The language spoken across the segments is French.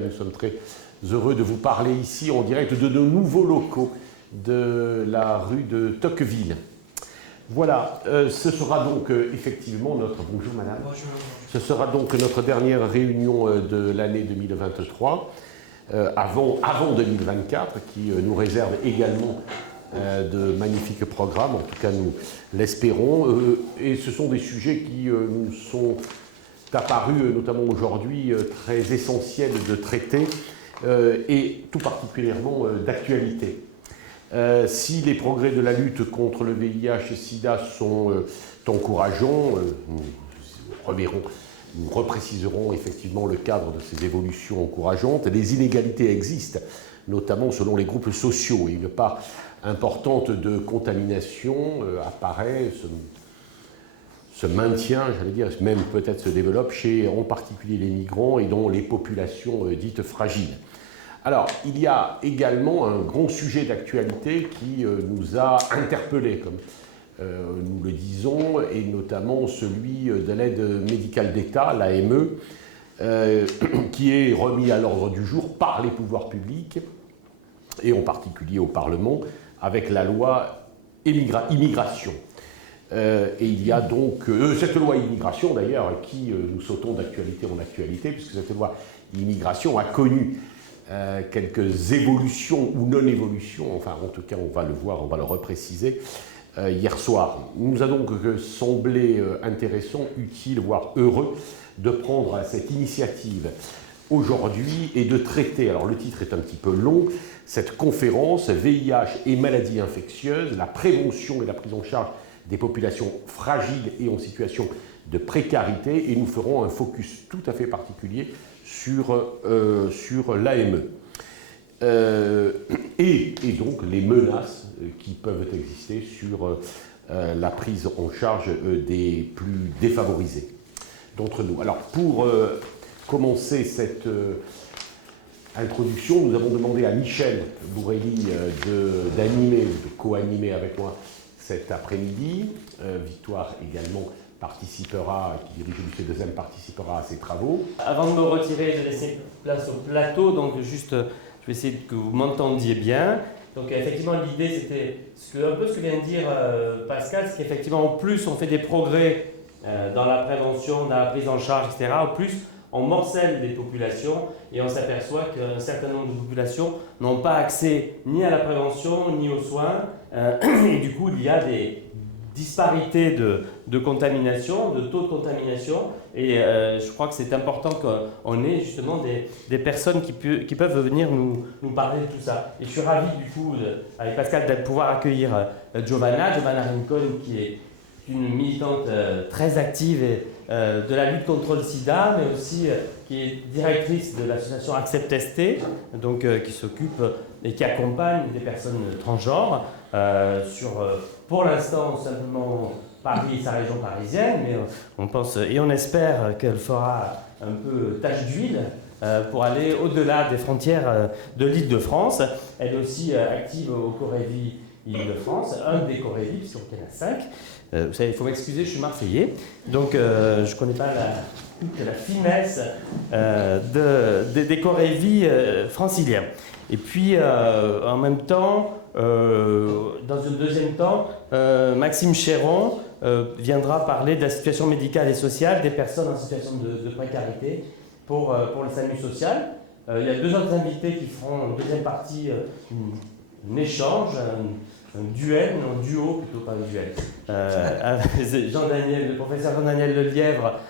Nous sommes très heureux de vous parler ici en direct de nos nouveaux locaux de la rue de Tocqueville. Voilà, ce sera donc effectivement notre... Bonjour madame. Bonjour. Ce sera donc notre dernière réunion de l'année 2023, avant 2024, qui nous réserve également de magnifiques programmes, en tout cas nous l'espérons. Et ce sont des sujets qui nous sont apparus, notamment aujourd'hui, très essentiels de traiter, et tout particulièrement d'actualité. Si les progrès de la lutte contre le VIH-Sida sont encourageants, nous repréciserons effectivement le cadre de ces évolutions encourageantes. Les inégalités existent, notamment selon les groupes sociaux. Une part importante de contamination apparaît, se maintient, j'allais dire, même peut-être se développe chez en particulier les migrants et dans les populations dites fragiles. Alors, il y a également un grand sujet d'actualité qui nous a interpellés, comme nous le disons, et notamment celui de l'aide médicale d'État, l'AME, qui est remis à l'ordre du jour par les pouvoirs publics, et en particulier au Parlement, avec la loi immigration. Et il y a donc cette loi immigration, d'ailleurs, qui nous sautons d'actualité en actualité, puisque cette loi immigration a connu quelques évolutions ou non-évolutions, enfin en tout cas on va le voir, on va le repréciser, hier soir. Il nous a donc semblé intéressant, utile, voire heureux de prendre cette initiative aujourd'hui et de traiter, alors le titre est un petit peu long, cette conférence VIH et maladies infectieuses, la prévention et la prise en charge des populations fragiles et en situation de précarité, et nous ferons un focus tout à fait particulier sur l'AME. Et donc les menaces qui peuvent exister sur la prise en charge des plus défavorisés d'entre nous. Alors pour commencer cette introduction, nous avons demandé à Michel Bourrelli d'animer, de co-animer avec moi cet après-midi. Victoire également participera, qui dirige le C2M, participera à ces travaux. Avant de me retirer, de laisser place au plateau, donc juste, je vais essayer que vous m'entendiez bien. Donc effectivement, l'idée c'était un peu ce que vient de dire Pascal, c'est qu'effectivement en plus on fait des progrès dans la prévention, dans la prise en charge, etc. En plus, on morcelle des populations et on s'aperçoit qu'un certain nombre de populations n'ont pas accès ni à la prévention ni aux soins. Et du coup, il y a des disparités de contamination, de taux de contamination. Et je crois que c'est important qu'on ait justement des personnes qui peuvent venir nous parler de tout ça. Et je suis ravi du coup, avec Pascal, de pouvoir accueillir Giovanna Rincon, qui est une militante très active de la lutte contre le sida, mais aussi qui est directrice de l'association Accept ST, donc qui s'occupe et qui accompagne des personnes transgenres pour l'instant simplement Paris et sa région parisienne, mais on pense et on espère qu'elle fera un peu tache d'huile pour aller au-delà des frontières de l'Île-de-France. Elle est aussi active au Corévi Île-de-France, un des Corévi, puisqu'il y en a 5. Vous savez, il faut m'excuser, je suis marseillais, donc je ne connais pas la finesse des Corévi franciliens. Et puis, en même temps, dans un deuxième temps, Maxime Chéron viendra parler de la situation médicale et sociale des personnes en situation de précarité pour le SAMU social. Il y a deux autres invités qui feront en deuxième partie un échange, un duel, non, un duo plutôt, pas un duel, le professeur Jean-Daniel Lelièvre,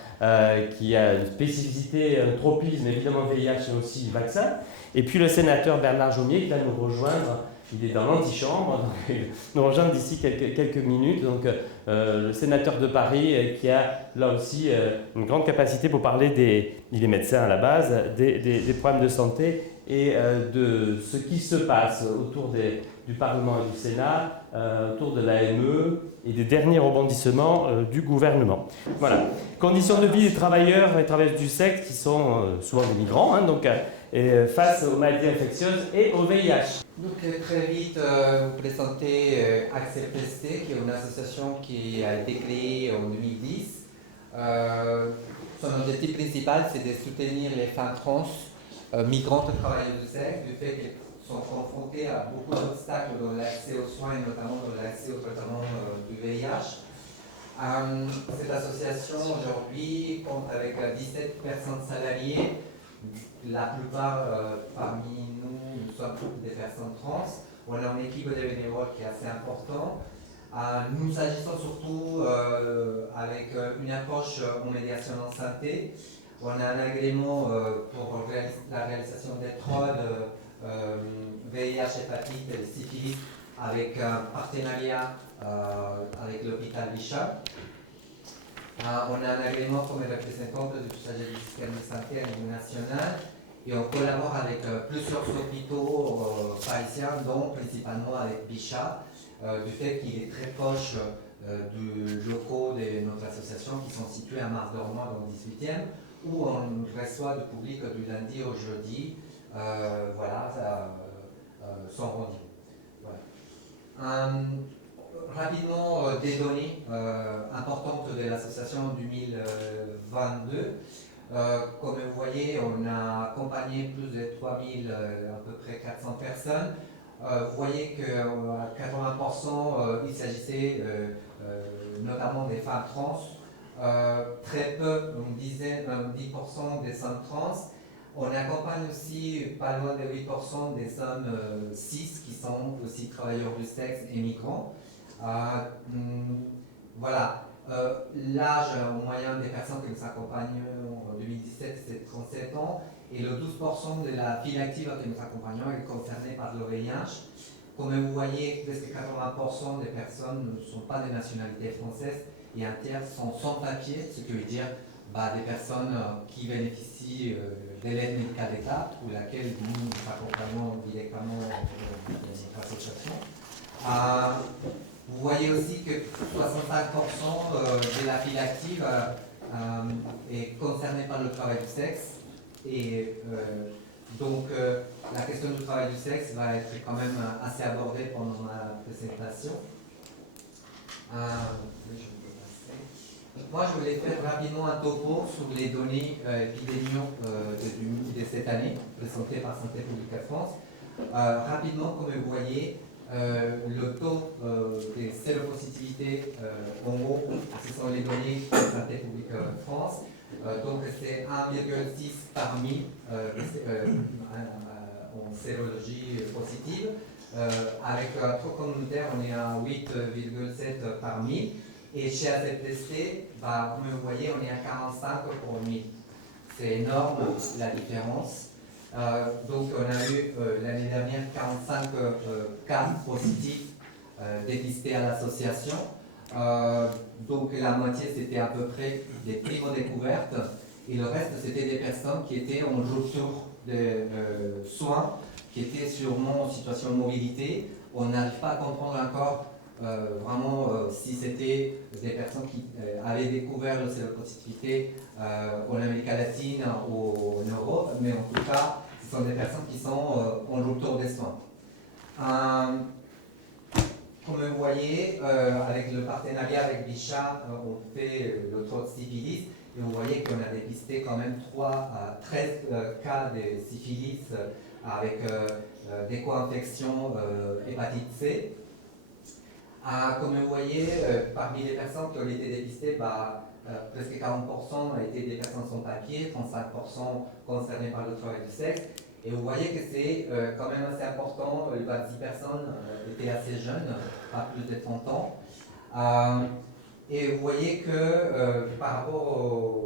qui a une spécificité, un tropisme, évidemment VIH, mais aussi vaccin, et puis le sénateur Bernard Jomier qui va nous rejoindre. Il est dans l'antichambre, donc il nous rejoindre d'ici quelques minutes. Donc, le sénateur de Paris qui a là aussi une grande capacité pour parler il est médecin à la base, des problèmes de santé et de ce qui se passe autour du Parlement et du Sénat, autour de l'AME et des derniers rebondissements du gouvernement. Voilà. Conditions de vie des travailleurs et travailleuses du sexe qui sont souvent des migrants, hein, donc, face aux maladies infectieuses et au VIH. Donc très vite, vous présentez Accept ST, qui est une association qui a été créée en 2010. Son objectif principal, c'est de soutenir les femmes trans migrantes travailleuses du sexe, du fait qu'elles sont confrontées à beaucoup d'obstacles dans l'accès aux soins et notamment dans l'accès au traitement du VIH. Cette association aujourd'hui compte avec 17 personnes salariées. La plupart parmi nous sommes des personnes trans. On a une équipe de bénévoles qui est assez importante. Nous agissons surtout avec une approche en médiation en santé. On a un agrément pour la réalisation des droits de VIH, hépatite et syphilis avec un partenariat avec l'hôpital Bichat. On a un agrément comme représentante du chargé du système de santé à niveau national et on collabore avec plusieurs hôpitaux parisiens, dont principalement avec Bichat, du fait qu'il est très proche du locaux de notre association qui sont situés à Mars-Dormois dans le 18e, où on reçoit du public du lundi au jeudi, sans rendez-vous. Voilà. Rapidement, des données importantes de l'association 2022. Comme vous voyez, on a accompagné plus de 3000, à peu près 400 personnes. Vous voyez qu'à 80%, il s'agissait notamment des femmes trans. Très peu, une dizaine, 10% des hommes trans. On accompagne aussi pas loin de 8% des hommes cis qui sont aussi travailleurs du sexe et migrants. Voilà. L'âge moyen des personnes que nous accompagnons en 2017, c'est 37 ans. Et le 12% de la file active que nous accompagnons est concernée par le VIH. Comme vous voyez, presque 80% des personnes ne sont pas de nationalité française et un tiers sont sans papier, ce qui veut dire des personnes qui bénéficient de l'aide médicale d'État, pour laquelle nous accompagnons directement notre association. Vous voyez aussi que 65% de la file active est concernée par le travail du sexe. Et donc, la question du travail du sexe va être quand même assez abordée pendant ma présentation. Moi, je voulais faire rapidement un topo sur les données épidémiques de cette année, présentées par Santé publique France. Rapidement, comme vous voyez, le taux de séropositivité en haut, ce sont les données de Santé publique France. Donc c'est 1,6 par 1000 en sérologie positive. Avec un taux communautaire, on est à 8,7 par 1000. Et chez AZTC, comme vous voyez, on est à 45 pour 1000. C'est énorme la différence. Donc on a eu l'année dernière 45 cas positifs dépistés à l'association. Donc la moitié c'était à peu près des primo-découvertes et le reste c'était des personnes qui étaient en retour de soins, qui étaient sûrement en situation de mobilité. On n'arrive pas à comprendre encore vraiment si c'était des personnes qui avaient découvert la séropositivité en Amérique latine ou en Europe, mais en tout cas ce sont des personnes qui sont en retour des soins. Comme vous voyez, avec le partenariat avec Bichat, on fait le taux de syphilis et vous voyez qu'on a dépisté quand même 13 cas de syphilis avec des co-infections hépatite C. Comme vous voyez, parmi les personnes qui ont été dépistées, presque 40% ont été des personnes sans papier, 35% concernées par le travail du sexe. Et vous voyez que c'est quand même assez important, 26 personnes étaient assez jeunes, pas plus de 30 ans. Et vous voyez que par rapport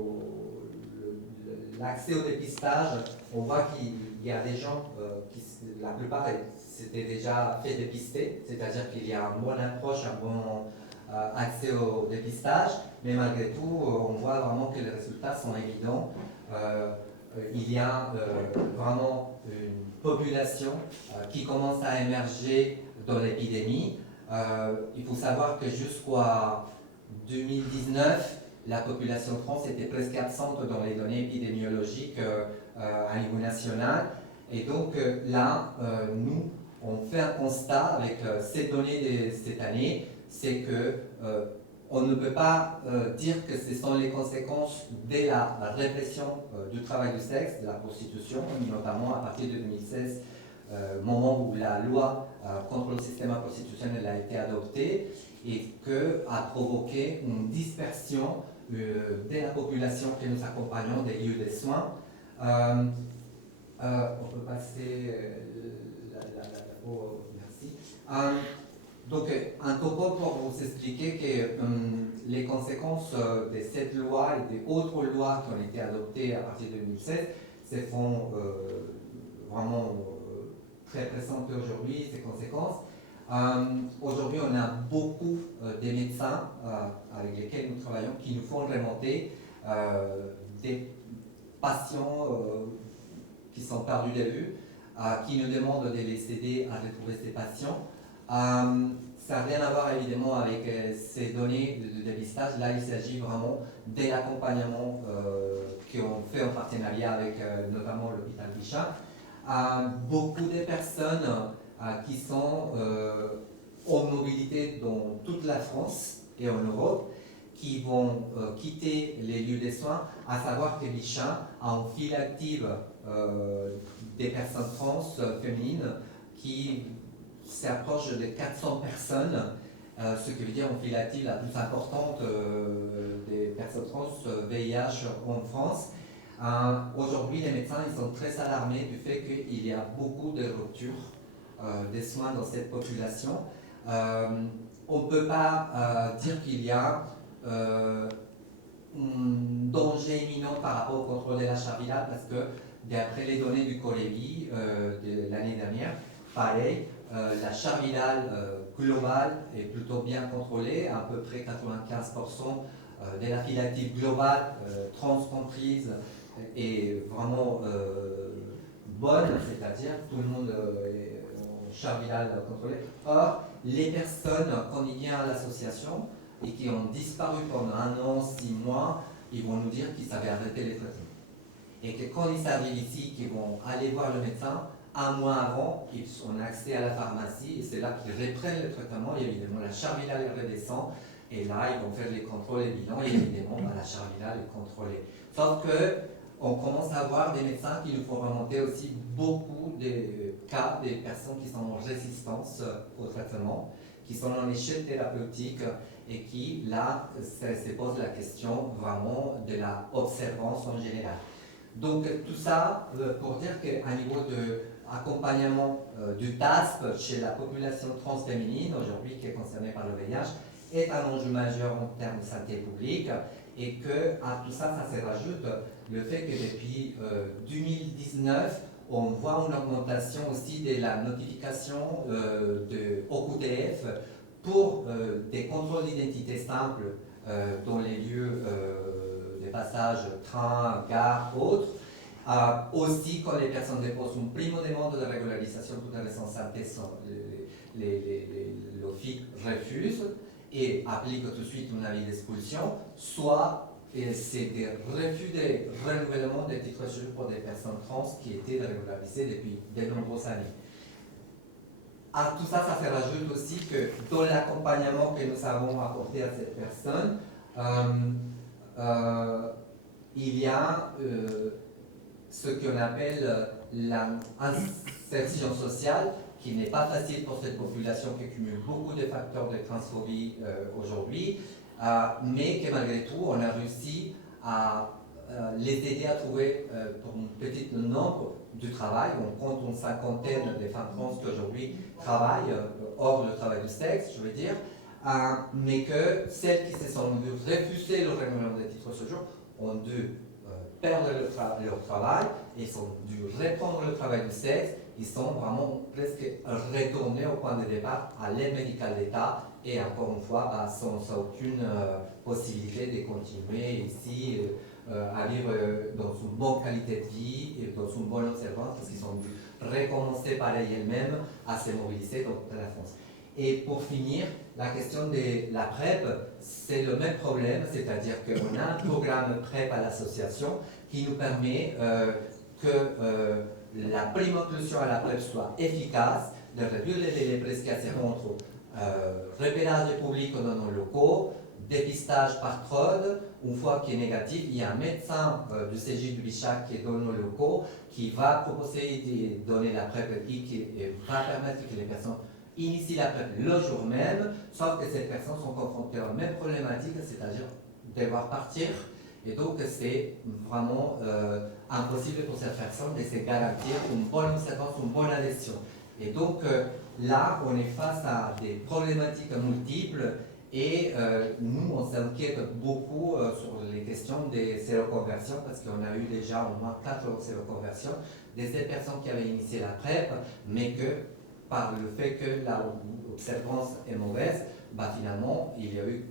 à l'accès au dépistage, on voit qu'il y a des gens qui, la plupart s'étaient déjà fait dépister, c'est-à-dire qu'il y a une bonne approche, un bon accès au dépistage, mais malgré tout, on voit vraiment que les résultats sont évidents. Il y a vraiment une population qui commence à émerger dans l'épidémie. Il faut savoir que jusqu'à 2019, la population trans était presque absente dans les données épidémiologiques à niveau national. Et donc là, nous, on fait un constat avec ces données de cette année, c'est que on ne peut pas dire que ce sont les conséquences de la répression du travail du sexe, de la prostitution, notamment à partir de 2016, moment où la loi contre le système prostitutionnel a été adoptée et que a provoqué une dispersion de la population que nous accompagnons des lieux de soins. On peut passer merci. Donc, un topo pour vous expliquer que les conséquences de cette loi et des autres lois qui ont été adoptées à partir de 2016 se font vraiment très présentes aujourd'hui, ces conséquences. Aujourd'hui, on a beaucoup de médecins avec lesquels nous travaillons qui nous font remonter des patients qui sont perdus de vue, qui nous demandent de les aider à retrouver ces patients. Ça n'a rien à voir évidemment avec ces données de dépistage. Là, il s'agit vraiment de l'accompagnement qu'on fait en partenariat avec notamment l'hôpital Bichat. Beaucoup de personnes qui sont en mobilité dans toute la France et en Europe, qui vont quitter les lieux de soins, à savoir que Bichat a une file active des personnes trans féminines qui s'approche de 400 personnes, ce qui veut dire une file active la plus importante des personnes trans VIH en France. Aujourd'hui, les médecins ils sont très alarmés du fait qu'il y a beaucoup de ruptures des soins dans cette population. On ne peut pas dire qu'il y a un danger imminent par rapport au contrôle de la charge virale parce que d'après les données du Colevi de l'année dernière, pareil, la charge virale globale est plutôt bien contrôlée, à peu près 95% de la file active globale, trans comprise, est vraiment bonne, c'est-à-dire tout le monde est en charge virale contrôlée. Or, les personnes, quand il vient à l'association et qui ont disparu pendant 1 an, 6 mois, ils vont nous dire qu'ils avaient arrêté les traitements. Et que quand ils arrivent ici, qu'ils vont aller voir le médecin, 1 mois avant, ils ont accès à la pharmacie et c'est là qu'ils reprennent le traitement et évidemment la charge virale redescend et là ils vont faire les contrôles et bilans et évidemment la charge virale est contrôlée. Sauf qu'on commence à voir des médecins qui nous font remonter aussi beaucoup de cas des personnes qui sont en résistance au traitement, qui sont en échec thérapeutique et qui là se posent la question vraiment de la observance en général. Donc tout ça pour dire qu'à niveau de accompagnement du TASP chez la population transféminine, aujourd'hui qui est concernée par le VIH, est un enjeu majeur en termes de santé publique et qu'à tout ça, ça se rajoute le fait que depuis 2019, on voit une augmentation aussi de la notification de OQTF pour des contrôles d'identité simples dans les lieux de passage, train, gare, autres. Aussi, quand les personnes déposent une primo-demande de régularisation pour des raisons de santé, l'OFIC refuse et applique tout de suite un avis d'expulsion, soit c'est des refus de renouvellement des titres de séjour pour des personnes trans qui étaient régularisées depuis de nombreuses années. À tout ça, ça se rajoute aussi que dans l'accompagnement que nous avons apporté à ces personnes, il y a ce qu'on appelle l'insertion sociale, qui n'est pas facile pour cette population qui cumule beaucoup de facteurs de transphobie aujourd'hui, mais que malgré tout, on a réussi à les aider à trouver, pour un petit nombre, du travail. On compte une 50aine de femmes trans qui aujourd'hui travaillent, hors le travail du sexe, je veux dire, mais que celles qui se sont refusées le renouvellement des titres de séjour ont dû perdre leur travail et ont dû reprendre le travail du sexe. Ils sont vraiment presque retournés au point de départ à l'aide médicale d'État et encore une fois sans aucune possibilité de continuer ici à vivre dans une bonne qualité de vie et dans une bonne observance parce qu'ils ont dû recommencer pareil elles-mêmes à se mobiliser dans toute la France. Et pour finir, la question de la PrEP, c'est le même problème, c'est-à-dire qu'on a un programme PrEP à l'association qui nous permet que la primo-inclusion à la PrEP soit efficace, de réduire les délais presque assez entre repérage des publics dans nos locaux, dépistage par TROD, une fois qu'il est négatif, il y a un médecin du CJ du Bichat qui est dans nos locaux, qui va proposer de donner la PrEP et va permettre que les personnes initient la PrEP le jour même, sauf que ces personnes sont confrontées aux mêmes problématiques, c'est-à-dire devoir partir. Et donc, c'est vraiment impossible pour cette personne de se garantir une bonne observance, une bonne adhésion. Et donc, là, on est face à des problématiques multiples et nous, on s'inquiète beaucoup sur les questions des séroconversions parce qu'on a eu déjà au moins 4 séroconversions de ces personnes qui avaient initié la PrEP, mais que par le fait que l'observance est mauvaise, finalement, il y a eu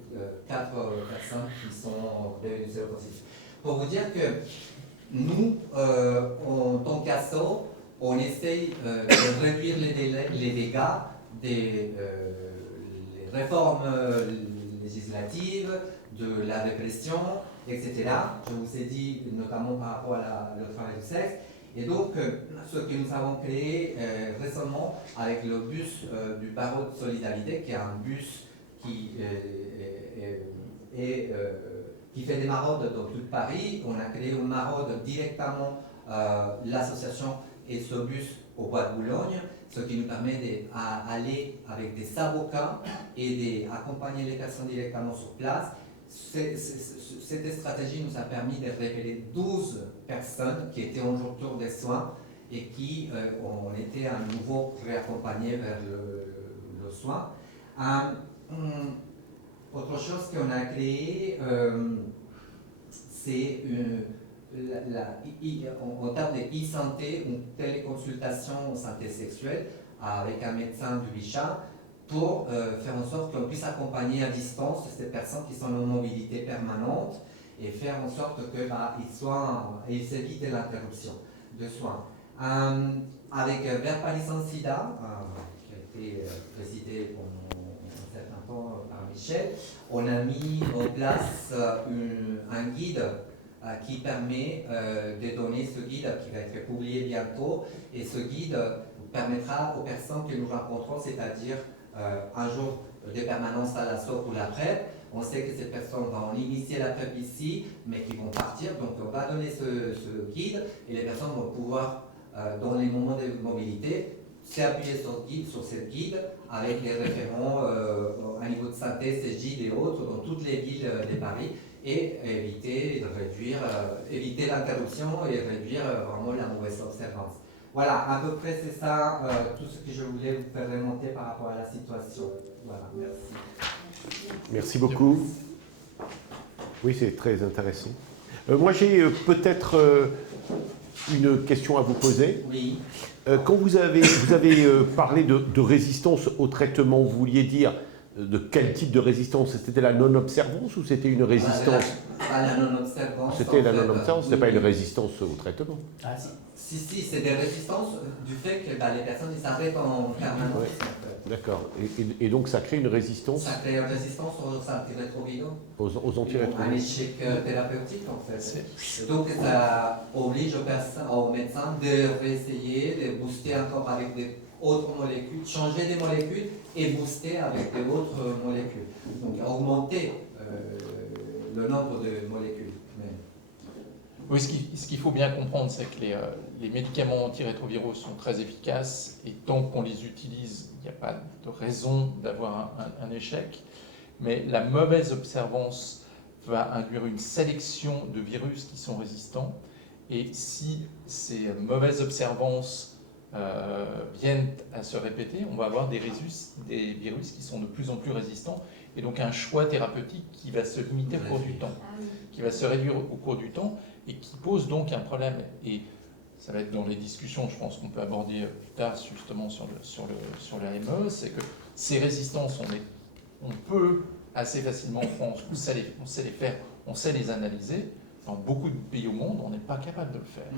4 personnes qui sont devenues séropositives. Pour vous dire que nous, en tant qu'asso, on essaye de réduire les dégâts des les réformes législatives, de la répression, etc. Je vous ai dit notamment par rapport à le travail du sexe. Et donc, ce que nous avons créé récemment avec le bus du barreau de solidarité, qui est un bus qui fait des maraudes dans tout Paris. On a créé une maraude directement, l'association et ce bus au Bois de Boulogne, ce qui nous permet d'aller avec des avocats et d'accompagner les personnes directement sur place. Cette stratégie nous a permis de révéler 12 personnes qui étaient en retour des soins et qui ont été à nouveau réaccompagnées vers le soin. Autre chose qu'on a créé, c'est en termes de e-santé, une téléconsultation en santé sexuelle avec un médecin du Bichat pour faire en sorte qu'on puisse accompagner à distance ces personnes qui sont en mobilité permanente et faire en sorte qu'ils s'évitent l'interruption de soins. Avec Vers Palissant Sida, qui a été présidé pendant un certain temps par Michel, on a mis en place un guide qui permet de donner ce guide qui va être publié bientôt. Et ce guide permettra aux personnes que nous rencontrons, c'est-à-dire un jour de permanence à la SOP ou la PrEP. On sait que ces personnes vont initier la PrEP ici, mais qui vont partir. Donc on va donner ce guide et les personnes vont pouvoir, dans les moments de mobilité, s'appuyer sur ce guide avec les référents à niveau de santé, CGID et autres dans toutes les villes de Paris et éviter l'interruption et réduire vraiment la mauvaise observance. Voilà, à peu près c'est ça tout ce que je voulais vous faire remonter par rapport à la situation. Voilà, merci. Merci beaucoup. Oui, c'est très intéressant. Moi, j'ai peut-être une question à vous poser. Oui. Quand vous avez parlé de résistance au traitement, vous vouliez dire de quel type de résistance? C'était la non-observance ou c'était une résistance? La non-observance. C'était la non-observance, c'était pas une résistance au traitement. Ah si, c'est des résistances du fait que les personnes s'arrêtent en permanence. Ouais. D'accord. Et donc ça crée une résistance? Ça crée une résistance aux antirétroviraux. Aux antirétroviraux. Un échec thérapeutique en fait. Donc ça oblige aux médecins de réessayer, de booster encore avec d'autres molécules, changer des molécules et booster avec d'autres molécules. Donc augmenter le nombre de molécules. Oui, ce qu'il faut bien comprendre, c'est que les médicaments antirétroviraux sont très efficaces et tant qu'on les utilise, il n'y a pas de raison d'avoir un échec. Mais la mauvaise observance va induire une sélection de virus qui sont résistants. Et si ces mauvaises observances viennent à se répéter, on va avoir des virus qui sont de plus en plus résistants et donc un choix thérapeutique qui va se limiter au cours du temps, qui va se réduire au cours du temps et qui pose donc un problème. Et ça va être dans les discussions, je pense qu'on peut aborder plus tard justement sur la ME, c'est que ces résistances, on peut assez facilement en France, on sait les faire, on sait les analyser. Dans beaucoup de pays au monde, on n'est pas capable de le faire.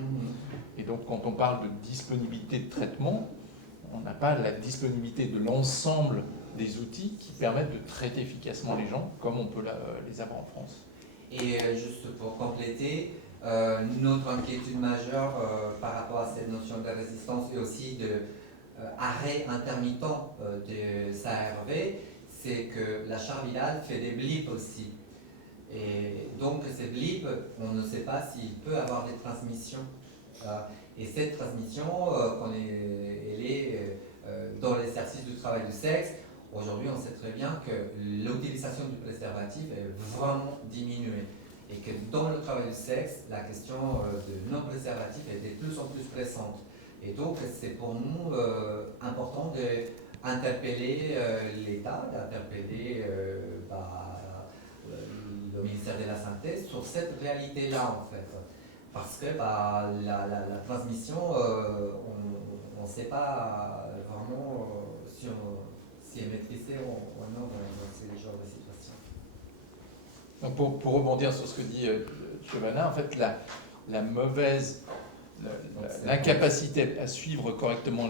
Et donc, quand on parle de disponibilité de traitement, on n'a pas la disponibilité de l'ensemble des outils qui permettent de traiter efficacement les gens, comme on peut les avoir en France. Et juste pour compléter, notre inquiétude majeure par rapport à cette notion de résistance et aussi d'arrêt intermittent de SARV, c'est que la charge virale fait des blips aussi. Et donc, ces blips, on ne sait pas s'il peut avoir des transmissions. Et cette transmission, elle est dans l'exercice du travail du sexe. Aujourd'hui, on sait très bien que l'utilisation du préservatif est vraiment diminuée. Et que dans le travail du sexe, la question de non-préservatif est de plus en plus pressante. Et donc, c'est pour nous important d'interpeller l'État, d'interpeller le ministère de la Santé sur cette réalité-là, en fait. Parce que la transmission, on ne sait pas vraiment si elle est maîtrisée ou non dans ce genre de situation. Donc pour rebondir sur ce que dit Giovanna, en fait, la mauvaise, l'incapacité à suivre correctement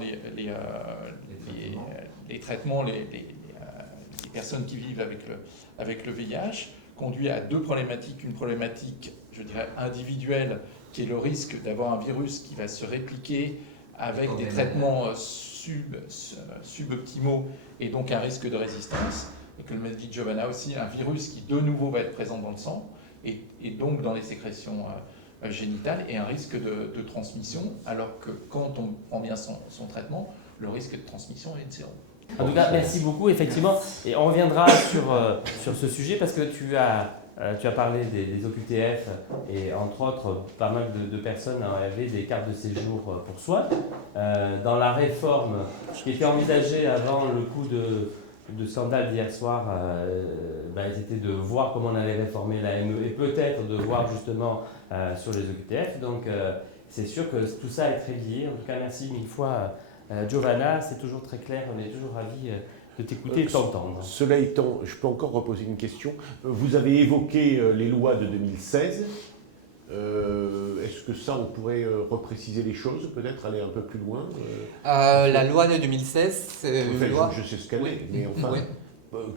les traitements, les personnes qui vivent avec le VIH, conduit à deux problématiques. Une problématique, je dirais, individuelle, qui est le risque d'avoir un virus qui va se répliquer avec des traitements suboptimaux et donc un risque de résistance. Et comme le dit Giovanna aussi, un virus qui de nouveau va être présent dans le sang et donc dans les sécrétions génitales et un risque de transmission, alors que quand on prend bien son traitement, le risque de transmission est de zéro. En tout cas, merci beaucoup, effectivement. Et on reviendra sur ce sujet parce que tu as parlé des OQTF et entre autres, pas mal de personnes avaient des cartes de séjour pour soins. Dans la réforme qui était envisagée avant le coup de scandale d'hier soir, c'était de voir comment on allait réformer l'AME et peut-être de voir justement sur les OQTF. Donc c'est sûr que tout ça est très lié. En tout cas, merci mille fois. Giovanna, c'est toujours très clair, on est toujours ravis de t'écouter et de t'entendre. Cela étant, je peux encore reposer une question. Vous avez évoqué les lois de 2016. Est-ce que ça, on pourrait repréciser les choses, peut-être aller un peu plus loin La loi de 2016, c'est une loi... Je sais ce qu'elle est, mais enfin, Oui.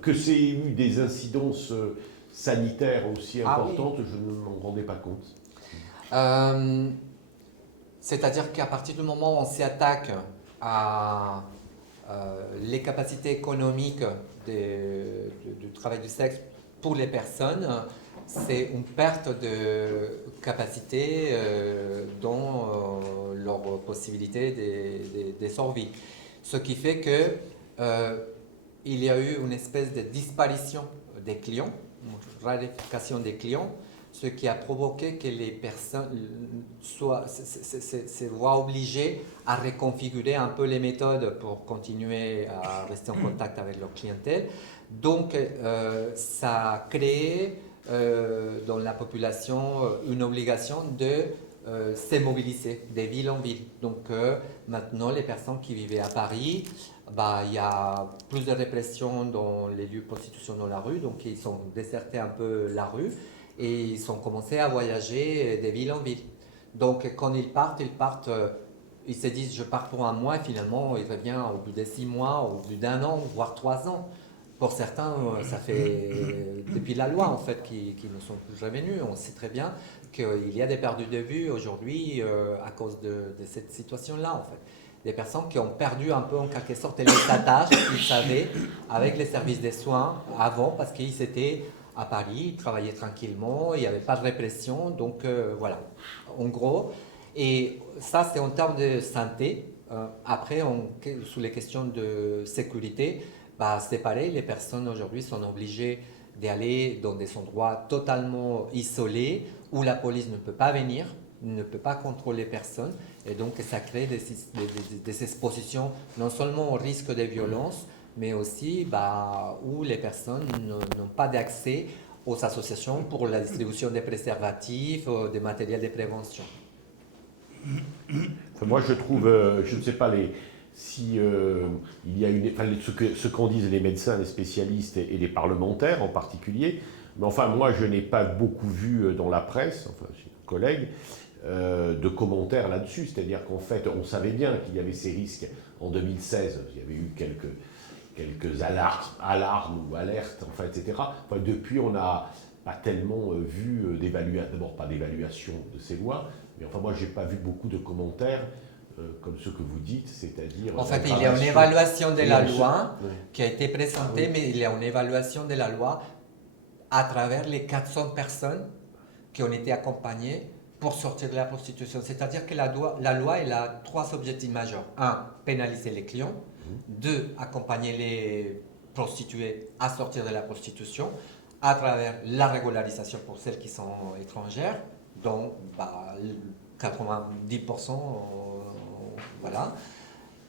que c'est eu des incidences sanitaires aussi importantes, oui. je ne m'en rendais pas compte. C'est-à-dire qu'à partir du moment où on s'attaque à les capacités économiques du travail du sexe pour les personnes, c'est une perte de capacité dans leur possibilité de survie. Ce qui fait que il y a eu une espèce de disparition des clients, une raréfaction des clients, ce qui a provoqué que les personnes se voient obligées à reconfigurer un peu les méthodes pour continuer à rester en contact avec leur clientèle. Donc, ça a créé dans la population une obligation de se mobiliser de ville en ville. Donc, maintenant, les personnes qui vivaient à Paris, il y a plus de répression dans les lieux de prostitution dans la rue, donc ils ont déserté un peu la rue. Et ils ont commencé à voyager de ville en ville. Donc quand ils partent, ils se disent je pars pour un mois et finalement ils reviennent au bout de 6 mois, au bout d'1 an, voire 3 ans. Pour certains, ça fait depuis la loi en fait qu'ils ne sont plus revenus. On sait très bien qu'il y a des perdus de vue aujourd'hui à cause de cette situation-là en fait. Des personnes qui ont perdu un peu en quelque sorte les attaches qu'ils savaient avec les services de soins avant parce qu'ils étaient à Paris, ils travaillaient tranquillement, il n'y avait pas de répression, donc voilà, en gros. Et ça, c'est en termes de santé. Après, sous les questions de sécurité, c'est pareil, les personnes aujourd'hui sont obligées d'aller dans des endroits totalement isolés où la police ne peut pas venir, ne peut pas contrôler personne, et donc ça crée des expositions non seulement au risque de violence, mais aussi où les personnes n'ont pas d'accès aux associations pour la distribution des préservatifs, des matériels de prévention. Enfin, moi, je trouve, je ne sais pas si il y a ce qu'en disent les médecins, les spécialistes et les parlementaires en particulier, mais enfin, moi, je n'ai pas beaucoup vu dans la presse, enfin, chez nos collègues, de commentaires là-dessus. C'est-à-dire qu'en fait, on savait bien qu'il y avait ces risques en 2016. Il y avait eu quelques alarmes ou alertes, enfin, etc. Enfin, depuis, on n'a pas tellement vu d'abord pas d'évaluation de ces lois, mais enfin, moi, je n'ai pas vu beaucoup de commentaires comme ce que vous dites, c'est-à-dire... En fait, il y a une évaluation de la loi qui a été présentée, mais il y a une évaluation de la loi à travers les 400 personnes qui ont été accompagnées pour sortir de la prostitution. C'est-à-dire que la loi elle a 3 objectifs majeurs. 1, pénaliser les clients. 2, accompagner les prostituées à sortir de la prostitution à travers la régularisation pour celles qui sont étrangères, dont 90%, voilà.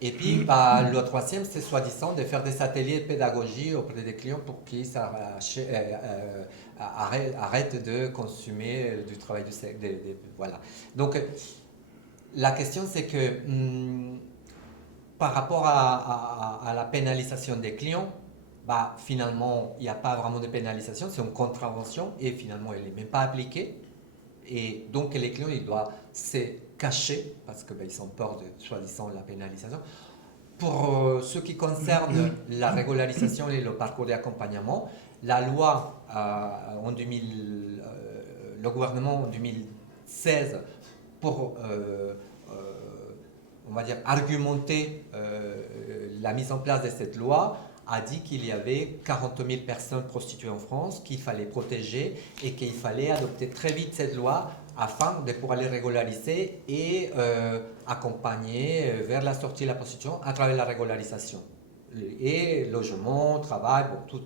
Et puis, le 3e, c'est soi-disant de faire des ateliers de pédagogie auprès des clients pour qu'ils arrêtent de consommer du travail du sexe. Voilà. Donc, la question, c'est que par rapport à la pénalisation des clients, finalement, il n'y a pas vraiment de pénalisation, c'est une contravention et finalement, elle n'est même pas appliquée. Et donc, les clients, ils doivent se cacher parce qu'ils ont peur de, soi-disant, la pénalisation. Pour ce qui concerne la régularisation et le parcours d'accompagnement, la loi le gouvernement en 2016 pour on va dire argumenter la mise en place de cette loi a dit qu'il y avait 40 000 personnes prostituées en France qu'il fallait protéger et qu'il fallait adopter très vite cette loi afin de pouvoir les régulariser et accompagner vers la sortie de la prostitution à travers la régularisation. Et logement, travail, tout.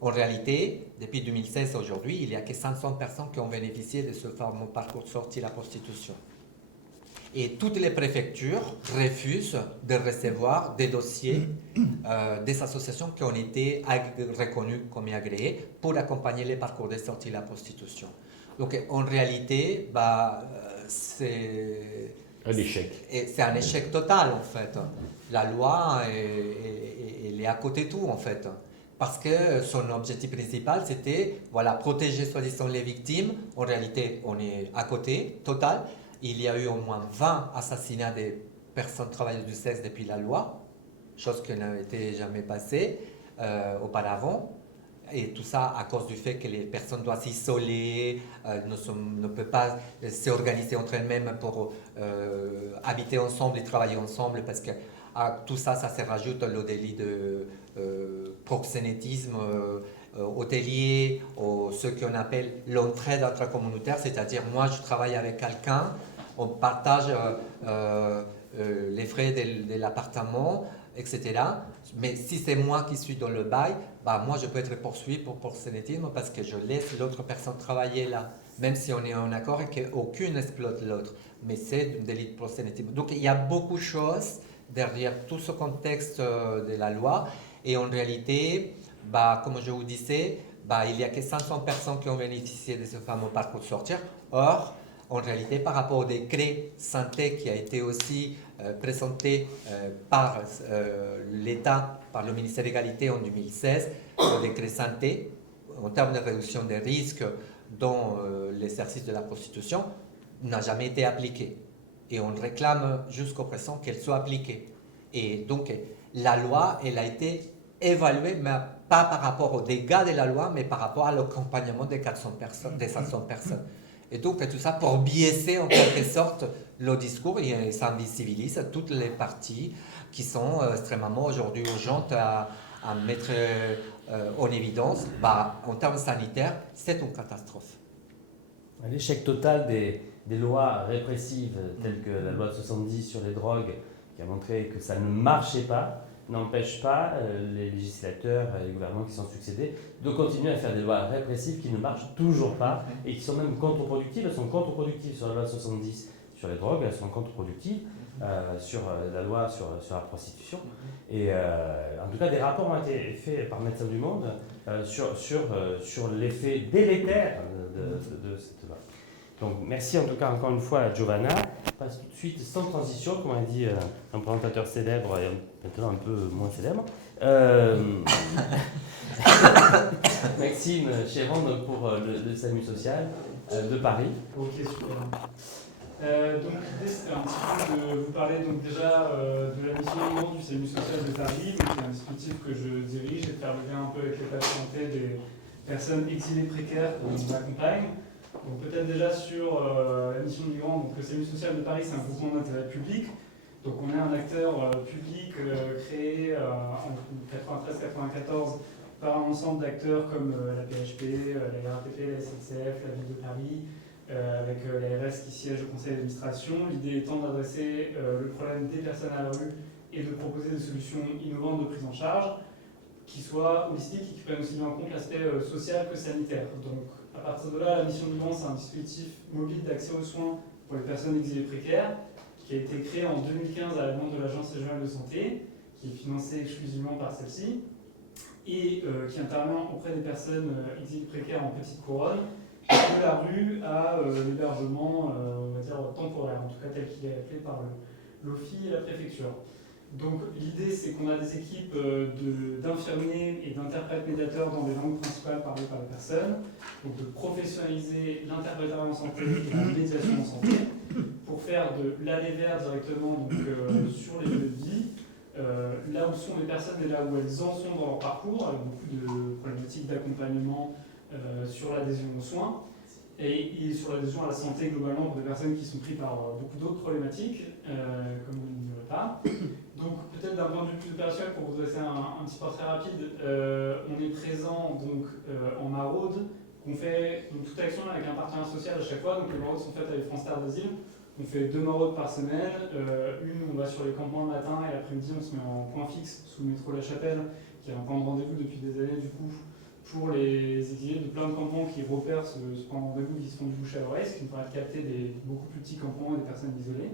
En réalité, depuis 2016 aujourd'hui, il n'y a que 500 personnes qui ont bénéficié de ce fameux parcours de sortie de la prostitution. Et toutes les préfectures refusent de recevoir des dossiers des associations qui ont été reconnues comme agréées pour accompagner les parcours de sortie de la prostitution. Donc en réalité, c'est un échec. C'est un échec total en fait. La loi, elle est à côté de tout en fait. Parce que son objectif principal, c'était protéger soi-disant les victimes. En réalité, on est à côté, total. Il y a eu au moins 20 assassinats des personnes travailleuses du sexe depuis la loi, chose qui n'avait jamais passée auparavant. Et tout ça à cause du fait que les personnes doivent s'isoler, ne peuvent pas s'organiser entre elles-mêmes pour habiter ensemble et travailler ensemble, parce que tout ça, ça se rajoute le délit de proxénétisme hôtelier, ce qu'on appelle l'entraide intracommunautaire, c'est-à-dire moi je travaille avec quelqu'un, on partage les frais de l'appartement, etc. Mais si c'est moi qui suis dans le bail, moi je peux être poursuivi pour proxénétisme parce que je laisse l'autre personne travailler là, même si on est en accord et qu'aucune n'exploite l'autre. Mais c'est un délit de proxénétisme. Donc il y a beaucoup de choses derrière tout ce contexte de la loi. Et en réalité, comme je vous disais, il n'y a que 500 personnes qui ont bénéficié de ce fameux parcours de sortir. Or, en réalité, par rapport au décret santé qui a été aussi présenté par l'État, par le ministère de l'Égalité en 2016, le décret santé, en termes de réduction des risques dans l'exercice de la prostitution, n'a jamais été appliqué. Et on réclame jusqu'au présent qu'elle soit appliquée. Et donc, la loi, elle a été évaluée, mais pas par rapport aux dégâts de la loi, mais par rapport à l'accompagnement des 400 personnes, des 500 personnes. Et donc, tout ça pour biaiser en quelque sorte le discours, et ça invisibilise toutes les parties qui sont extrêmement aujourd'hui urgentes à mettre en évidence. En termes sanitaires, c'est une catastrophe. L'échec total des lois répressives telles que la loi de 70 sur les drogues, qui a montré que ça ne marchait pas, n'empêche pas les législateurs et les gouvernements qui sont succédés de continuer à faire des lois répressives qui ne marchent toujours pas et qui sont même contre-productives. Elles sont contre-productives sur la loi de 70 sur les drogues, elles sont contre-productives sur la loi sur la prostitution. Et en tout cas, des rapports ont été faits par Médecins du Monde sur l'effet délétère de cette loi. Donc merci en tout cas encore une fois à Giovanna. On passe tout de suite sans transition, comme a dit un présentateur célèbre et maintenant un peu moins célèbre. Maxime Chéron pour le SAMU social de Paris. Ok, super. Donc l'idée c'était un petit peu de vous parler donc déjà de la mission du SAMU social de Paris, donc c'est un dispositif que je dirige et de faire le lien un peu avec l'état de santé des personnes exilées précaires qu'on accompagne. Donc peut-être déjà sur la mission de migrants, donc le SAMU social de Paris c'est un groupement d'intérêt public, donc on est un acteur public créé en 93-94 par un ensemble d'acteurs comme la PHP, la RATP, la SNCF, la Ville de Paris, avec l'ARS qui siège au conseil d'administration. L'idée étant d'adresser le problème des personnes à la rue et de proposer des solutions innovantes de prise en charge qui soient holistiques et qui prennent aussi bien en compte l'aspect social que sanitaire. Donc à partir de là, la mission du Mans, c'est un dispositif mobile d'accès aux soins pour les personnes exilées précaires qui a été créé en 2015 à la demande de l'Agence régionale de santé, qui est financée exclusivement par celle-ci, et qui intervient auprès des personnes exilées précaires en petite couronne, de la rue à l'hébergement, on va dire, temporaire, en tout cas tel qu'il est appelé par l'OFI et la préfecture. Donc l'idée, c'est qu'on a des équipes d'infirmiers et d'interprètes médiateurs dans les langues principales parlées par les personnes, donc de professionnaliser l'interprétariat en santé et la médiation en santé, pour faire de l'aller vers directement donc, sur les lieux de vie, là où sont les personnes et là où elles en sont dans leur parcours, avec beaucoup de problématiques d'accompagnement sur l'adhésion aux soins et sur l'adhésion à la santé globalement pour des personnes qui sont prises par beaucoup d'autres problématiques, comme vous n'ignorez pas. Donc peut-être d'un point de vue plus opérationnel, pour vous dresser un petit portrait rapide, on est présent donc, en maraude, on fait donc, toute action avec un partenaire social à chaque fois, donc les maraudes sont faites avec France Terre d'Asile. On fait 2 maraudes par semaine, une on va sur les campements le matin et l'après-midi on se met en point fixe sous le métro La Chapelle, qui est un point de rendez-vous depuis des années du coup, pour les exilés de plein de campements qui repèrent ce point de rendez-vous qui se font du bouche à l'oreille, ce qui nous permet de capter des beaucoup plus petits campements et des personnes isolées.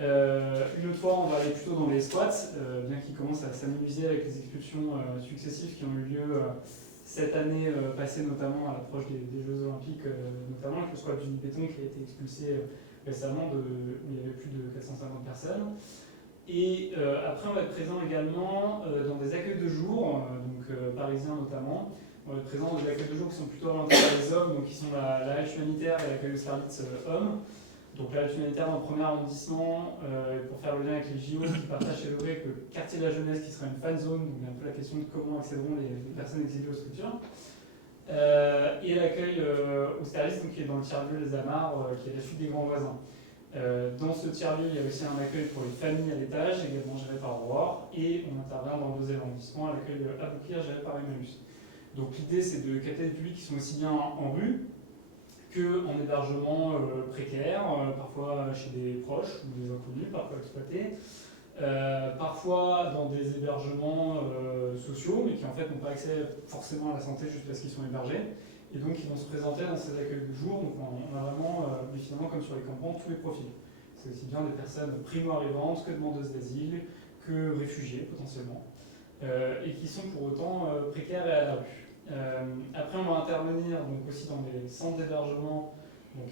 Une autre fois, on va aller plutôt dans les squats, bien qu'ils commencent à s'amuser avec les expulsions successives qui ont eu lieu cette année passée, notamment à l'approche des Jeux Olympiques, notamment avec le squat du Béton qui a été expulsé récemment, où il y avait plus de 450 personnes. Et après, on va être présent également dans des accueils de jour, donc parisiens notamment. On va être présent dans des accueils de jour qui sont plutôt orientés vers les hommes, donc qui sont la halte humanitaire et l'accueil de Starlitz hommes. Donc la halte humanitaire dans le premier arrondissement, pour faire le lien avec les JO, qui partagent chez Levé que le quartier de la jeunesse qui sera une fan zone, donc il y a un peu la question de comment accéderont les personnes exilées aux structures. Et l'accueil au Starlitz, donc qui est dans le tiers-lieu Les Amarres, qui est la suite des grands voisins. Dans ce tiers-lieu, il y a aussi un accueil pour les familles à l'étage, également géré par Aurore, et on intervient dans le deuxième arrondissement à l'accueil à Bouclier, géré par Emmaüs. Donc l'idée, c'est de capter des publics qui sont aussi bien en rue qu'en hébergement précaire, parfois chez des proches ou des inconnus, parfois exploités, parfois dans des hébergements sociaux, mais qui en fait n'ont pas accès forcément à la santé juste parce qu'ils sont hébergés. Et donc ils vont se présenter dans ces accueils de jour. Donc on a vraiment, mais finalement comme sur les campements, tous les profils. C'est aussi bien des personnes primo-arrivantes que demandeuses d'asile, que réfugiés potentiellement, et qui sont pour autant précaires et à la rue. Après on va intervenir donc aussi dans des centres d'hébergement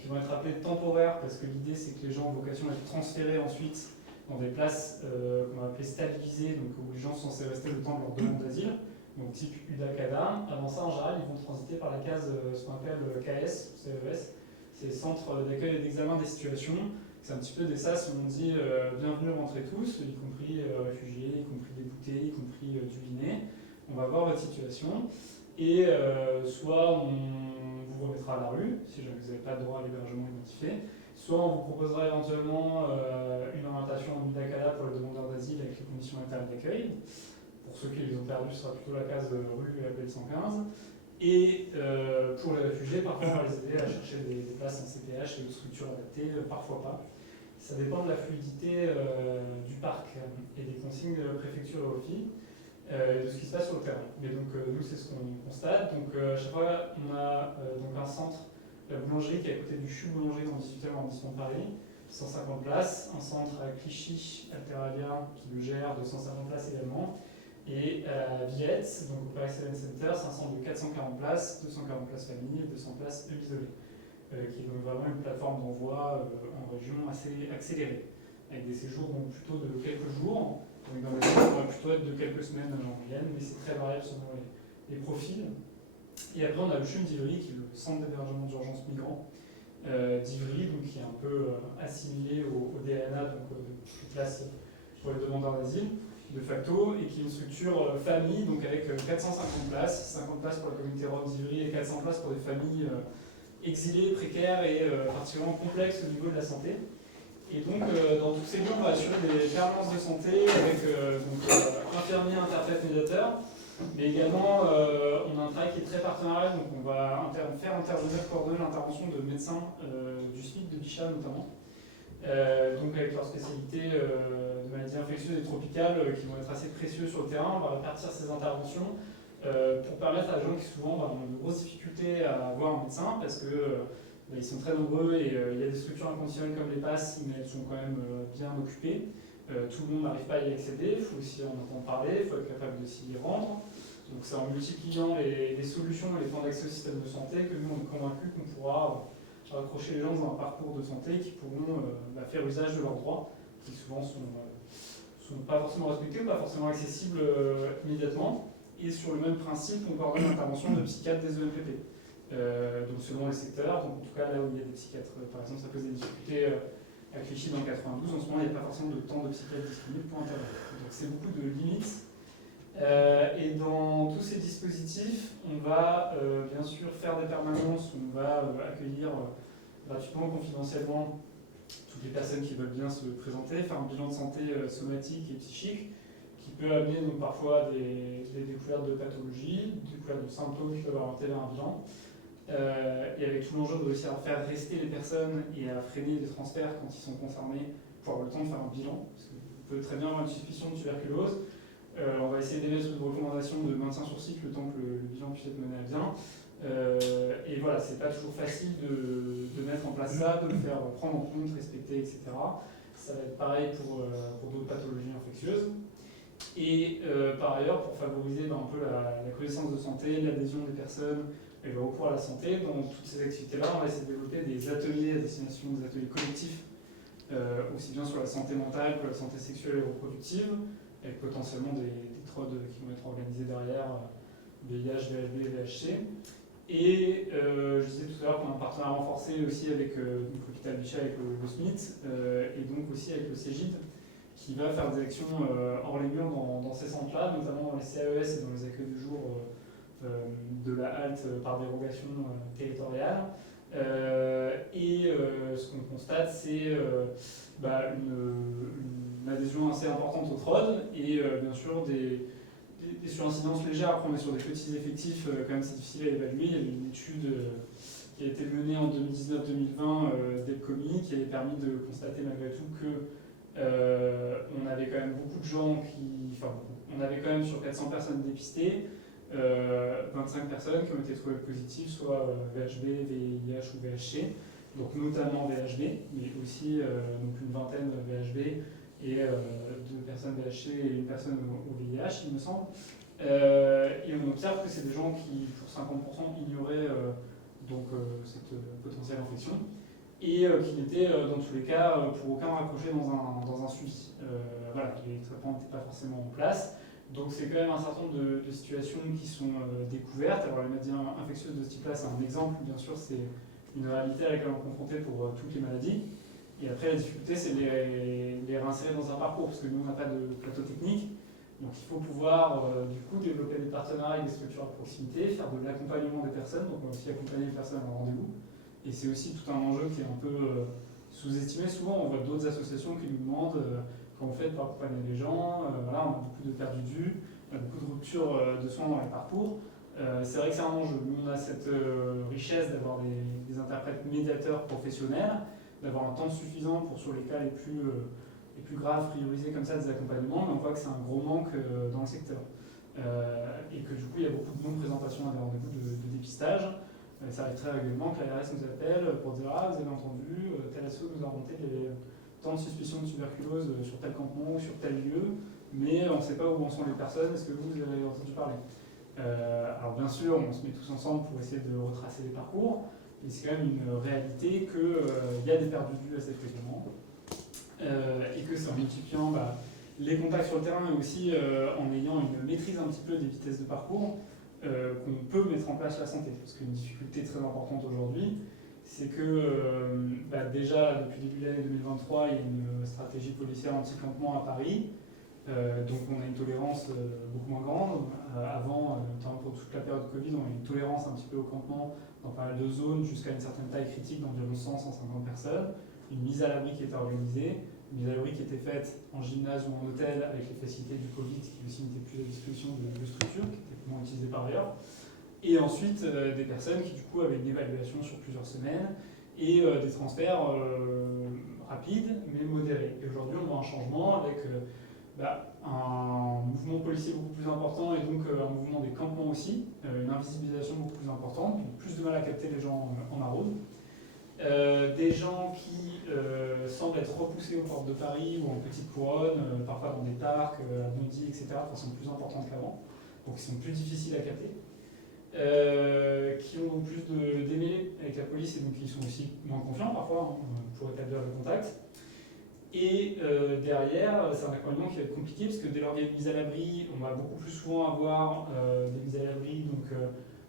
qui vont être appelés temporaires, parce que l'idée c'est que les gens ont vocation à être transférés ensuite dans des places qu'on va appeler stabilisées, donc où les gens sont censés rester le temps de leur demande d'asile. Donc type UDA-CADA. Avant ça, en général, ils vont transiter par la case, ce qu'on appelle KS, CES, c'est Centre d'accueil et d'examen des situations. C'est un petit peu des SAS où on dit bienvenue, rentrez tous, y compris réfugiés, y compris déboutés, y compris dublinés. On va voir votre situation et soit on vous remettra à la rue, si jamais vous n'avez pas de droit à l'hébergement identifié, soit on vous proposera éventuellement une orientation en UDA-CADA pour les demandeurs d'asile avec les conditions internes d'accueil. Pour ceux qui les ont perdus, ce sera plutôt la case rue Appel 115. Et pour les réfugiés, parfois on va les aider à chercher des places en CPH et de structures adaptées, parfois pas. Ça dépend de la fluidité du parc et des consignes de la préfecture et OFI, de ce qui se passe sur le terrain. Mais donc nous, c'est ce qu'on constate. Donc à chaque fois, on a donc un centre, la boulangerie qui est à côté du CHU Boulangerie dans le 18e arrondissement de Paris, 150 places. Un centre à Clichy, Alteravia, qui le gère, 250 places également. Et à Villette, donc au Paris Seven Center, c'est un centre de 440 places, 240 places familles et 200 places isolées, qui est donc vraiment une plateforme d'envoi en région assez accélérée, avec des séjours donc plutôt de quelques jours, donc dans les jours, on va plutôt être de quelques semaines en moyenne, mais c'est très variable selon les profils. Et après, on a le CHUM d'Ivry, qui est le centre d'hébergement d'urgence migrants d'Ivry, donc qui est un peu assimilé au DNA, donc aux places pour les demandeurs d'asile de facto, et qui est une structure famille, donc avec 450 places, 50 places pour la communauté rome d'Ivry et 400 places pour des familles exilées, précaires et particulièrement complexes au niveau de la santé. Et donc dans tous ces lieux, on va assurer des permanences de santé avec infirmiers, interprètes, médiateurs, Mais également, on a un travail qui est très partenarial, donc on va faire intervenir, coordonner l'intervention de médecins du SMIC de Bichat notamment, donc avec leur spécialité de maladies infectieuses et tropicales qui vont être assez précieux sur le terrain. On va répartir ces interventions pour permettre à des gens qui souvent ont de grosses difficultés à voir un médecin parce que ils sont très nombreux et il y a des structures inconditionnelles comme les PASS, mais elles sont quand même bien occupées. Tout le monde n'arrive pas à y accéder, il faut aussi en entendre parler, il faut être capable de s'y rendre. Donc c'est en multipliant les solutions et les plans d'accès au système de santé que nous on est convaincus qu'on pourra raccrocher les gens dans un parcours de santé qui pourront faire usage de leurs droits, qui souvent sont pas forcément respectés ou pas forcément accessibles immédiatement. Et sur le même principe, on coordonne l'intervention de psychiatres des EMPP. Donc selon les secteurs, donc en tout cas là où il y a des psychiatres, par exemple ça pose des difficultés à Clichy dans le 92, en ce moment il n'y a pas forcément de temps de psychiatre disponible pour intervenir. Donc c'est beaucoup de limites. Et dans tous ces dispositifs, on va bien sûr faire des permanences, on va accueillir gratuitement, confidentiellement toutes les personnes qui veulent bien se présenter, faire un bilan de santé somatique et psychique qui peut amener donc, parfois des découvertes de pathologies, des découvertes de symptômes qui peuvent orienter vers un bilan. Et avec tout l'enjeu de réussir à faire rester les personnes et à freiner les transferts quand ils sont concernés pour avoir le temps de faire un bilan. Parce qu'on peut très bien avoir une suspicion de tuberculose. On va essayer d'émettre une recommandation de maintien sur site le temps que le bilan puisse être mené à bien. Et voilà, c'est pas toujours facile de mettre en place ça, de le faire prendre en compte, respecter, etc. Ça va être pareil pour d'autres pathologies infectieuses. Et par ailleurs, pour favoriser un peu la connaissance de santé, l'adhésion des personnes et le recours à la santé, dans toutes ces activités-là, on va essayer de développer des ateliers à destination des ateliers collectifs, aussi bien sur la santé mentale que la santé sexuelle et reproductive, avec potentiellement des TROD qui vont être organisés derrière, VIH, VHB et VHC. Et je disais tout à l'heure qu'on a un partenariat renforcé aussi avec l'hôpital Bichat, avec le SMIT, et donc aussi avec le CEGID, qui va faire des actions hors les murs dans ces centres-là, notamment dans les CAES et dans les accueils du jour de la halte par dérogation territoriale. Ce qu'on constate, c'est une adhésion assez importante au TROD et bien sûr des surincidences légères. Après, on est sur des petits effectifs, quand même c'est difficile à évaluer. Il y a une étude qui a été menée en 2019-2020 d'EPCOMI qui avait permis de constater malgré tout que on avait quand même beaucoup de gens on avait quand même sur 400 personnes dépistées, 25 personnes qui ont été trouvées positives, soit VHB, VIH ou VHC, donc notamment VHB, mais aussi donc une vingtaine VHB et 2 personnes VHC et une personne au VIH, il me semble. Et on observe que c'est des gens qui, pour 50%, ignoraient cette potentielle infection et qui n'étaient, dans tous les cas, pour aucun raccroché dans un suivi. Les traitements n'étaient pas forcément en place. Donc c'est quand même un certain nombre de situations qui sont découvertes. Alors les maladies infectieuses de ce type-là, c'est un exemple, bien sûr, c'est une réalité à laquelle on est confronté pour toutes les maladies. Et après, la difficulté, c'est de les réinsérer dans un parcours, parce que nous, on n'a pas de plateau technique. Donc il faut pouvoir, du coup, développer des partenariats avec des structures à proximité, faire de l'accompagnement des personnes. Donc on va aussi accompagner les personnes à un rendez-vous. Et c'est aussi tout un enjeu qui est un peu sous-estimé. Souvent, on voit d'autres associations qui nous demandent comment on fait pour accompagner les gens. On a beaucoup de pertes de vue, beaucoup de ruptures de soins dans les parcours. C'est vrai que c'est un enjeu. Nous, on a cette richesse d'avoir des interprètes médiateurs professionnels, d'avoir un temps suffisant pour, sur les cas les plus graves, prioriser comme ça des accompagnements, mais on voit que c'est un gros manque dans le secteur. Et que du coup, il y a beaucoup de non-présentations à des rendez-vous de dépistage. Ça arrive très régulièrement que l'ARS nous appelle pour dire « Ah, vous avez entendu, tel asso nous a remonté les tant de suspicions de tuberculose sur tel campement ou sur tel lieu, mais on ne sait pas où en sont les personnes, est-ce que vous avez entendu parler ?» Alors bien sûr, on se met tous ensemble pour essayer de retracer les parcours, mais c'est quand même une réalité qu'il y a des pertes de vue assez fréquemment, et que c'est en multipliant les contacts sur le terrain, mais aussi en ayant une maîtrise un petit peu des vitesses de parcours, qu'on peut mettre en place la santé. Parce qu'une difficulté très importante aujourd'hui, c'est que déjà, depuis le début de l'année 2023, il y a une stratégie policière anti-campement à Paris. Donc on a une tolérance beaucoup moins grande. Avant, notamment pour toute la période Covid, on a une tolérance un petit peu au campement dans pas mal de zones jusqu'à une certaine taille critique d'environ 100-150 personnes. Une mise à l'abri qui était organisée, mise à l'abri qui étaient faites en gymnase ou en hôtel avec les facilités du Covid qui aussi n'étaient plus à disposition de structures, qui étaient moins utilisées par ailleurs. Et ensuite, des personnes qui du coup avaient une évaluation sur plusieurs semaines et des transferts rapides mais modérés. Et aujourd'hui, on voit un changement avec un mouvement policier beaucoup plus important et donc un mouvement des campements aussi, une invisibilisation beaucoup plus importante, donc plus de mal à capter les gens en maraude. Des gens qui semblent être repoussés aux portes de Paris ou en petite couronne, parfois dans des parcs, à Bondy, etc., de façon plus importante qu'avant, donc ils sont plus difficiles à capter. Qui ont plus de démêlés avec la police et donc qui sont aussi moins confiants parfois pour établir le contact. Et derrière, c'est un accompagnement qui va être compliqué parce que dès lors qu'il y a une mise à l'abri, on va beaucoup plus souvent avoir des mises à l'abri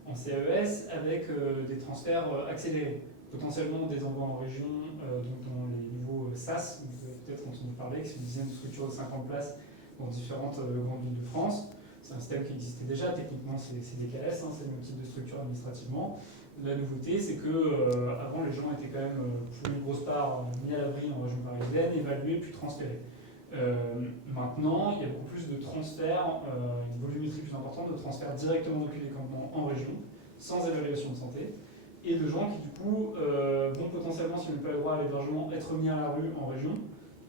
en CAES avec des transferts accélérés. Potentiellement des envois en région, dont les niveaux SAS, vous avez peut-être entendu parler, qui sont une dizaine de structures de 50 places dans différentes grandes villes de France. C'est un système qui existait déjà, techniquement c'est des CAS, c'est le même type de structure administrativement. La nouveauté, c'est que avant les gens étaient quand même, pour une grosse part, mis à l'abri en région parisienne, évalués puis transférés. Maintenant, il y a beaucoup plus de transferts, une volumétrie plus importante de transferts directement depuis les campements en région, sans évaluation de santé, et de gens qui du coup vont potentiellement, s'ils n'ont pas le droit à l'hébergement, être mis à la rue en région,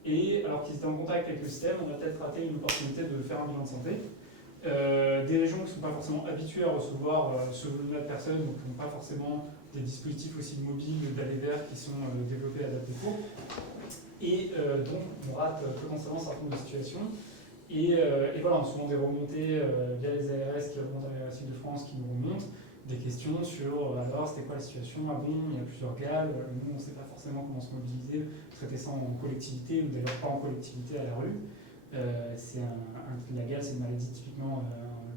et alors qu'ils étaient en contact avec le système, on a peut-être raté une opportunité de faire un bilan de santé. Des régions qui ne sont pas forcément habituées à recevoir ce volume-là de personnes, donc qui n'ont pas forcément des dispositifs aussi mobiles d'aller vers qui sont développés, adaptés pour. Et donc on rate potentiellement un certain nombre de situations. Et voilà, on a souvent des remontées via les ARS qui remontent à l'ARS de France qui nous remontent, des questions sur alors c'était quoi la situation, ah bon, il y a plusieurs GAL, nous on ne sait pas forcément comment se mobiliser, traiter ça en collectivité ou d'ailleurs pas en collectivité à la rue. La GAL, c'est une maladie typiquement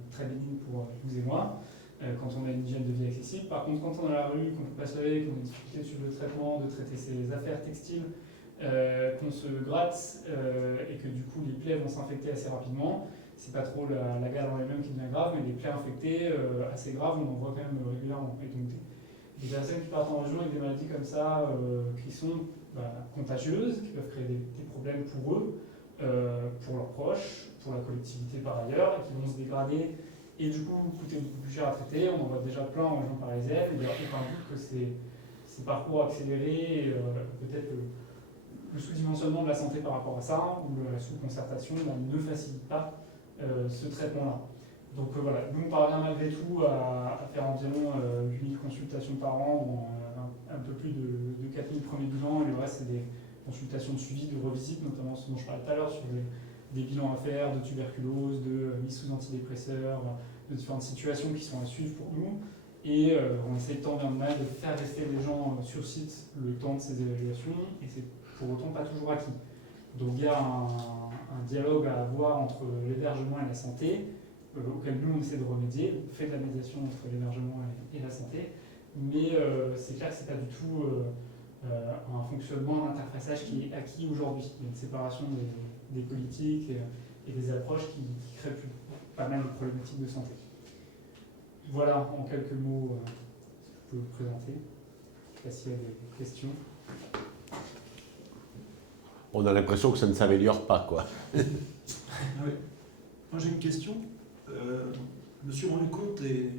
très bénigne pour vous et moi, quand on a une hygiène de vie accessible. Par contre, quand on est à la rue, qu'on ne peut pas se laver, qu'on a des difficultés de suivre le traitement, de traiter ses affaires textiles, qu'on se gratte et que du coup les plaies vont s'infecter assez rapidement, c'est pas trop la GAL en elle-même qui devient grave, mais les plaies infectées assez graves, on en voit quand même régulièrement. Et donc des personnes qui partent en région avec des maladies comme ça, qui sont contagieuses, qui peuvent créer des problèmes pour eux, pour leurs proches, pour la collectivité par ailleurs, et qui vont se dégrader et du coup coûter beaucoup plus cher à traiter. On en voit déjà plein en région parisienne, et d'ailleurs aucun doute que ces parcours accélérés, peut-être le sous-dimensionnement de la santé par rapport à ça, ou la sous-concertation, ne facilite pas ce traitement-là. Donc voilà, nous on parvient malgré tout à faire environ 8000 consultations par an, ou un peu plus de 4000 premiers bilans, et le reste c'est des consultations de suivi, de revisite, notamment ce dont je parlais tout à l'heure, sur des bilans à faire de tuberculose, de mise sous antidépresseurs, de différentes situations qui sont à suivre pour nous. Et on essaie tant bien de mal de faire rester les gens sur site le temps de ces évaluations, et c'est pour autant pas toujours acquis. Donc il y a un dialogue à avoir entre l'hébergement et la santé, auquel nous on essaie de remédier. On fait de la médiation entre l'hébergement et la santé, mais c'est clair que c'est pas du tout un fonctionnement, un interfaçage qui est acquis aujourd'hui. Il y a une séparation des politiques et des approches qui créent pas mal de problématiques de santé. Voilà en quelques mots ce que je peux vous présenter. Je ne sais pas s'il y a des questions. On a l'impression que ça ne s'améliore pas, quoi. Oui. Moi j'ai une question. Je me suis rendu compte, et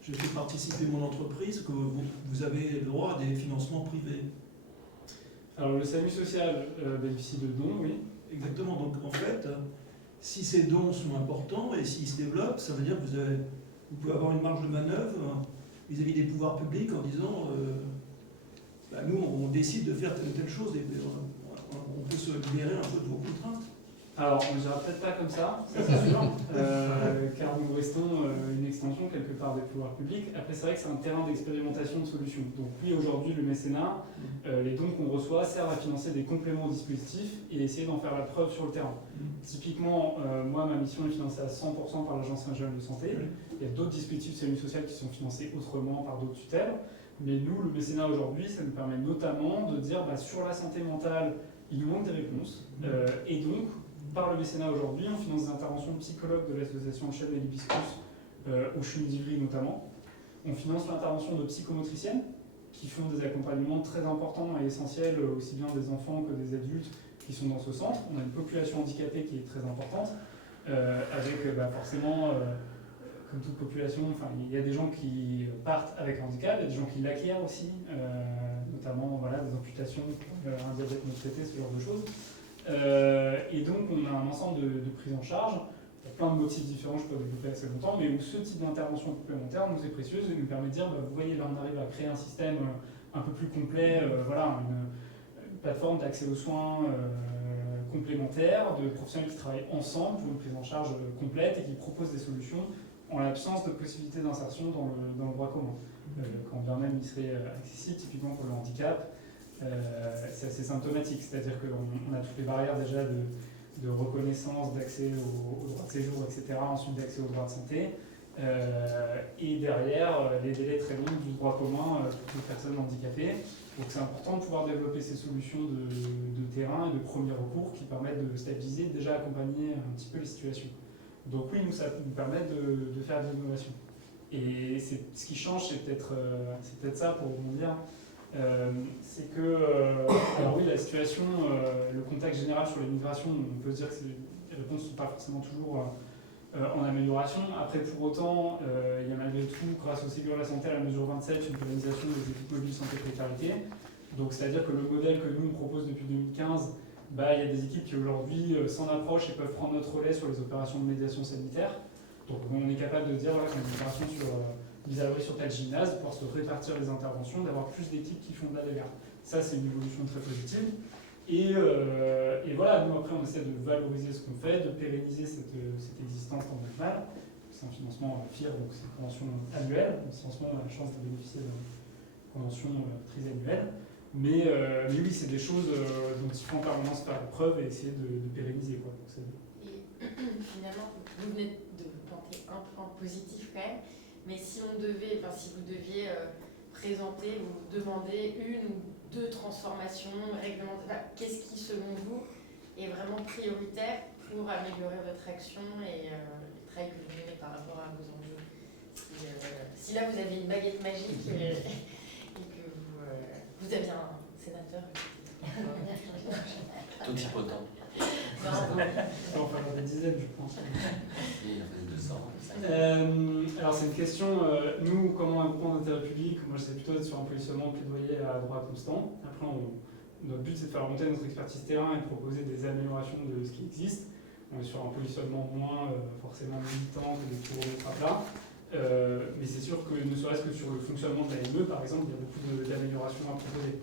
j'ai fait participer mon entreprise, que vous avez le droit à des financements privés. Alors le SAMU social bénéficie de dons, oui. Exactement. Donc en fait, si ces dons sont importants et s'ils se développent, ça veut dire que vous pouvez avoir une marge de manœuvre vis-à-vis des pouvoirs publics en disant nous on décide de faire telle ou telle chose et on peut se libérer un peu de vos contraintes. Alors, on ne dira peut-être pas comme ça c'est sûr, car nous restons une extension quelque part des pouvoirs publics. Après, c'est vrai que c'est un terrain d'expérimentation de solutions. Donc oui, aujourd'hui, le mécénat, les dons qu'on reçoit servent à financer des compléments au dispositif et essayer d'en faire la preuve sur le terrain. Typiquement, moi, ma mission est financée à 100% par l'Agence régionale de santé. Il y a d'autres dispositifs de SAMU social qui sont financés autrement par d'autres tutelles. Mais nous, le mécénat aujourd'hui, ça nous permet notamment de dire sur la santé mentale, il nous manque des réponses. Et donc, par le mécénat aujourd'hui, on finance des interventions de psychologues de l'association Chef et l'Hibiscus, au CHUM d'Ivry notamment. On finance l'intervention de psychomotriciennes qui font des accompagnements très importants et essentiels, aussi bien des enfants que des adultes, qui sont dans ce centre. On a une population handicapée qui est très importante, avec forcément, comme toute population, il y a des gens qui partent avec un handicap, il y a des gens qui l'acquièrent aussi, notamment des amputations, un diabète non traité, ce genre de choses. Et donc on a un ensemble de prises en charge. Il y a plein de motifs différents, je peux développer assez longtemps, mais où ce type d'intervention complémentaire nous est précieuse et nous permet de dire, vous voyez, là on arrive à créer un système un peu plus complet, une plateforme d'accès aux soins complémentaires, de professionnels qui travaillent ensemble pour une prise en charge complète et qui proposent des solutions en l'absence de possibilité d'insertion dans le droit commun. Quand bien même il serait accessible, typiquement pour le handicap, c'est assez symptomatique, c'est-à-dire qu'on a toutes les barrières déjà de reconnaissance, d'accès au droit de séjour, etc., ensuite d'accès au droit de santé, et derrière les délais très longs du droit commun pour les personnes handicapées. Donc c'est important de pouvoir développer ces solutions de terrain et de premier recours qui permettent de stabiliser, déjà accompagner un petit peu les situations. Donc oui, ça nous permet de faire de l'innovation. Et ce qui change, c'est peut-être ça pour vous dire. C'est que, alors oui, la situation, le contexte général sur les migrations, on peut se dire que les réponses ne sont pas forcément toujours en amélioration. Après, pour autant, il y a malgré tout, grâce au Ségur de la Santé à la mesure 27, une pérennisation des équipes mobiles santé précarité. Donc, c'est-à-dire que le modèle que nous on propose depuis 2015, il y a des équipes qui aujourd'hui s'en approchent et peuvent prendre notre relais sur les opérations de médiation sanitaire. Donc, on est capable de dire qu'on a une opération sur mise à l'abri sur tel gymnase, pouvoir se répartir les interventions, d'avoir plus d'équipes qui font de la DVR. Ça, c'est une évolution très positive. Et voilà, nous après, on essaie de valoriser ce qu'on fait, de pérenniser cette existence tant bien que mal. C'est un financement FIR, donc c'est une convention annuelle. Le financement, on a la chance de bénéficier d'une convention trisannuelle. Mais oui, c'est des choses dont il faut en permanence faire la preuve et essayer de pérenniser. Quoi. Donc, et finalement, vous venez de tenter un point positif quand même, mais si vous deviez présenter ou demander une ou deux transformations réglementaires, qu'est-ce qui, selon vous, est vraiment prioritaire pour améliorer votre action et le travail que vous menez par rapport à vos enjeux? Si là, vous avez une baguette magique et que vous aviez un sénateur... Tout type autant. Enfin, des dizaines, je pense. Il en fait 200. Alors, c'est une question, nous, comment un groupement d'intérêt public, moi, j'essaie plutôt d'être sur un positionnement plaidoyer à droit constant. Après, notre but, c'est de faire remonter notre expertise terrain et de proposer des améliorations de ce qui existe. On est sur un positionnement moins forcément militant que de tout remettre à plat. Mais c'est sûr que, ne serait-ce que sur le fonctionnement de l'AME, par exemple, il y a beaucoup d'améliorations à proposer.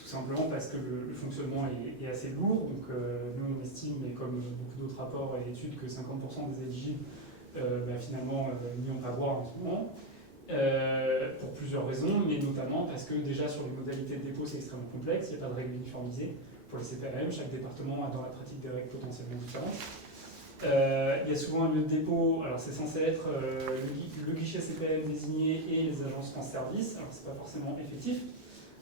Tout simplement parce que le fonctionnement est assez lourd. Donc, nous, on estime, mais comme beaucoup d'autres rapports et études, que 50% des éligibles, finalement, n'y ont pas droit en ce moment. Pour plusieurs raisons, mais notamment parce que déjà sur les modalités de dépôt, c'est extrêmement complexe. Il n'y a pas de règles uniformisées pour les CPAM. Chaque département a dans la pratique des règles potentiellement différentes. Il y a souvent un lieu de dépôt, alors c'est censé être le guichet CPAM désigné et les agences France Service, alors c'est pas forcément effectif,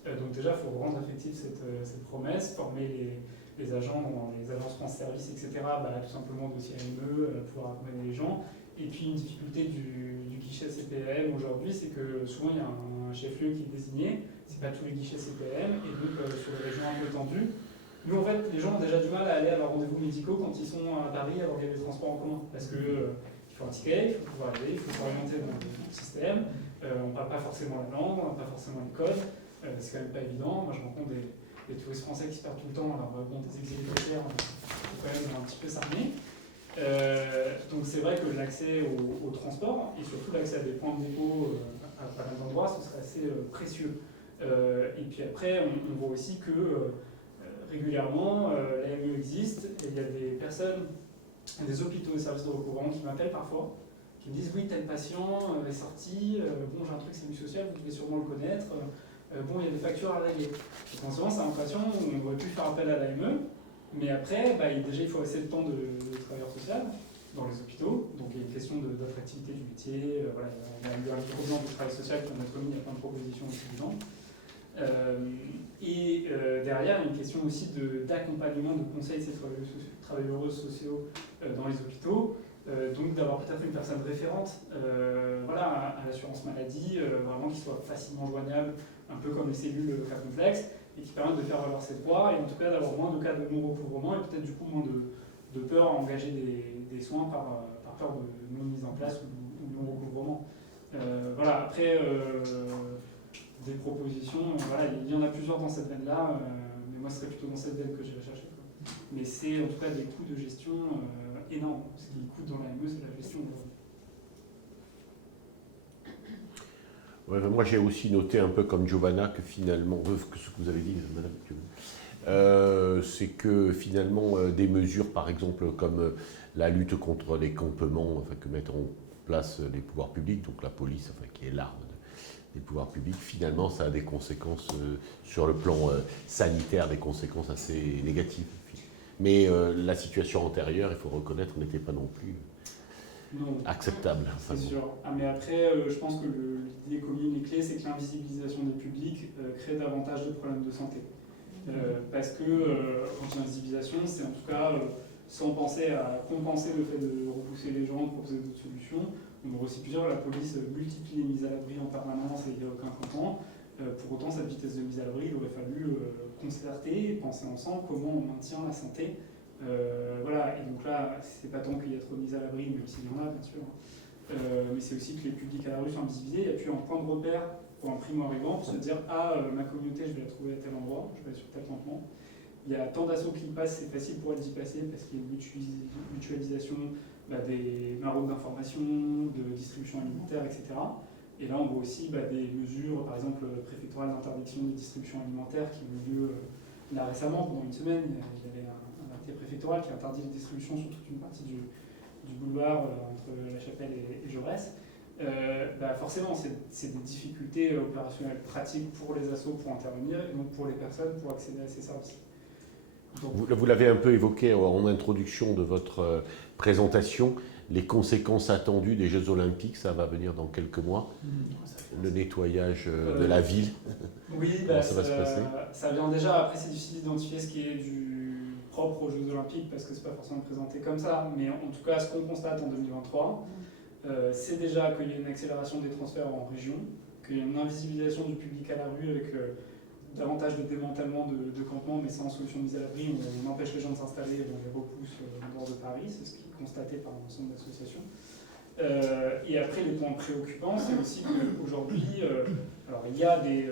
donc déjà il faut rendre effective cette promesse, former les agents dans les agences France Service, etc., tout simplement dossier AME, pouvoir accompagner les gens. Et puis une difficulté du guichet CPAM aujourd'hui, c'est que souvent il y a un chef-lieu qui est désigné, c'est pas tous les guichets CPAM, et donc sur les régions un peu tendues, nous, en fait, les gens ont déjà du mal à aller à leurs rendez-vous médicaux quand ils sont à Paris alors qu'il y a des transports en commun. Parce qu'il faut un ticket, il faut pouvoir aller, il faut s'orienter dans le système. On ne parle pas forcément la langue, on n'a pas forcément les codes. C'est quand même pas évident. Moi, je rencontre des touristes français qui se perdent tout le temps. Alors, des exilés militaires, il faut quand même un petit peu s'armer. Donc, c'est vrai que l'accès au transport et surtout l'accès à des points de dépôt à pas mal d'endroits, ce serait assez précieux. Et puis après, on voit aussi que régulièrement, l'AME existe et il y a des personnes, des hôpitaux et services de recouvrement qui m'appellent parfois, qui me disent oui, tel patient est sorti, bon, j'ai un truc sécu social, vous devez sûrement le connaître, bon, il y a des factures à régler. Donc en ce moment, c'est un patient où on aurait pu faire appel à l'AME, mais après, déjà, il faut laisser le temps de travailleur social dans les hôpitaux, donc il y a une question d'attractivité du métier, voilà, il y a eu un gros plan de travail social qui a commis, il y a plein de propositions aussi dedans. Derrière, il y a une question aussi d'accompagnement, de conseil de ces travailleurs sociaux dans les hôpitaux, donc d'avoir peut-être une personne référente à l'assurance maladie, vraiment qui soit facilement joignable, un peu comme les cellules cas complexes, et qui permettent de faire valoir ses droits, et en tout cas d'avoir moins de cas de non-recouvrement, et peut-être du coup moins de peur à engager des soins par peur de non-mise en place ou non-recouvrement. Voilà, après, des propositions, voilà, il y en a plusieurs dans cette veine-là, mais moi ce serait plutôt dans cette veine que je vais chercher. Mais c'est en tout cas des coûts de gestion énormes. Ce qui coûte dans la ME, c'est la gestion. Ouais, moi j'ai aussi noté un peu comme Giovanna que finalement, ce que vous avez dit, madame, c'est que finalement des mesures par exemple comme la lutte contre les campements, enfin, que mettent en place les pouvoirs publics, donc la police, enfin, qui est l'arme des pouvoirs publics, finalement ça a des conséquences sur le plan sanitaire, des conséquences assez négatives. Mais la situation antérieure, il faut reconnaître, n'était pas non plus acceptable. C'est sûr. Mais après, je pense que l'idée commune et clé, c'est que l'invisibilisation des publics crée davantage de problèmes de santé. Parce que, quand il y a invisibilisation, c'est en tout cas, sans penser à compenser le fait de repousser les gens, de proposer d'autres solutions. On en aussi plusieurs, la police multiplie les mises à l'abri en permanence et il n'y a aucun content. Pour autant, cette vitesse de mise à l'abri, il aurait fallu concerter et penser ensemble comment on maintient la santé. Voilà, et donc là, c'est pas tant qu'il y a trop de mise à l'abri, même s'il y en a, bien sûr. Mais c'est aussi que les publics à la rue sont invisibilisés. Il n'y a plus un point de repère pour un primo-arrivant pour se dire « Ah, ma communauté, je vais la trouver à tel endroit, je vais aller sur tel campement. » Il y a tant d'assauts qui passent, c'est facile pour elle d'y passer parce qu'il y a une mutualisation des maraudes d'information, de distribution alimentaire, etc. Et là, on voit aussi des mesures, par exemple, préfectorales d'interdiction des distributions alimentaires qui ont eu lieu là récemment, pendant une semaine. Il y avait un arrêté préfectoral qui interdit les distributions sur toute une partie du boulevard entre La Chapelle et Jaurès. Forcément, c'est des difficultés opérationnelles pratiques pour les assos pour intervenir et donc pour les personnes pour accéder à ces services. Donc, vous l'avez un peu évoqué en introduction de votre présentation, les conséquences attendues des Jeux Olympiques, ça va venir dans quelques mois, le nettoyage de la ville. Oui, comment ça va se passer? Ça vient déjà, après c'est difficile d'identifier ce qui est du propre aux Jeux Olympiques parce que c'est pas forcément présenté comme ça, mais en tout cas ce qu'on constate en 2023, c'est déjà qu'il y a une accélération des transferts en région, qu'il y a une invisibilisation du public à la rue avec davantage de démantèlement de campements, mais sans solution de mise à l'abri, on empêche les gens de s'installer et on les repousse au nord de Paris, c'est ce qui est constaté par un ensemble d'associations. Et après, les points préoccupants, c'est aussi qu'aujourd'hui, alors il y a des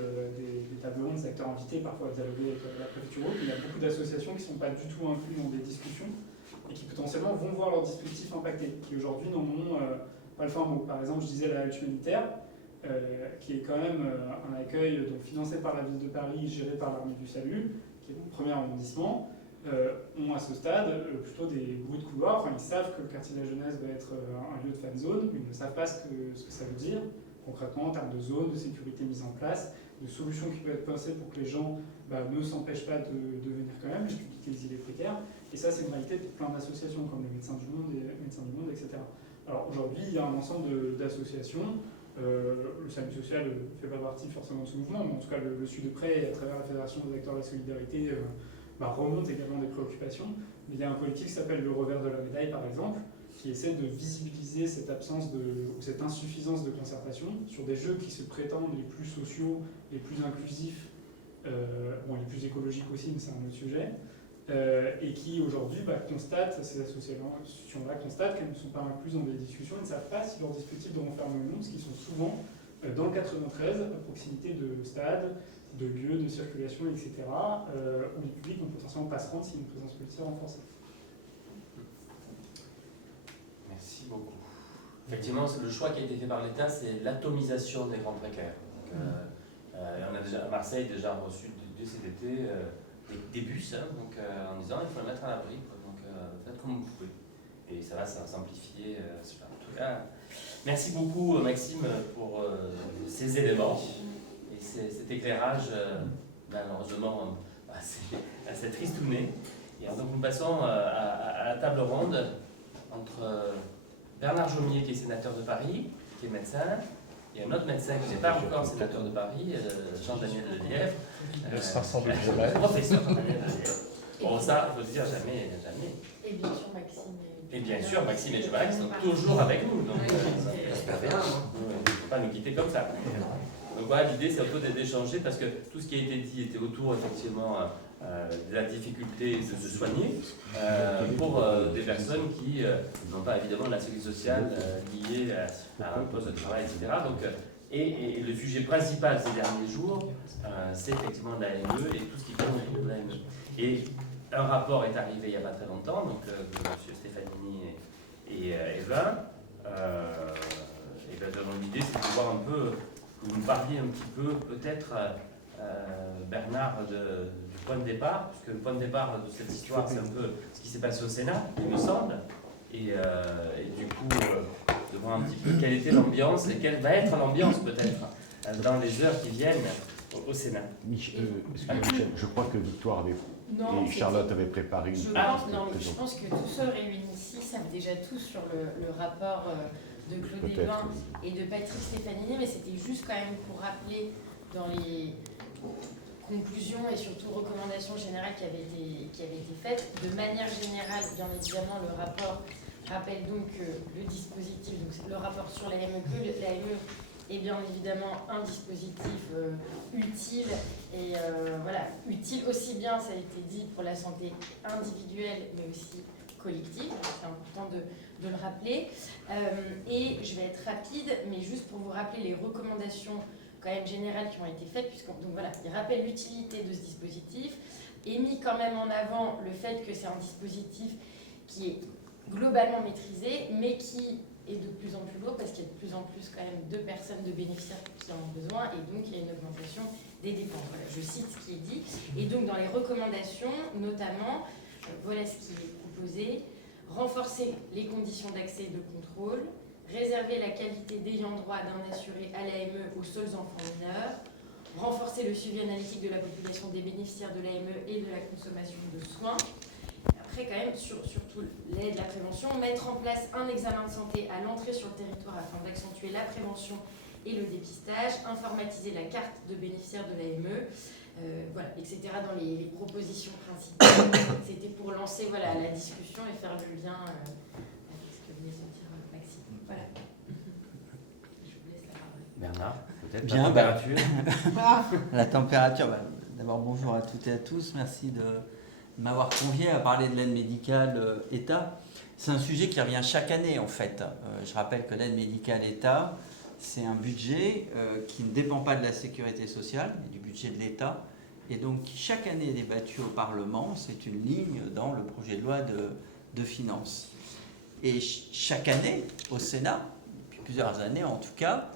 tables rondes, des acteurs invités parfois à dialoguer avec la préfecture, mais il y a beaucoup d'associations qui ne sont pas du tout incluses dans des discussions et qui potentiellement vont voir leur dispositif impacté, qui aujourd'hui n'en ont pas le fin mot. Par exemple, je disais la halte humanitaire, qui est quand même un accueil donc, financé par la ville de Paris, géré par l'Armée du Salut, qui est mon premier arrondissement, ont à ce stade plutôt des bruits de couloir. Enfin, ils savent que le quartier de la jeunesse va être un lieu de fan zone, mais ils ne savent pas ce que ça veut dire concrètement en termes de zone, de sécurité mise en place, de solutions qui peuvent être pensées pour que les gens ne s'empêchent pas de venir quand même, les publics exilés précaires. Et ça, c'est une réalité pour plein d'associations comme les Médecins du Monde, etc. Alors aujourd'hui, il y a un ensemble d'associations. Le SAMU social ne fait pas partie forcément de ce mouvement, mais en tout cas le suit de près et à travers la Fédération des acteurs de la solidarité remonte également des préoccupations. Mais il y a un collectif qui s'appelle le Revers de la médaille par exemple, qui essaie de visibiliser cette absence ou cette insuffisance de concertation sur des jeux qui se prétendent les plus sociaux, les plus inclusifs, les plus écologiques aussi, mais c'est un autre sujet, et qui aujourd'hui constatent, ces associations-là constatent qu'elles ne sont pas incluses dans des discussions et ne savent pas si leurs dispositifs de renfermement, parce qu'ils sont souvent dans le 93, à proximité de stades, de lieux de circulation, etc., où les publics vont potentiellement pas se rendre s'il y a une présence policière renforcée. Merci beaucoup. Effectivement, le choix qui a été fait par l'État, c'est l'atomisation des grands précaires. Donc, on a déjà, à Marseille déjà reçu dès cet été des bus en disant il faut le mettre à l'abri, donc faites comme vous pouvez. Et ça va simplifier. En tout cas, merci beaucoup Maxime pour ces éléments et cet éclairage malheureusement assez tristouné. Et donc nous passons à la table ronde entre Bernard Jomier qui est sénateur de Paris, qui est médecin, et un autre médecin qui n'est pas encore sénateur de Paris, Jean-Daniel Lelièvre. Le 500 de Jaurès. Professeur Jean-Daniel Lelièvre. Bon, ça, il faut se dire jamais. Et bien sûr, Maxime. Et bien sûr, Maxime et Joël sont toujours avec nous. Donc, J'espère bien. Il ne faut pas nous quitter comme ça. Donc voilà, l'idée c'est un peu d'échanger parce que tout ce qui a été dit était autour effectivement de la difficulté de se soigner pour des personnes qui n'ont pas évidemment la sécurité sociale liée à un poste de travail, etc. Donc, et le sujet principal ces derniers jours, c'est effectivement l'AME et tout ce qui tourne autour de l'AME. Et un rapport est arrivé il n'y a pas très longtemps, donc de M. Stefanini et Eva. Et bien, l'idée c'est de voir un peu, que vous nous parliez un petit peu peut-être, Bernard, du point de départ, puisque le point de départ de cette histoire c'est un peu ce qui s'est passé au Sénat, il me semble, et du coup de voir un petit peu quelle était l'ambiance et quelle va être l'ambiance peut-être dans les heures qui viennent au Sénat. Michel, je crois que Victoire avait, Non, et Charlotte avait préparé une je pense que tous ceux réunis ici savent déjà tous sur le rapport de Claude Évin et de Patrick Stefanini, mais c'était juste quand même pour rappeler dans les conclusions et surtout recommandations générales qui avaient été faites. De manière générale, bien évidemment, le rapport rappelle donc le dispositif, donc le rapport sur l'AME, que l'AME est bien évidemment un dispositif utile et voilà, utile aussi bien, ça a été dit, pour la santé individuelle mais aussi collective, c'est important de le rappeler. Et je vais être rapide, mais juste pour vous rappeler les recommandations quand même générales qui ont été faites, donc voilà, il rappelle l'utilité de ce dispositif et mis quand même en avant le fait que c'est un dispositif qui est globalement maîtrisé, mais qui est de plus en plus lourd parce qu'il y a de plus en plus quand même de personnes, de bénéficiaires qui en ont besoin et donc il y a une augmentation des dépenses. Voilà, je cite ce qui est dit. Et donc dans les recommandations, notamment, voilà ce qui est proposé: renforcer les conditions d'accès et de contrôle, réserver la qualité d'ayant droit d'un assuré à l'AME aux seuls enfants mineurs, renforcer le suivi analytique de la population des bénéficiaires de l'AME et de la consommation de soins. Après, quand même, surtout l'aide, la prévention, mettre en place un examen de santé à l'entrée sur le territoire afin d'accentuer la prévention et le dépistage, informatiser la carte de bénéficiaire de l'AME, voilà, etc. dans les propositions principales. C'était pour lancer voilà, la discussion et faire le lien avec ce que venait de dire Maxime. Voilà. Je vous laisse la parole. Bernard, peut-être Bien, la température. La température, d'abord bonjour à toutes et à tous, merci de m'avoir convié à parler de l'aide médicale État. C'est un sujet qui revient chaque année en fait. Je rappelle que l'aide médicale État, c'est un budget qui ne dépend pas de la sécurité sociale, mais du budget de l'État, et donc qui chaque année est débattu au Parlement. C'est une ligne dans le projet de loi de finances. Et chaque année, au Sénat, depuis plusieurs années en tout cas,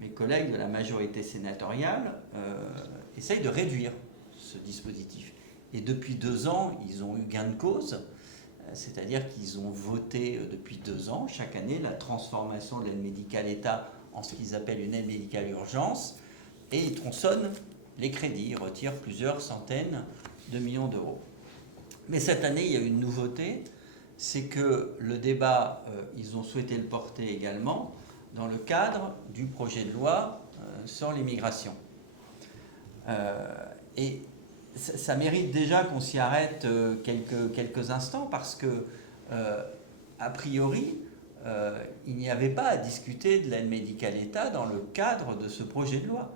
mes collègues de la majorité sénatoriale essayent de réduire ce dispositif. Et depuis 2 ans, ils ont eu gain de cause, c'est-à-dire qu'ils ont voté depuis 2 ans, chaque année, la transformation de l'aide médicale État en ce qu'ils appellent une aide médicale urgence, et ils tronçonnent les crédits, ils retirent plusieurs centaines de millions d'euros. Mais cette année, il y a une nouveauté, c'est que le débat, ils ont souhaité le porter également dans le cadre du projet de loi sur l'immigration. Et ça mérite déjà qu'on s'y arrête quelques instants parce que, a priori, il n'y avait pas à discuter de l'aide médicale État dans le cadre de ce projet de loi.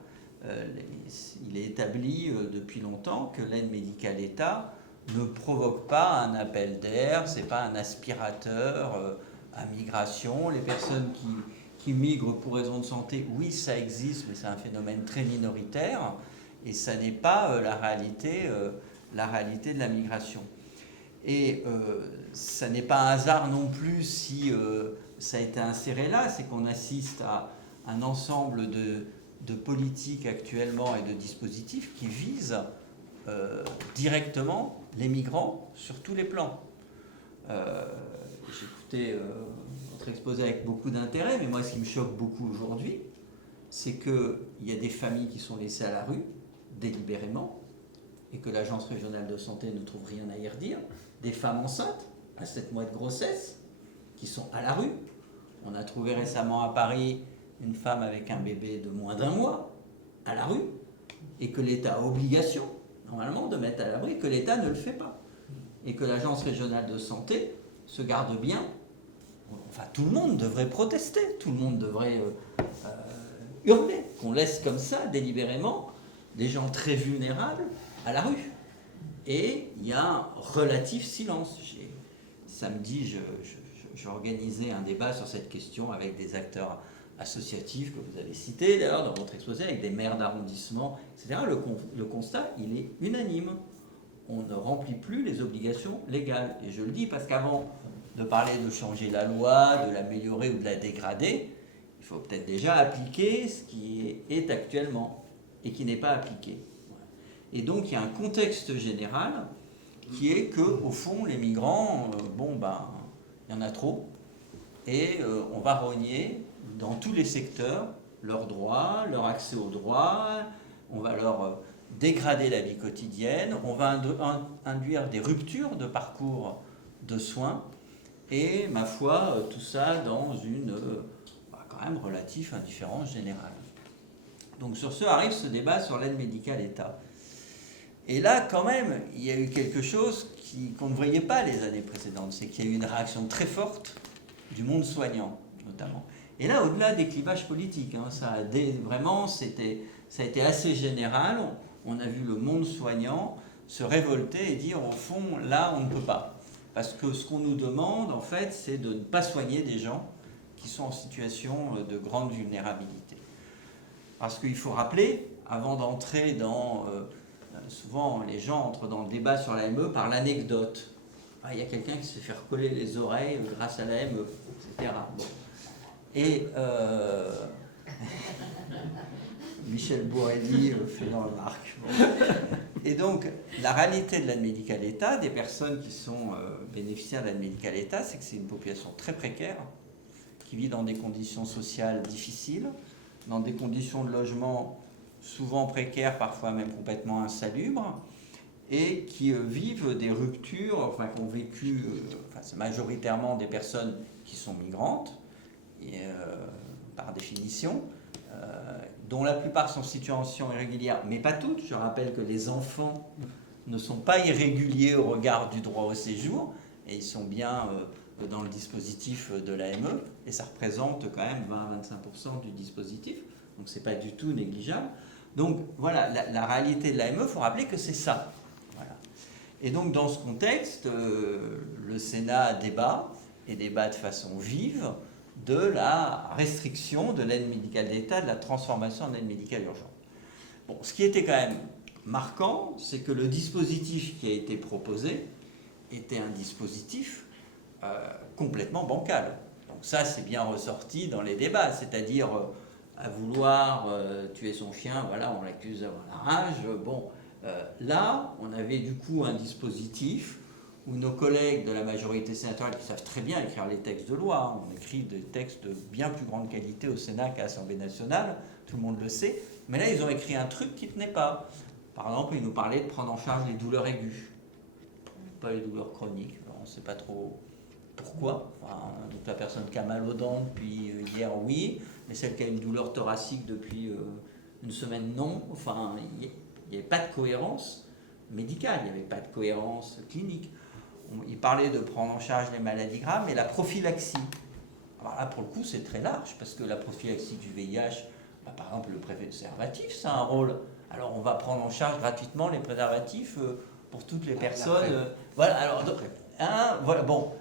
Il est établi depuis longtemps que l'aide médicale État ne provoque pas un appel d'air, ce n'est pas un aspirateur à migration. Les personnes qui migrent pour raison de santé, oui, ça existe, mais c'est un phénomène très minoritaire. Et ça n'est pas la réalité de la migration. Et ça n'est pas un hasard non plus si ça a été inséré là, c'est qu'on assiste à un ensemble de politiques actuellement et de dispositifs qui visent directement les migrants sur tous les plans. J'ai écouté votre exposé avec beaucoup d'intérêt, mais moi ce qui me choque beaucoup aujourd'hui, c'est qu'il y a des familles qui sont laissées à la rue, délibérément, et que l'Agence régionale de santé ne trouve rien à y redire, des femmes enceintes à 7 mois de grossesse qui sont à la rue. On a trouvé récemment à Paris une femme avec un bébé de moins d'1 mois à la rue, et que l'État a obligation, normalement, de mettre à l'abri, que l'État ne le fait pas. Et que l'Agence régionale de santé se garde bien. Enfin, tout le monde devrait protester, tout le monde devrait hurler, qu'on laisse comme ça, délibérément, des gens très vulnérables à la rue. Et il y a un relatif silence. Samedi, j'organisais un débat sur cette question avec des acteurs associatifs que vous avez cités d'ailleurs dans votre exposé, avec des maires d'arrondissement, etc. Le constat, il est unanime. On ne remplit plus les obligations légales. Et je le dis parce qu'avant de parler de changer la loi, de l'améliorer ou de la dégrader, il faut peut-être déjà appliquer ce qui est actuellement et qui n'est pas appliqué. Et donc il y a un contexte général qui est que, au fond, les migrants, il y en a trop, et on va rogner dans tous les secteurs leurs droits, leur accès aux droits, on va leur dégrader la vie quotidienne, on va induire des ruptures de parcours de soins, et ma foi, tout ça dans une quand même relative indifférence générale. Donc sur ce arrive ce débat sur l'aide médicale État. Et là, quand même, il y a eu quelque chose qu'on ne voyait pas les années précédentes, c'est qu'il y a eu une réaction très forte du monde soignant, notamment. Et là, au-delà des clivages politiques, ça a été assez général. On a vu le monde soignant se révolter et dire, au fond, là, on ne peut pas. Parce que ce qu'on nous demande, en fait, c'est de ne pas soigner des gens qui sont en situation de grande vulnérabilité. Parce qu'il faut rappeler, avant d'entrer dans... souvent, les gens entrent dans le débat sur l'AME par l'anecdote. Il y a quelqu'un qui se fait faire coller les oreilles grâce à l'AME, etc. Bon. Et Michel Bourrelli fait dans le marque. Bon. Et donc, la réalité de l'aide médicale État, des personnes qui sont bénéficiaires de l'aide médicale État, c'est que c'est une population très précaire, qui vit dans des conditions sociales difficiles, dans des conditions de logement souvent précaires, parfois même complètement insalubres, et qui vivent des ruptures, qui ont vécu, c'est majoritairement des personnes qui sont migrantes, par définition, dont la plupart sont en situation irrégulière, mais pas toutes. Je rappelle que les enfants ne sont pas irréguliers au regard du droit au séjour, et ils sont bien dans le dispositif de l'AME, et ça représente quand même 20-25% du dispositif, donc c'est pas du tout négligeable. Donc voilà, la réalité de l'AME, il faut rappeler que c'est ça. Voilà. Et donc dans ce contexte, le Sénat débat, et débat de façon vive, de la restriction de l'aide médicale d'État, de la transformation en aide médicale urgente. Bon, ce qui était quand même marquant, c'est que le dispositif qui a été proposé était un dispositif complètement bancal. Donc ça, c'est bien ressorti dans les débats, c'est-à-dire à vouloir tuer son chien, voilà, on l'accuse d'avoir la rage. Bon, là, on avait du coup un dispositif où nos collègues de la majorité sénatoriale, qui savent très bien écrire les textes de loi, on écrit des textes de bien plus grande qualité au Sénat qu'à l'Assemblée nationale, tout le monde le sait, mais là, ils ont écrit un truc qui ne tenait pas. Par exemple, ils nous parlaient de prendre en charge les douleurs aiguës, pas les douleurs chroniques, on ne sait pas trop pourquoi. Donc la personne qui a mal aux dents depuis hier, oui, mais celle qui a une douleur thoracique depuis une semaine, non. Il n'y avait pas de cohérence médicale, il n'y avait pas de cohérence clinique. Il parlait de prendre en charge les maladies graves, mais la prophylaxie. Alors là, pour le coup, c'est très large, parce que la prophylaxie du VIH, par exemple, le préservatif, ça a un rôle. Alors, on va prendre en charge gratuitement les préservatifs pour toutes les personnes. Voilà, alors, voilà, bon.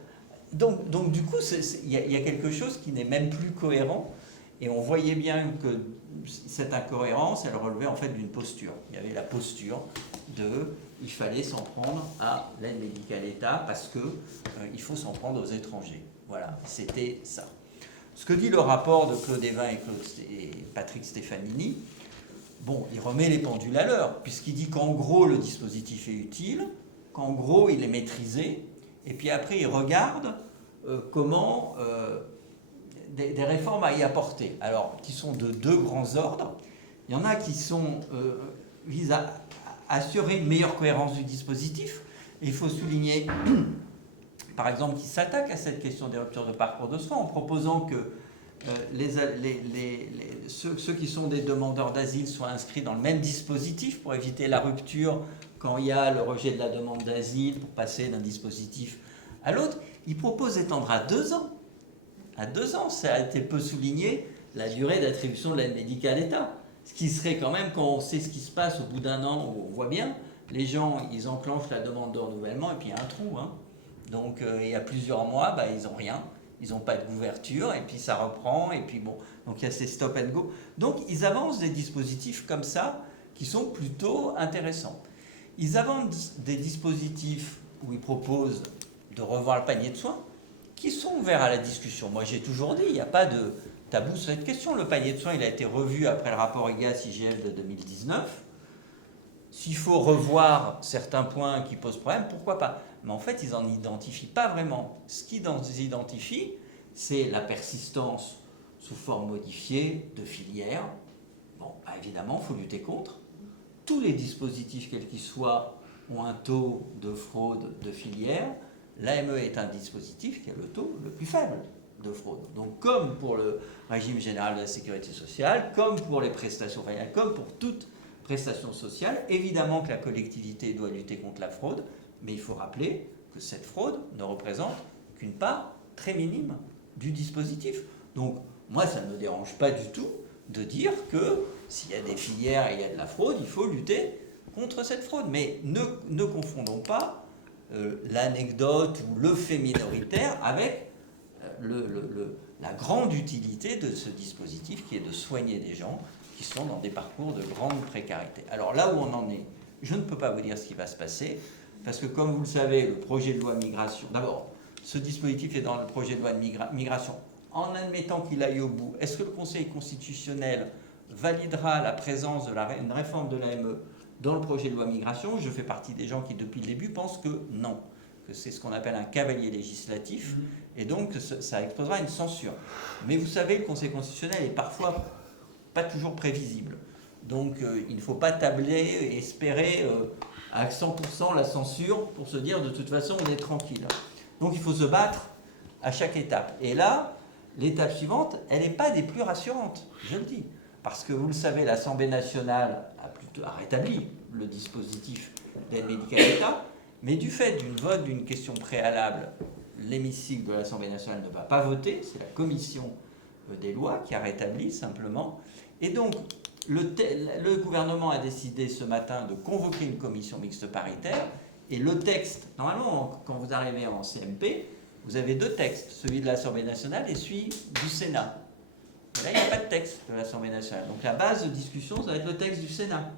Donc, du coup, il y a quelque chose qui n'est même plus cohérent, et on voyait bien que cette incohérence, elle relevait en fait d'une posture. Il y avait la posture il fallait s'en prendre à l'aide médicale État parce que il faut s'en prendre aux étrangers. Voilà, c'était ça. Ce que dit le rapport de Claude Évin et Patrick Stefanini, bon, il remet les pendules à l'heure, puisqu'il dit qu'en gros, le dispositif est utile, qu'en gros, il est maîtrisé, et puis après, il regarde comment des réformes à y apporter, alors qui sont de deux grands ordres. Il y en a qui visent à assurer une meilleure cohérence du dispositif. Et il faut souligner, par exemple, qu'ils s'attaquent à cette question des ruptures de parcours de soins en proposant que ceux qui sont des demandeurs d'asile soient inscrits dans le même dispositif pour éviter la rupture quand il y a le rejet de la demande d'asile pour passer d'un dispositif à l'autre. Ils proposent d'étendre à 2 ans. À 2 ans, ça a été peu souligné, la durée d'attribution de l'aide médicale à l'État. Ce qui serait quand même, quand on sait ce qui se passe au bout d'un an, où on voit bien, les gens, ils enclenchent la demande de renouvellement et puis il y a un trou. Hein. Donc il y a plusieurs mois, ils n'ont rien, ils n'ont pas de couverture et puis ça reprend et puis bon, donc il y a ces stop and go. Donc ils avancent des dispositifs comme ça qui sont plutôt intéressants. Ils avancent des dispositifs où ils proposent de revoir le panier de soins qui sont ouverts à la discussion. Moi j'ai toujours dit, il n'y a pas de tabou sur cette question. Le panier de soins, il a été revu après le rapport IGAS-IGF de 2019. S'il faut revoir certains points qui posent problème, pourquoi pas? Mais en fait, ils n'en identifient pas vraiment. Ce qu'ils identifient, c'est la persistance sous forme modifiée de filières. Bon, évidemment, il faut lutter contre. Tous les dispositifs, quels qu'ils soient, ont un taux de fraude de filière. L'AME est un dispositif qui a le taux le plus faible de fraude. Donc, comme pour le régime général de la sécurité sociale, comme pour les prestations familiales, comme pour toute prestation sociale, évidemment que la collectivité doit lutter contre la fraude, mais il faut rappeler que cette fraude ne représente qu'une part très minime du dispositif. Donc, moi, ça ne me dérange pas du tout de dire que s'il y a des filières et il y a de la fraude, il faut lutter contre cette fraude. Mais ne confondons pas l'anecdote ou le fait minoritaire avec la grande utilité de ce dispositif qui est de soigner des gens qui sont dans des parcours de grande précarité. Alors là où on en est, je ne peux pas vous dire ce qui va se passer, parce que comme vous le savez, le projet de loi migration, d'abord, ce dispositif est dans le projet de loi de migration, en admettant qu'il aille au bout, est-ce que le Conseil constitutionnel validera la présence d'une réforme de l'AME dans le projet de loi migration? Je fais partie des gens qui, depuis le début, pensent que non, que c'est ce qu'on appelle un cavalier législatif, et donc ça exposera une censure. Mais vous savez, le Conseil constitutionnel est parfois pas toujours prévisible. Donc il ne faut pas tabler et espérer à 100% la censure pour se dire de toute façon on est tranquille. Donc il faut se battre à chaque étape. Et là, l'étape suivante, elle n'est pas des plus rassurantes, je le dis. Parce que vous le savez, l'Assemblée nationale a rétabli le dispositif d'aide médicale à l'État, mais du fait d'une vote d'une question préalable, l'hémicycle de l'Assemblée nationale ne va pas voter, c'est la commission des lois qui a rétabli simplement. Et donc, le gouvernement a décidé ce matin de convoquer une commission mixte paritaire, et le texte, normalement, quand vous arrivez en CMP, vous avez deux textes, celui de l'Assemblée nationale et celui du Sénat. Et là, il n'y a pas de texte de l'Assemblée nationale. Donc la base de discussion, ça va être le texte du Sénat.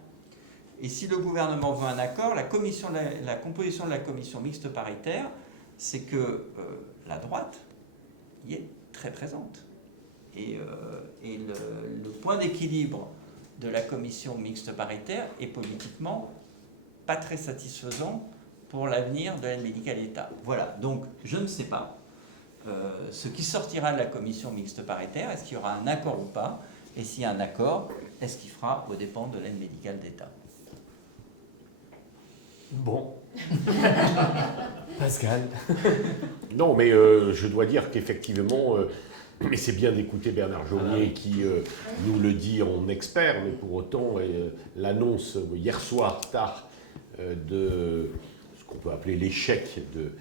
Et si le gouvernement veut un accord, la composition de la commission mixte paritaire, c'est que la droite y est très présente. Et le point d'équilibre de la commission mixte paritaire est politiquement pas très satisfaisant pour l'avenir de l'aide médicale à l'État. Voilà, donc je ne sais pas ce qui sortira de la commission mixte paritaire, est-ce qu'il y aura un accord ou pas, et s'il y a un accord, est-ce qu'il fera aux dépens de l'aide médicale d'État? Bon. Pascal. Non, mais je dois dire qu'effectivement, mais c'est bien d'écouter Bernard Jomier qui nous le dit en expert, mais pour autant, l'annonce hier soir tard de ce qu'on peut appeler l'échec de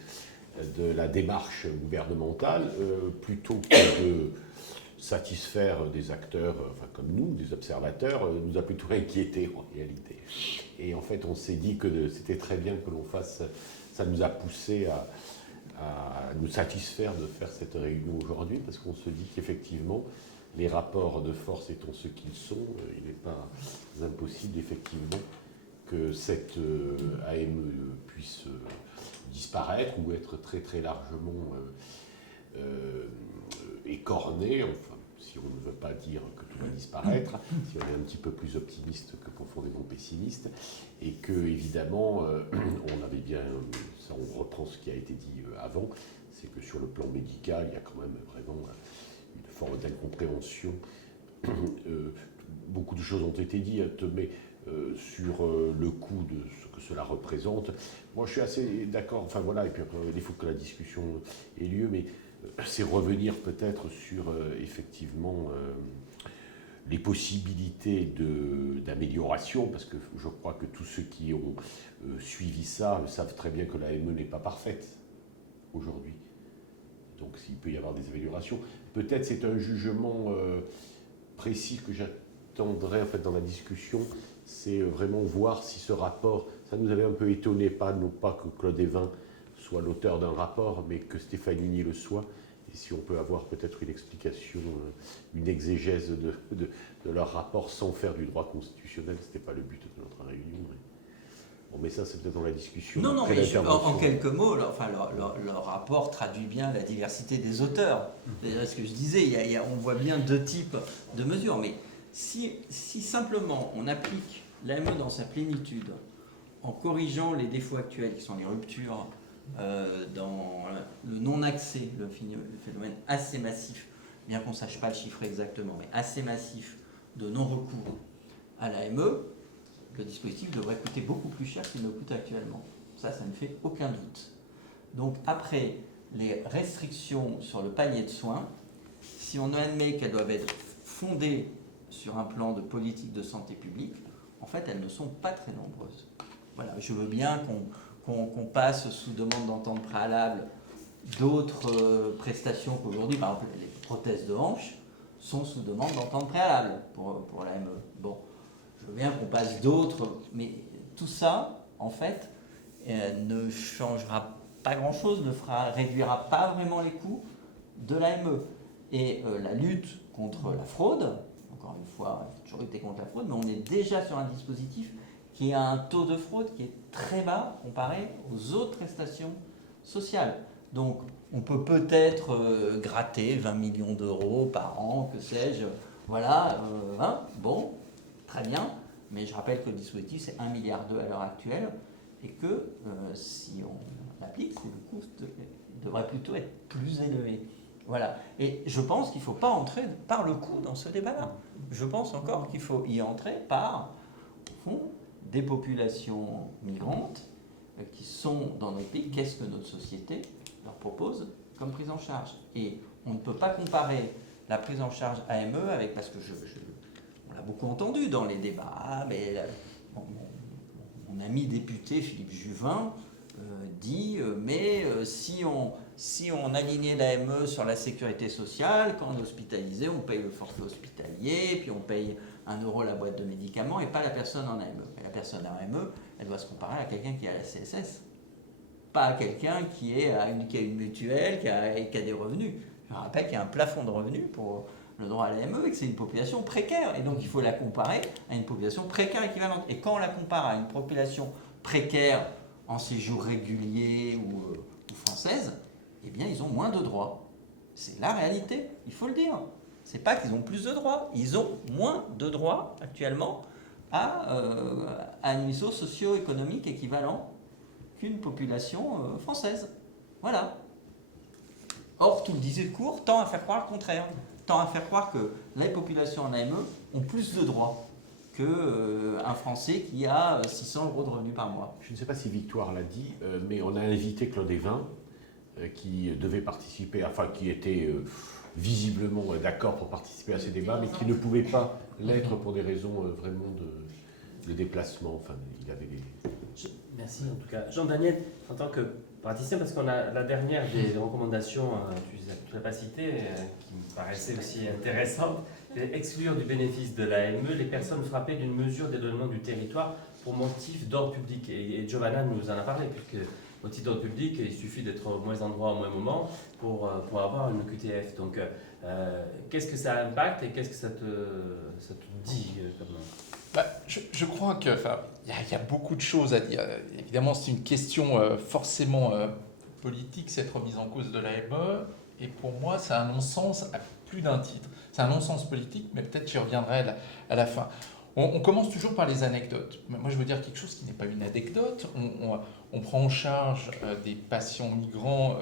la démarche gouvernementale, plutôt que de satisfaire des acteurs, enfin comme nous, des observateurs, nous a plutôt inquiétés en réalité. Et en fait, on s'est dit que c'était très bien que l'on fasse, ça nous a poussé à nous satisfaire de faire cette réunion aujourd'hui, parce qu'on se dit qu'effectivement, les rapports de force étant ce qu'ils sont, il n'est pas impossible effectivement que cette AME puisse disparaître ou être très très largement écornée, enfin, si on ne veut pas dire que tout va disparaître, si on est un petit peu plus optimiste que profondément pessimiste, et que évidemment, on avait bien, ça on reprend ce qui a été dit avant, c'est que sur le plan médical, il y a quand même vraiment une forme d'incompréhension. Beaucoup de choses ont été dites, mais sur le coût de ce que cela représente, moi je suis assez d'accord, enfin voilà, et puis il faut que la discussion ait lieu, mais c'est revenir peut-être sur effectivement les possibilités d'amélioration, parce que je crois que tous ceux qui ont suivi ça savent très bien que l'AME n'est pas parfaite aujourd'hui. Donc s'il peut y avoir des améliorations, peut-être c'est un jugement précis que j'attendrais en fait, dans la discussion, c'est vraiment voir si ce rapport, ça nous avait un peu étonné, pas que Claude Évin soit l'auteur d'un rapport, mais que Stefanini le soit, et si on peut avoir peut-être une explication, une exégèse de leur rapport sans faire du droit constitutionnel, ce n'était pas le but de notre réunion. Bon, mais ça, c'est peut-être dans la discussion. Non, mais en quelques mots, leur rapport traduit bien la diversité des auteurs. C'est ce que je disais, on voit bien deux types de mesures. Mais si simplement on applique l'AME dans sa plénitude, en corrigeant les défauts actuels, qui sont les ruptures dans le non-accès, le phénomène assez massif, bien qu'on ne sache pas le chiffrer exactement, mais assez massif de non-recours à l'AME, le dispositif devrait coûter beaucoup plus cher qu'il ne coûte actuellement. Ça ne fait aucun doute. Donc après, les restrictions sur le panier de soins, si on admet qu'elles doivent être fondées sur un plan de politique de santé publique, en fait, elles ne sont pas très nombreuses. Voilà, je veux bien qu'on passe sous demande d'entente préalable d'autres prestations qu'aujourd'hui, par exemple les prothèses de hanche, sont sous demande d'entente préalable pour l'AME. Bon. Je veux bien qu'on passe d'autres, mais tout ça, en fait, ne changera pas grand-chose, réduira pas vraiment les coûts de l'AME. Et la lutte contre la fraude, encore une fois, il faut toujours lutter contre la fraude, mais on est déjà sur un dispositif qui a un taux de fraude qui est très bas comparé aux autres prestations sociales. Donc, on peut peut-être gratter 20 millions d'euros par an, que sais-je, voilà, bon. Très bien, mais je rappelle que le dispositif c'est 1,2 milliard à l'heure actuelle et que si on l'applique, le coût devrait plutôt être plus élevé. Voilà. Et je pense qu'il ne faut pas entrer par le coût dans ce débat-là. Je pense encore qu'il faut y entrer par, au fond, des populations migrantes qui sont dans notre pays. Qu'est-ce que notre société leur propose comme prise en charge? Et on ne peut pas comparer la prise en charge AME avec, parce que on l'a beaucoup entendu dans les débats, mais mon ami député Philippe Juvin dit mais si on alignait l'AME sur la sécurité sociale, quand on est hospitalisé, on paye le forfait hospitalier, puis on paye 1 € la boîte de médicaments et pas la personne en AME. Et la personne en AME, elle doit se comparer à quelqu'un qui a la CSS, pas à quelqu'un qui a une mutuelle, qui a des revenus. Je rappelle qu'il y a un plafond de revenus pour le droit à l'AME et que c'est une population précaire. Et donc il faut la comparer à une population précaire équivalente. Et quand on la compare à une population précaire en séjour régulier ou française, eh bien ils ont moins de droits. C'est la réalité, il faut le dire. C'est pas qu'ils ont plus de droits, ils ont moins de droits actuellement à un niveau socio-économique équivalent qu'une population française. Voilà. Or, tout le discours tend à faire croire le contraire, tend à faire croire que les populations en AME ont plus de droits qu'un Français qui a 600 € de revenus par mois. Je ne sais pas si Victoire l'a dit, mais on a invité Claude Évin, qui devait participer, enfin qui était visiblement d'accord pour participer à ces débats, mais qui ne pouvait pas l'être pour des raisons vraiment de déplacement. Enfin, il avait des... Merci en tout cas. Jean-Daniel, en tant que praticien, parce qu'on a la dernière des recommandations, tu l'as pas cité, qui me paraissait aussi intéressante, c'est exclure du bénéfice de l'AME les personnes frappées d'une mesure d'éloignement du territoire pour motif d'ordre public. Et Giovanna nous en a parlé, puisque motif d'ordre public, il suffit d'être au moins endroit au moins moment pour avoir une QTF. Donc, qu'est-ce que ça impacte et qu'est-ce que ça te dit Je crois qu'il y a beaucoup de choses à dire. Évidemment, c'est une question forcément politique, cette remise en cause de l'AME. Et pour moi, c'est un non-sens à plus d'un titre. C'est un non-sens politique, mais peut-être j'y reviendrai à la fin. On commence toujours par les anecdotes. Moi, je veux dire quelque chose qui n'est pas une anecdote. On prend en charge des patients migrants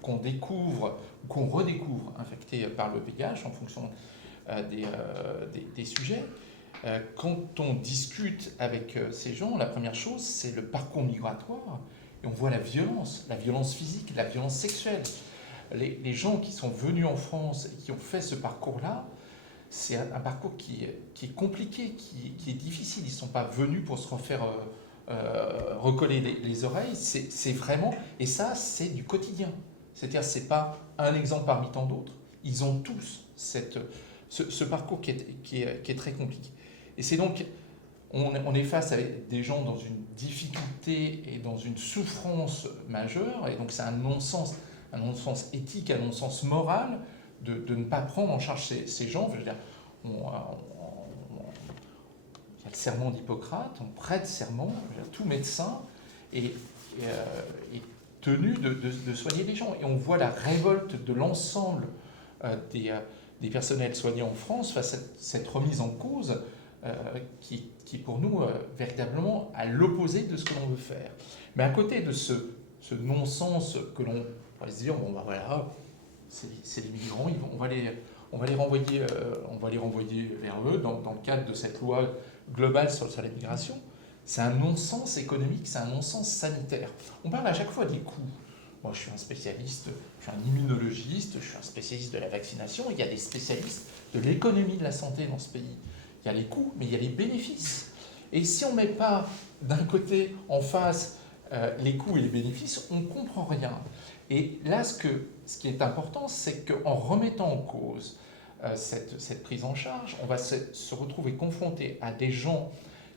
qu'on découvre ou qu'on redécouvre infectés par le VIH en fonction des sujets. Quand on discute avec ces gens, la première chose, c'est le parcours migratoire. Et on voit la violence physique, la violence sexuelle. Les gens qui sont venus en France et qui ont fait ce parcours-là, c'est un parcours qui est compliqué, qui est difficile. Ils ne sont pas venus pour se refaire recoller les oreilles. C'est vraiment... Et ça, c'est du quotidien. C'est-à-dire, ce n'est pas un exemple parmi tant d'autres. Ils ont tous ce parcours qui est très compliqué. Et c'est donc, on est face avec des gens dans une difficulté et dans une souffrance majeure, et donc c'est un non-sens éthique, un non-sens moral de ne pas prendre en charge ces gens. Je veux dire, il y a le serment d'Hippocrate, on prête serment, tout médecin est tenu de soigner les gens. Et on voit la révolte de l'ensemble des personnels soignants en France face à cette remise en cause qui pour nous véritablement à l'opposé de ce que l'on veut faire. Mais à côté de ce non-sens que l'on va se dire, bon ben voilà, c'est les migrants, on va les renvoyer vers eux dans le cadre de cette loi globale sur la migration. C'est un non-sens économique, c'est un non-sens sanitaire. On parle à chaque fois des coûts. Moi, je suis un spécialiste, je suis un immunologiste, je suis un spécialiste de la vaccination. Il y a des spécialistes de l'économie de la santé dans ce pays. Il y a les coûts, mais il y a les bénéfices. Et si on ne met pas d'un côté en face les coûts et les bénéfices, on ne comprend rien. Et là, ce qui est important, c'est qu'en remettant en cause cette prise en charge, on va se retrouver confronté à des gens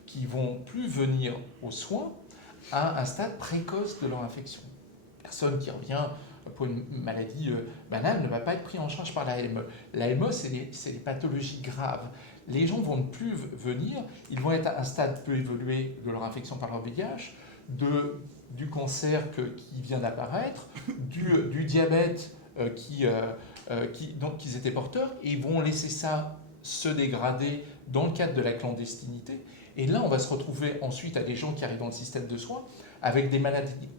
qui vont plus venir aux soins à un stade précoce de leur infection. Personne qui revient pour une maladie banale ne va pas être pris en charge par l'AME. L'AME, c'est les pathologies graves. Les gens vont ne plus venir, ils vont être à un stade peu évolué de leur infection par leur VIH, du cancer qui vient d'apparaître, du diabète dont ils étaient porteurs, et ils vont laisser ça se dégrader dans le cadre de la clandestinité. Et là, on va se retrouver ensuite à des gens qui arrivent dans le système de soins avec des maladies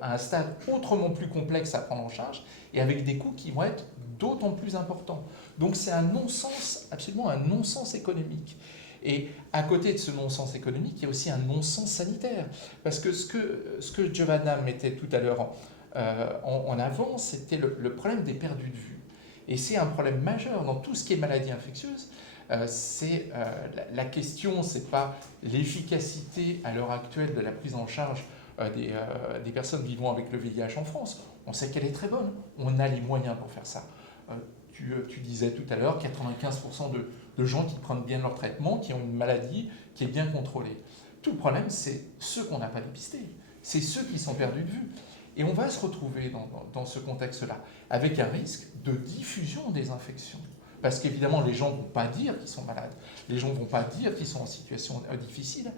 à un stade autrement plus complexe à prendre en charge et avec des coûts qui vont être d'autant plus importants. Donc c'est un non-sens, absolument un non-sens économique. Et à côté de ce non-sens économique, il y a aussi un non-sens sanitaire. Parce que ce que Giovanna mettait tout à l'heure en avant, c'était le problème des perdus de vue. Et c'est un problème majeur dans tout ce qui est maladie infectieuse. La question, ce n'est pas l'efficacité à l'heure actuelle de la prise en charge des personnes vivant avec le VIH en France. On sait qu'elle est très bonne. On a les moyens pour faire ça. Tu disais tout à l'heure, 95% de gens qui prennent bien leur traitement, qui ont une maladie qui est bien contrôlée. Tout le problème, c'est ceux qu'on n'a pas dépistés. C'est ceux qui sont perdus de vue. Et on va se retrouver dans ce contexte-là, avec un risque de diffusion des infections. Parce qu'évidemment, les gens ne vont pas dire qu'ils sont malades. Les gens ne vont pas dire qu'ils sont en situation difficile.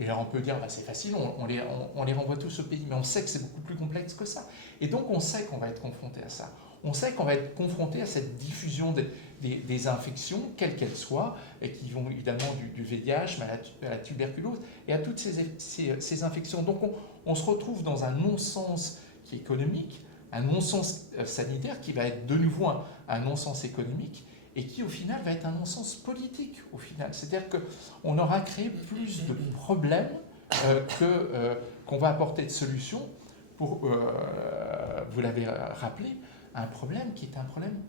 Et alors on peut dire, bah, c'est facile, on les renvoie tous au pays. Mais on sait que c'est beaucoup plus complexe que ça. Et donc on sait qu'on va être confronté à ça. On sait qu'on va être confronté à cette diffusion des infections, quelles qu'elles soient, et qui vont évidemment du VIH, à la tuberculose, et à toutes ces infections. Donc on se retrouve dans un non-sens qui est économique, un non-sens sanitaire qui va être de nouveau un non-sens économique, et qui au final va être un non-sens politique au final. C'est-à-dire qu'on aura créé plus de problèmes qu'on va apporter de solutions pour, vous l'avez rappelé, un problème qui est un problème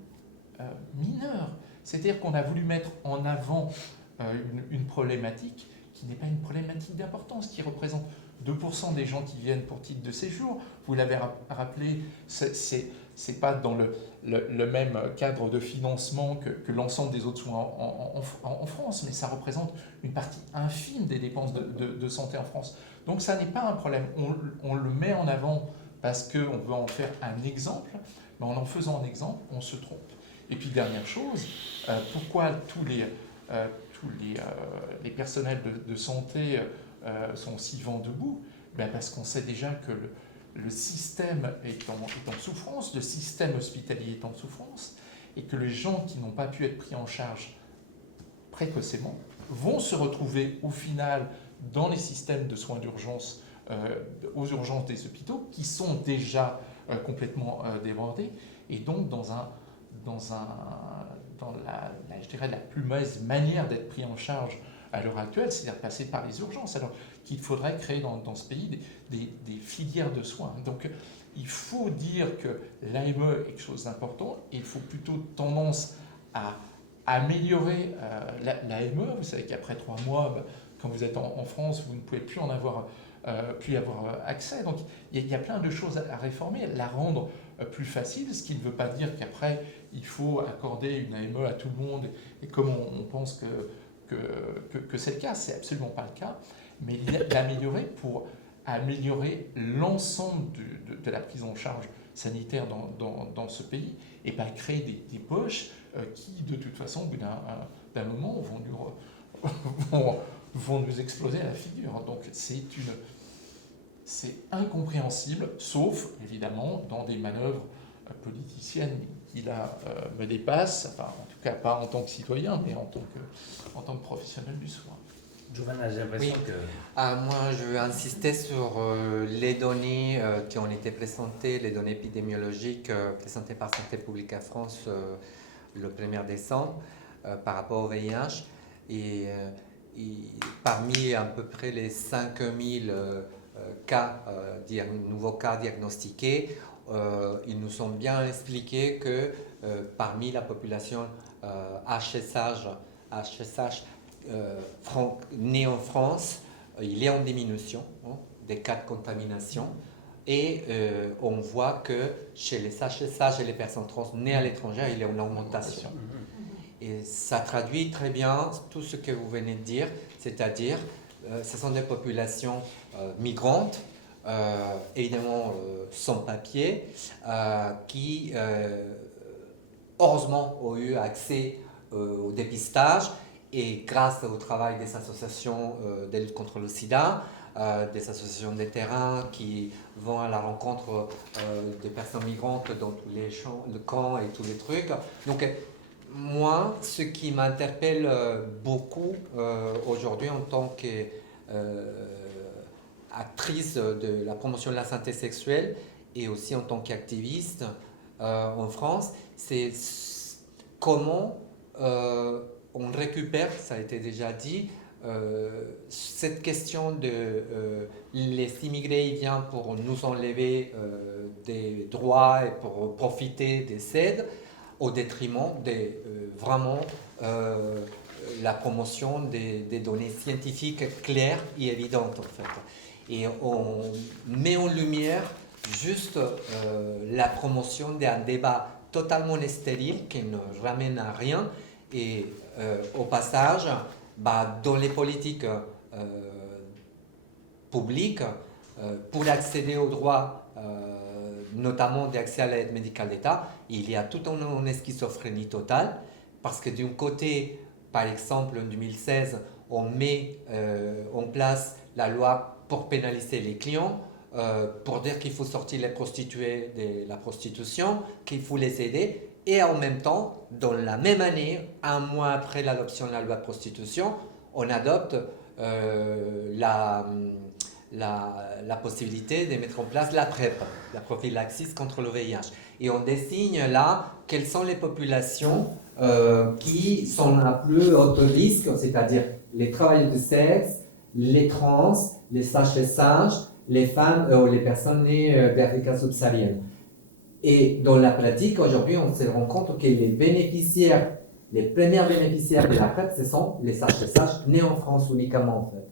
mineur. C'est-à-dire qu'on a voulu mettre en avant une problématique qui n'est pas une problématique d'importance, qui représente 2% des gens qui viennent pour titre de séjour. Vous l'avez rappelé, c'est pas dans le même cadre de financement que l'ensemble des autres soins en France, mais ça représente une partie infime des dépenses de santé en France. Donc ça n'est pas un problème. On le met en avant parce qu'on veut en faire un exemple, mais en faisant un exemple, on se trompe. Et puis dernière chose, pourquoi tous les personnels de santé sont si vent debout? Parce qu'on sait déjà que le système est en souffrance, le système hospitalier est en souffrance, et que les gens qui n'ont pas pu être pris en charge précocement vont se retrouver au final dans les systèmes de soins d'urgence, aux urgences des hôpitaux, qui sont déjà complètement débordés, et donc dans je dirais, la plus mauvaise manière d'être pris en charge à l'heure actuelle, c'est-à-dire passer par les urgences, alors qu'il faudrait créer dans ce pays des filières de soins. Donc il faut dire que l'AME est quelque chose d'important, et il faut plutôt tendance à améliorer l'AME. Vous savez qu'après 3 mois, quand vous êtes en France, vous ne pouvez plus y avoir accès. Donc il y a plein de choses à réformer, la rendre plus facile, ce qui ne veut pas dire qu'après, il faut accorder une AME à tout le monde, et comme on pense que c'est le cas, c'est absolument pas le cas, mais l'améliorer pour améliorer l'ensemble de la prise en charge sanitaire dans ce pays, et pas créer des poches qui, de toute façon, au bout d'un moment, vont nous exploser à la figure. Donc c'est incompréhensible, sauf, évidemment, dans des manœuvres politiciennes qui, là, me dépassent, enfin, en tout cas, pas en tant que citoyen, mais en tant que professionnel du soin. Giovanna, j'ai l'impression que... Moi, je veux insister sur les données qui ont été présentées, les données épidémiologiques présentées par Santé publique en France le 1er décembre par rapport au VIH. Et parmi à peu près les 5000 nouveaux cas diagnostiqués, ils nous ont bien expliqué que parmi la population HSH née en France, il est en diminution des cas de contamination, et on voit que chez les HSH et les personnes trans nées à l'étranger, il y a une augmentation. Et ça traduit très bien tout ce que vous venez de dire, c'est-à-dire ce sont des populations migrantes, évidemment sans papier, qui heureusement ont eu accès au dépistage, et grâce au travail des associations de lutte contre le sida, des associations de terrain qui vont à la rencontre des personnes migrantes dans tous les champs, le camp et tous les trucs. Donc moi, ce qui m'interpelle beaucoup aujourd'hui en tant qu'actrice de la promotion de la santé sexuelle et aussi en tant qu'activiste en France, c'est comment on récupère, ça a été déjà dit, cette question de les immigrés ils viennent pour nous enlever des droits et pour profiter des aides, au détriment de vraiment la promotion des données scientifiques claires et évidentes en fait. Et on met en lumière juste la promotion d'un débat totalement stérile qui ne ramène à rien, et au passage, dans les politiques publiques, pour accéder aux droits, notamment d'accès à l'aide médicale d'État, il y a tout une schizophrénie totale, parce que d'un côté, par exemple en 2016, on met en place la loi pour pénaliser les clients, pour dire qu'il faut sortir les prostituées de la prostitution, qu'il faut les aider, et en même temps, dans la même année, un mois après l'adoption de la loi de prostitution, on adopte la possibilité de mettre en place la PrEP, la prophylaxie contre le VIH. Et on désigne là quelles sont les populations qui sont à plus haut risque, c'est-à-dire les travailleurs du sexe, les trans, les sages-sages, les femmes ou les personnes nées d'Afrique subsaharienne. Et dans la pratique, aujourd'hui, on se rend compte que les bénéficiaires, les premiers bénéficiaires de la PrEP, ce sont les sages-sages nés en France uniquement, en fait,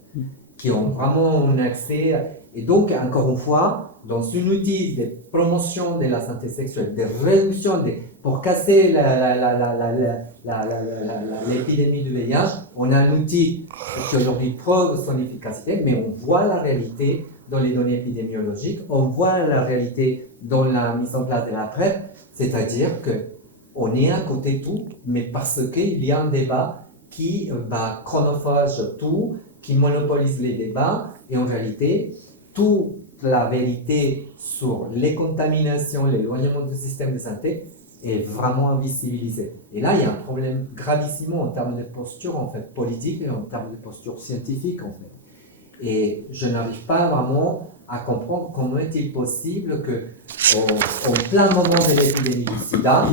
qui ont vraiment un accès. Et donc, encore une fois, dans un outil de promotion de la santé sexuelle, de réduction, pour casser l'épidémie du VIH, on a un outil qui aujourd'hui prouve son efficacité, mais on voit la réalité dans les données épidémiologiques, on voit la réalité dans la mise en place de la PrEP, c'est-à-dire qu'on est à côté de tout, mais parce qu'il y a un débat qui chronophage tout, qui monopolise les débats, et en réalité, toute la vérité sur les contaminations, l'éloignement du système de santé est vraiment invisibilisée. Et là, il y a un problème gravissime en termes de posture en fait, politique et en termes de posture scientifique en fait. Et je n'arrive pas vraiment à comprendre comment est-il possible qu'en plein moment de l'épidémie du sida,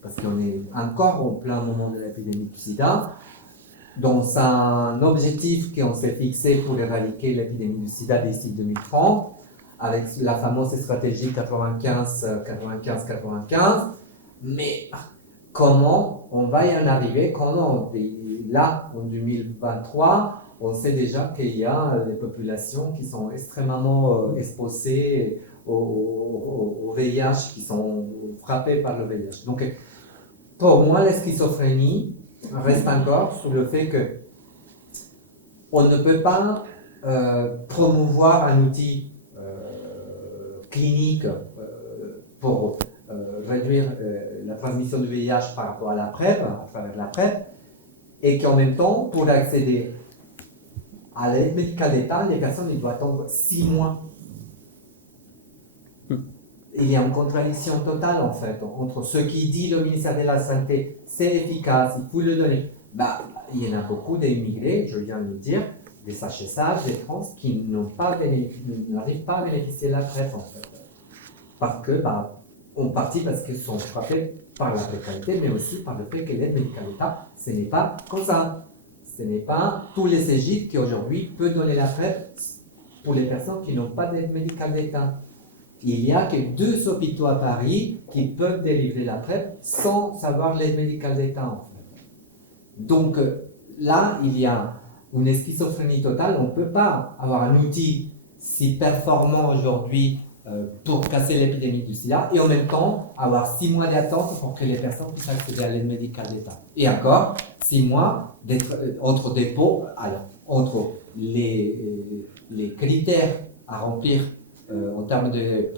parce qu'on est encore en plein moment de l'épidémie du sida, dans un objectif qu'on s'est fixé pour éradiquer l'épidémie du sida d'ici 2030, avec la fameuse stratégie 95-95-95, mais comment on va y en arriver quand là, en 2023, on sait déjà qu'il y a des populations qui sont extrêmement exposées au VIH, qui sont frappés par le VIH. Donc, pour moi, la schizophrénie reste encore sur le fait que on ne peut pas promouvoir un outil clinique pour réduire la transmission du VIH par rapport à la PrEP, à travers la PrEP, et qu'en même temps, pour accéder à l'aide médicale d'État, les personnes ils doivent attendre 6 mois. Il y a une contradiction totale en fait entre ce qui dit le ministère de la Santé, c'est efficace, il faut le donner. Il y en a beaucoup d'immigrés, je viens de le dire, des sachets-sages, des trans qui n'arrivent pas à bénéficier de la PrEP en fait. Parce que, en partie parce qu'ils sont frappés par la précarité, mais aussi par le fait que l'aide médicale d'État, ce n'est pas comme ça. Ce n'est pas tous les CGIP qui aujourd'hui peuvent donner la PrEP pour les personnes qui n'ont pas d'aide médicale d'État. Il n'y a que 2 hôpitaux à Paris qui peuvent délivrer la PrEP sans avoir l'aide médicale d'État en fait. Donc là, il y a une schizophrénie totale. On ne peut pas avoir un outil si performant aujourd'hui pour casser l'épidémie du sida et en même temps avoir 6 mois d'attente pour que les personnes puissent accéder à l'aide médicale d'État. Et encore 6 mois entre dépôts, entre les critères à remplir en termes de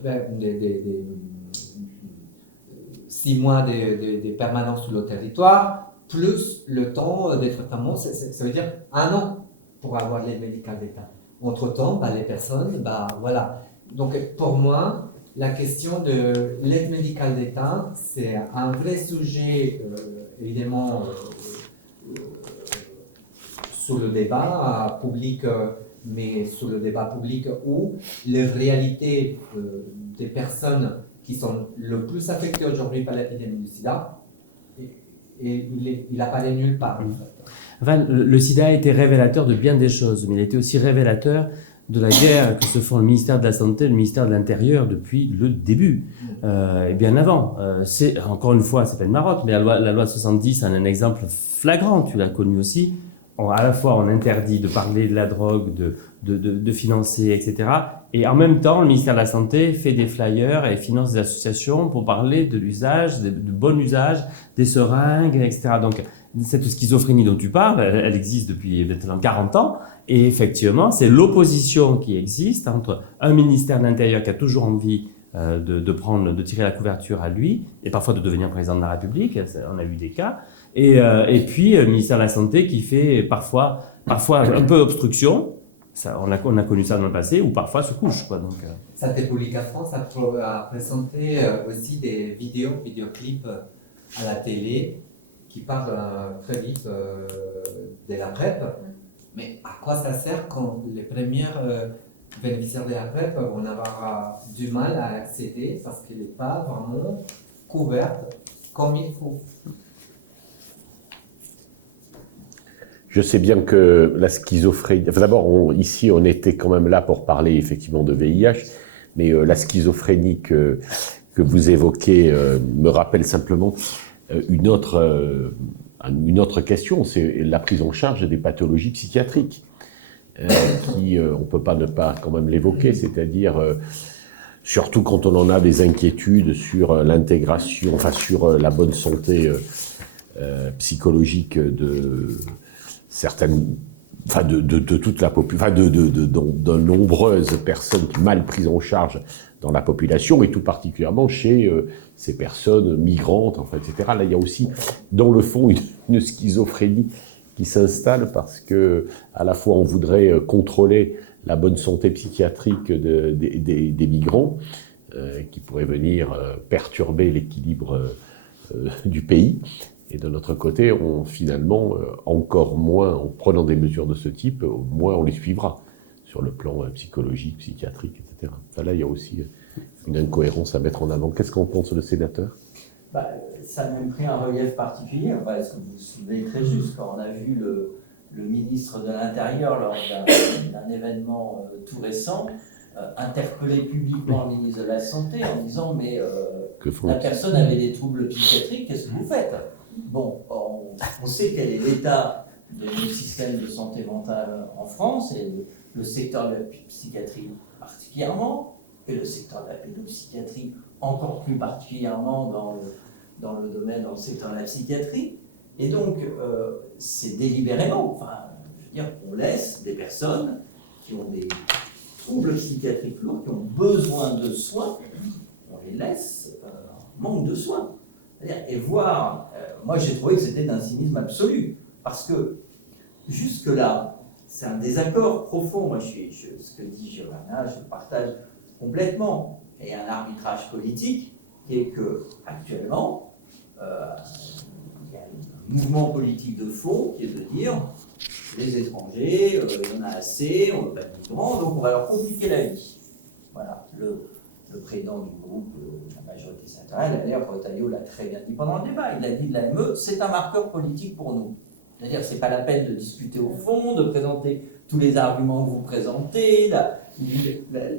6 mois de permanence sur le territoire, plus le temps des traitements, ça veut dire 1 an pour avoir l'aide médicale d'État. Entre-temps, les personnes, voilà. Donc pour moi, la question de l'aide médicale d'État, c'est un vrai sujet, évidemment, sur le débat public, mais sur le débat public où les réalités des personnes qui sont le plus affectées aujourd'hui par l'épidémie du sida, il apparaît nulle part. En fait. Enfin, le sida a été révélateur de bien des choses, mais il a été aussi révélateur de la guerre que se font le ministère de la Santé et le ministère de l'Intérieur depuis le début, et bien avant. Encore une fois, c'est pas une marotte, mais la loi 70 en est un exemple flagrant, tu l'as connu aussi. À la fois, on interdit de parler de la drogue, de financer, etc. Et en même temps, le ministère de la Santé fait des flyers et finance des associations pour parler de l'usage, de bon usage des seringues, etc. Donc, cette schizophrénie dont tu parles, elle existe depuis maintenant 40 ans. Et effectivement, c'est l'opposition qui existe entre un ministère de l'Intérieur qui a toujours envie de tirer la couverture à lui, et parfois de devenir président de la République, on a eu des cas, et puis le ministère de la Santé qui fait parfois un peu obstruction, ça, on a connu ça dans le passé, ou parfois se couche. Donc, Santé publique France a présenté aussi des vidéoclips à la télé qui parlent très vite de la PrEP. Mais à quoi ça sert quand les premières bénéficiaires de la PrEP vont avoir du mal à accéder parce qu'elle n'est pas vraiment couverte comme il faut? Je sais bien que la schizophrénie... Enfin, d'abord, ici, on était quand même là pour parler effectivement de VIH, mais la schizophrénie que vous évoquez me rappelle simplement une autre question, c'est la prise en charge des pathologies psychiatriques, qui, on ne peut pas ne pas quand même l'évoquer, c'est-à-dire, surtout quand on en a des inquiétudes sur l'intégration, enfin sur la bonne santé psychologique de certaines, enfin de toute la population, enfin de nombreuses personnes mal prises en charge dans la population, et tout particulièrement chez ces personnes migrantes, enfin, etc. Là, il y a aussi, dans le fond, une schizophrénie qui s'installe parce que, à la fois, on voudrait contrôler la bonne santé psychiatrique des migrants, qui pourraient venir perturber l'équilibre du pays. Et de notre côté, finalement, encore moins, en prenant des mesures de ce type, moins on les suivra sur le plan psychologique, psychiatrique, etc. Enfin, là, il y a aussi une incohérence à mettre en avant. Qu'est-ce qu'en pense le sénateur ? Ça a même pris un relief particulier. Est-ce que vous vous souvenez très juste quand on a vu le ministre de l'Intérieur lors d'un événement tout récent interpeller publiquement le ministre de la Santé en disant mais la personne avait des troubles psychiatriques, qu'est-ce que vous faites ? Bon, on sait quel est l'état du système de santé mentale en France et le secteur de la psychiatrie particulièrement. et le secteur de la pédopsychiatrie, encore plus particulièrement dans le secteur de la psychiatrie. Et donc, c'est délibérément, enfin, je veux dire, on laisse des personnes qui ont des troubles psychiatriques lourds, qui ont besoin de soins, on les laisse en manque de soins. C'est-à-dire, et voir, moi j'ai trouvé que c'était d'un cynisme absolu, parce que jusque-là, c'est un désaccord profond. Moi, ce que dit Giovanna, je le partage complètement. Et un arbitrage politique qui est que, actuellement, il y a un mouvement politique de fond qui est de dire les étrangers, il y en a assez, on ne veut pas de migrants, donc on va leur compliquer la vie. Voilà. Le président du groupe, la majorité sénatoriale, d'ailleurs, Retailleau l'a très bien dit pendant le débat. Il a dit de l'AME, c'est un marqueur politique pour nous. C'est-à-dire, ce n'est pas la peine de discuter au fond, de présenter tous les arguments que vous présentez,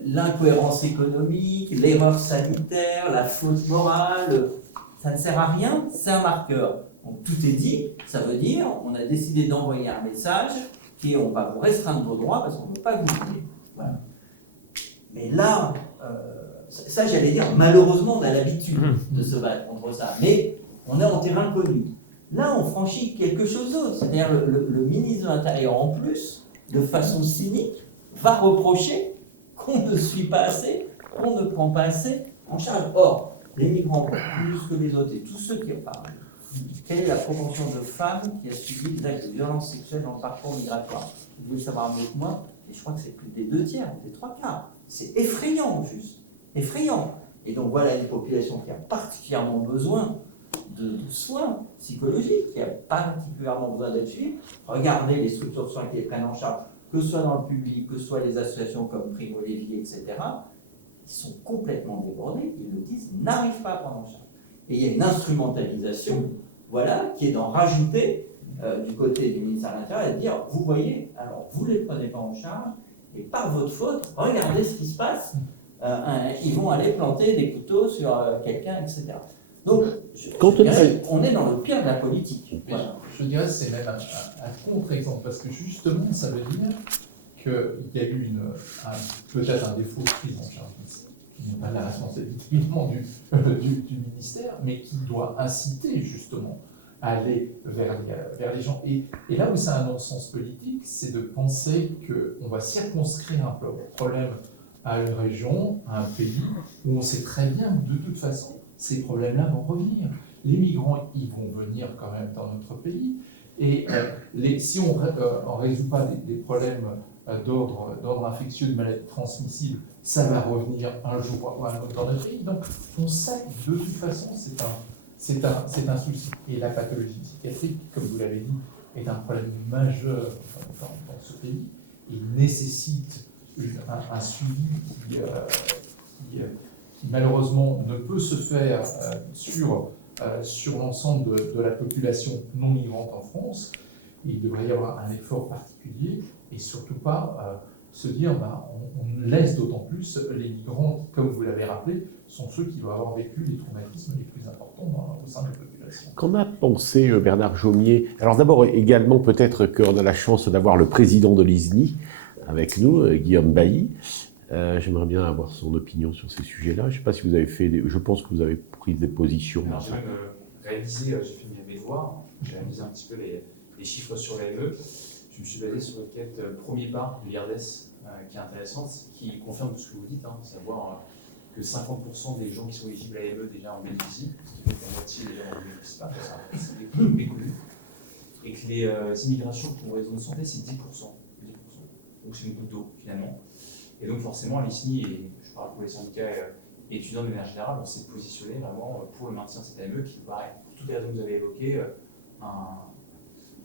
l'incohérence économique, l'erreur sanitaire, la faute morale. Ça ne sert à rien, c'est un marqueur. Donc tout est dit, ça veut dire on a décidé d'envoyer un message qui est on va vous restreindre vos droits parce qu'on ne veut pas que vous veniez. Voilà. Mais là, ça j'allais dire, malheureusement on a l'habitude de se battre contre ça, mais on est en terrain connu. Là, on franchit quelque chose d'autre. C'est-à-dire le ministre de l'Intérieur, en plus, de façon cynique, va reprocher qu'on ne suit pas assez, qu'on ne prend pas assez en charge. Or, les migrants, plus que les autres, et tous ceux qui parlent, quelle est la proportion de femmes qui a subi des actes de violence sexuelle dans le parcours migratoire? Vous pouvez savoir mieux que moi, et je crois que c'est plus des 2/3, des 3/4. C'est effrayant, juste. Effrayant. Et donc voilà une population qui a particulièrement besoin de soins psychologiques, qui a particulièrement besoin d'être suivis. Regardez les structures de soins qui les prennent en charge, que ce soit dans le public, que ce soit les associations comme Primo Levi, etc. Ils sont complètement débordés, ils le disent, n'arrivent pas à prendre en charge. Et il y a une instrumentalisation, voilà, qui est d'en rajouter du côté du ministère de l'Intérieur et de dire, vous voyez, alors vous ne les prenez pas en charge, et par votre faute, regardez ce qui se passe, ils vont aller planter des couteaux sur quelqu'un, etc. Donc, on est dans le pire de la politique. Voilà. Je dirais que c'est même un contre-exemple, parce que justement, ça veut dire qu'il y a eu peut-être un défaut de prise en charge, qui n'est pas la responsabilité évidemment du ministère, mais qui doit inciter justement à aller vers les gens. Et là où c'est un non-sens politique, c'est de penser qu'on va circonscrire un peu le problème à une région, à un pays, où on sait très bien que de toute façon, ces problèmes-là vont revenir. Les migrants, ils vont venir quand même dans notre pays. Et si on ne résout pas des problèmes d'ordre infectieux, de maladies transmissibles, ça va revenir un jour ou un autre dans notre pays. Donc, on sait que de toute façon, c'est un souci. Et la pathologie psychiatrique, comme vous l'avez dit, est un problème majeur dans ce pays. Il nécessite un suivi qui malheureusement ne peut se faire sur l'ensemble de la population non migrante en France. Il devrait y avoir un effort particulier et surtout pas se dire on laisse d'autant plus les migrants, comme vous l'avez rappelé, sont ceux qui vont avoir vécu les traumatismes les plus importants au sein de la population. Qu'en a pensé Bernard Jaumier? Alors d'abord également peut-être qu'on a la chance d'avoir le président de l'ISNI avec nous, Guillaume Bailly. J'aimerais bien avoir son opinion sur ces sujets-là. Je ne sais pas si vous avez fait je pense que vous avez pris des positions. Alors, j'ai même réalisé, j'ai fait mes devoirs, j'ai réalisé un petit peu les chiffres sur l'AME. Je me suis basé sur l'enquête premier pas de l'IRDES, qui est intéressante, qui confirme tout ce que vous dites, savoir que 50% des gens qui sont éligibles à l'AME déjà en bénéficient, ce qui fait que la moitié des gens ne bénéficient pas, c'est méconnu. Et que les immigrations pour raison de santé, c'est 10%. Donc c'est une goutte d'eau finalement. Et donc forcément, l'ISNI, et je parle pour les syndicats étudiants de manière générale, on s'est positionné vraiment pour le maintien de cette AME qui nous paraît, pour toutes les raisons que vous avez évoquées,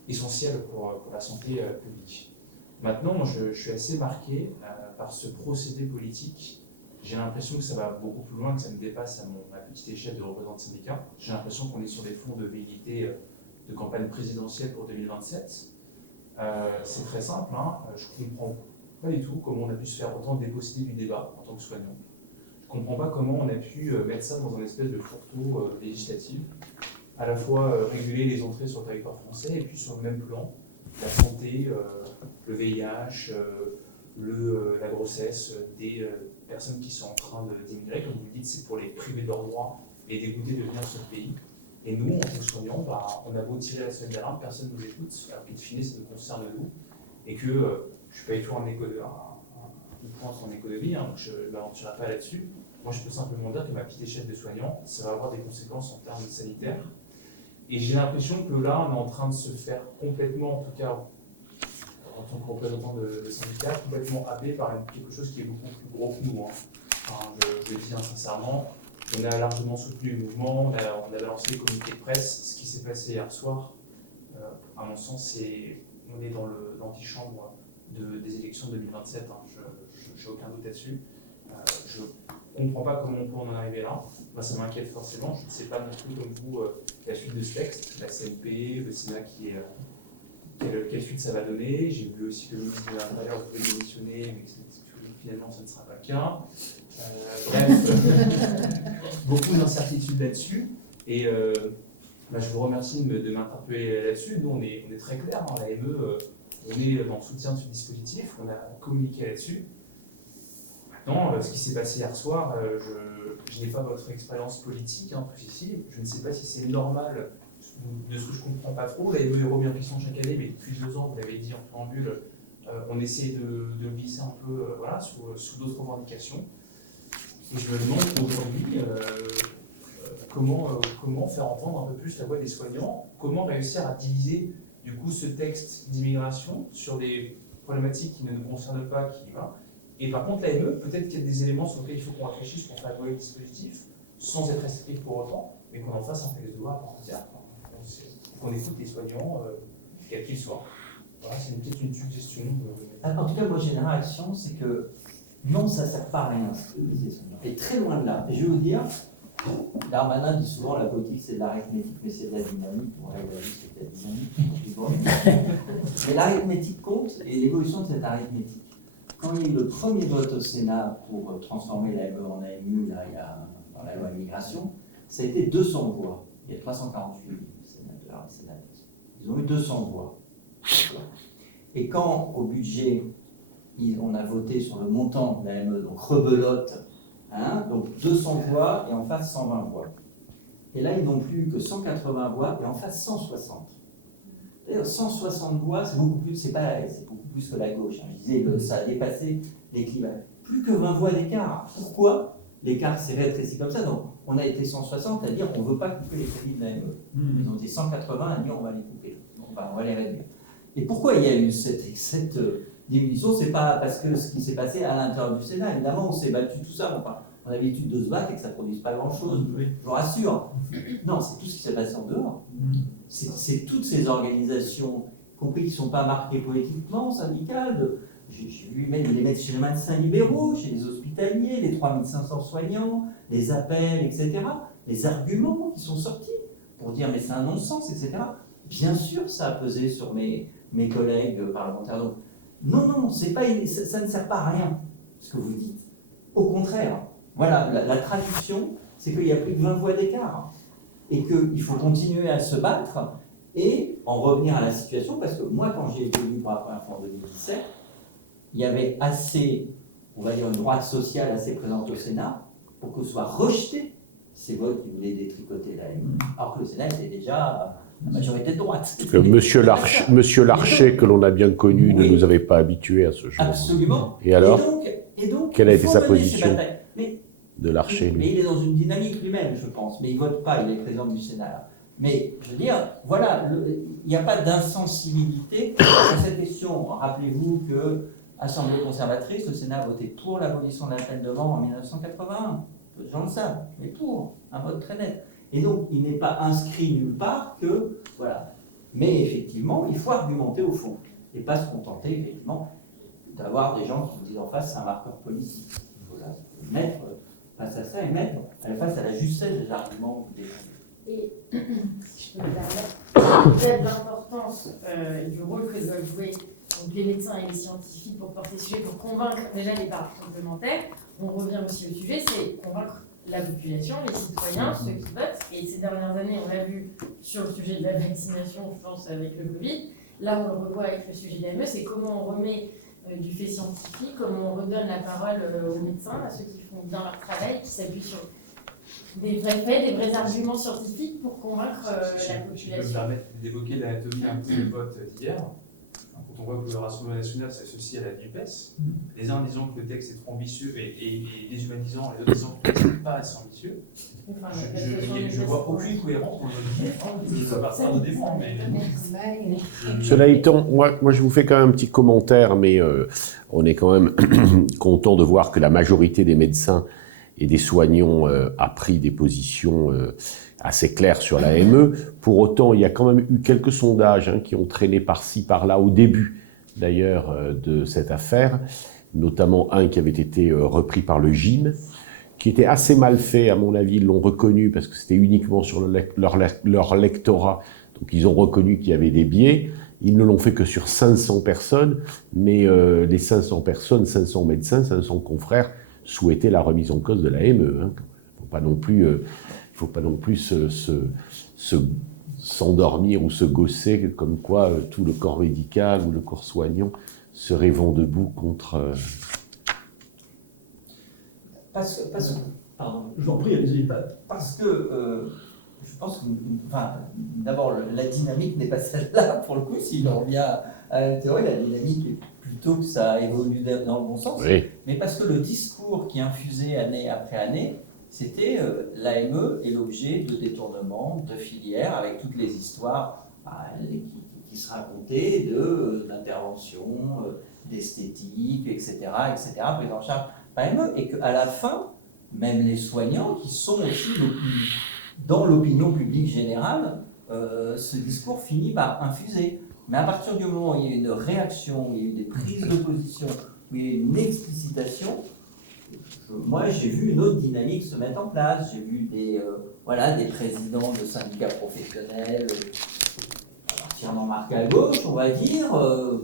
essentiel pour la santé publique. Maintenant, moi, je suis assez marqué par ce procédé politique. J'ai l'impression que ça va beaucoup plus loin, que ça me dépasse à ma petite échelle de représentant de syndicat. J'ai l'impression qu'on est sur des fonds de velléité de campagne présidentielle pour 2027. C'est très simple, je ne comprends pas du tout comment on a pu se faire autant déposséder du débat en tant que soignant. Je ne comprends pas comment on a pu mettre ça dans un espèce de fourre-tout législatif, à la fois réguler les entrées sur le territoire français et puis sur le même plan, la santé, le VIH, la grossesse des personnes qui sont en train d'immigrer, comme vous le dites, c'est pour les priver de leurs droits et dégoûter de venir sur le pays. Et nous, en tant que soignants, on a beau tirer la sonnette d'alarme, personne ne nous écoute, alors qu'in fine, ça nous concerne nous. Et que je ne suis pas du tout un pointe en économie, hein, donc je ne m'aventurerai pas là-dessus. Moi, je peux simplement dire que ma petite échelle de soignants, ça va avoir des conséquences en termes sanitaires. Et j'ai l'impression que là, on est en train de se faire complètement, en tout cas en tant que représentant de syndicat, complètement happé par quelque chose qui est beaucoup plus gros que nous. Hein. Enfin, je le dis sincèrement, on a largement soutenu le mouvement, on a balancé les communiqués de presse. Ce qui s'est passé hier soir, à mon sens, on est dans l'antichambre des élections de 2027, hein. Je n'ai aucun doute là-dessus. Je ne comprends pas comment on peut en arriver là. Moi, ça m'inquiète forcément. Je ne sais pas non plus, comme vous, la suite de ce texte, la CMP, le Sénat quelle suite ça va donner. J'ai vu aussi que le ministre de l'Intérieur voulait démissionner, mais finalement, ça ne sera pas le cas. Bref, beaucoup d'incertitudes là-dessus. Et je vous remercie de m'interpeller là-dessus. Nous, on est très clair, hein, la ME, on est dans le soutien de ce dispositif, on a communiqué là-dessus. Maintenant, ce qui s'est passé hier soir, je n'ai pas votre expérience politique, hein, tous ici. Je ne sais pas si c'est normal, de ce que je ne comprends pas trop. La ME est remis en question chaque année, mais depuis 2 ans, vous l'avez dit en préambule, on essaie de le glisser un peu sous d'autres revendications. Et je me demande aujourd'hui comment faire entendre un peu plus la voix des soignants, comment réussir à diviser du coup ce texte d'immigration sur des problématiques qui ne nous concernent pas, Et par contre, la ME, peut-être qu'il y a des éléments sur lesquels il faut qu'on réfléchisse pour faire évoluer le dispositif, sans être restrictif pour autant, mais qu'on en fasse un texte de loi à part entière. Qu'on écoute les soignants, quels qu'ils soient. Voilà, c'est peut-être une suggestion. En tout cas, ma génération, c'est que non, ça ne sert pas à rien, ce que disent les soignants. Et très loin de là. Et je vais vous dire, Darmanin dit souvent la politique c'est de l'arithmétique, mais c'est de la dynamique. Ouais, c'est de la dynamique. Mais l'arithmétique compte et l'évolution de cette arithmétique. Quand il y a eu le premier vote au Sénat pour transformer la ME en AMU dans la loi immigration, ça a été 200 voix. Il y a 348 sénateurs et sénatrices. Ils ont eu 200 voix. Et quand au budget, on a voté sur le montant de la ME, donc rebelote, hein, donc 200 voix et en face 120 voix. Et là, ils n'ont plus que 180 voix et en face 160. D'ailleurs, 160 voix, c'est beaucoup plus que la gauche. Hein. Je disais, ça a dépassé les clivages. Plus que 20 voix d'écart. Pourquoi l'écart s'est rétréci comme ça? Donc, on a été 160 à dire qu'on ne veut pas couper les crédits de la ME. Ils ont été 180 à dire on va les couper. On va les réduire. Et pourquoi il y a eu cette diminution? C'est pas parce que ce qui s'est passé à l'intérieur du Sénat. Évidemment, on s'est battu tout ça. On a l'habitude de se battre et que ça ne produise pas grand-chose. Je vous rassure. Non, c'est tout ce qui s'est passé en dehors. C'est toutes ces organisations, compris qui ne sont pas marquées politiquement, syndicales. J'ai vu les mettre chez les médecins libéraux, chez les hospitaliers, les 3500 soignants, les appels, etc. Les arguments qui sont sortis pour dire mais c'est un non-sens, etc. Bien sûr, ça a pesé sur mes collègues parlementaires. Donc, non, ça ne sert pas à rien, ce que vous dites. Au contraire, voilà, la traduction, c'est qu'il n'y a plus que 20 voix d'écart. Et qu'il faut continuer à se battre et en revenir à la situation, parce que moi, quand j'ai été élu pour la première fois en 2017, il y avait assez, on va dire, une droite sociale assez présente au Sénat pour que soient rejetés ces votes qui voulaient détricoter la ME, alors que le Sénat était déjà la majorité de droite. Monsieur Larcher, que l'on a bien connu, ne nous avait pas habitués à ce genre. Absolument. Et alors, et donc quelle a été sa position de Larcher, lui? Mais il est dans une dynamique lui-même, je pense. Mais il ne vote pas, il est président du Sénat. Mais je veux dire, voilà, il n'y a pas d'insensibilité à cette question. Rappelez-vous que Assemblée conservatrice, le Sénat a voté pour l'abolition de la peine de mort en 1981. Peu de gens le savent, mais pour, un vote très net. Et donc, il n'est pas inscrit nulle part que, voilà. Mais effectivement, il faut argumenter au fond, et pas se contenter, effectivement, d'avoir des gens qui vous disent en face, c'est un marqueur politique. Il faut là, mettre face à ça et mettre face à la justesse des arguments des gens. Et, si je peux me permettre, peut-être l'importance du rôle que doivent jouer donc, les médecins et les scientifiques pour porter ce sujet, pour convaincre déjà les parties complémentaires. On revient aussi au sujet, c'est convaincre la population, les citoyens, ceux qui votent. Et ces dernières années, on l'a vu sur le sujet de la vaccination, je pense, avec le Covid. Là, on le revoit avec le sujet de la ME, c'est comment on remet du fait scientifique, comme on redonne la parole aux médecins, à ceux qui font bien leur travail, qui s'appuient sur des vrais faits, des vrais arguments scientifiques pour convaincre la Je peux me population. permettre d'évoquer l'anatomie un peu du vote d'hier. Quand on voit que le Rassemblement national s'associe à la NUPES, les uns disant que le texte est trop ambitieux et déshumanisant, et les autres disant que le texte n'est pas assez ambitieux, Enfin, je ne vois aucune cohérence pour le dire. Ça va pas de défendre, mais... Cela étant, moi je vous fais quand même un petit commentaire, mais on est quand même content de voir que la majorité des médecins et des soignants a pris des positions assez claires sur l'AME. Pour autant, il y a quand même eu quelques sondages qui ont traîné par-ci, par-là, au début d'ailleurs de cette affaire, notamment un qui avait été repris par le GIM, qui était assez mal fait, à mon avis, ils l'ont reconnu, parce que c'était uniquement sur leur lectorat, donc ils ont reconnu qu'il y avait des biais. Ils ne l'ont fait que sur 500 personnes, mais les 500 personnes, 500 médecins, 500 confrères, souhaitaient la remise en cause de l'AME. Il ne faut pas non plus, s'endormir ou se gausser comme quoi tout le corps médical ou le corps soignant serait vent debout contre... Pardon. Je vous en prie, allez-y. Parce que je pense que, enfin, d'abord, la dynamique n'est pas celle-là, pour le coup, si l'on revient à la théorie, la dynamique est plutôt que ça évolue dans le bon sens, Oui. mais parce que le discours qui infusait année après année, c'était l'AME est l'objet de détournements, de filières, avec toutes les histoires qui se racontaient d'interventions, d'esthétique, etc., prise en charge par l'AME, et qu'à la fin, même les soignants, qui sont aussi dans l'opinion publique générale, ce discours finit par infuser. Mais à partir du moment où il y a une réaction, où il y a eu des prises de position, où il y a eu une explicitation, moi j'ai vu une autre dynamique se mettre en place. J'ai vu des présidents de syndicats professionnels, entièrement marqués à gauche, on va dire,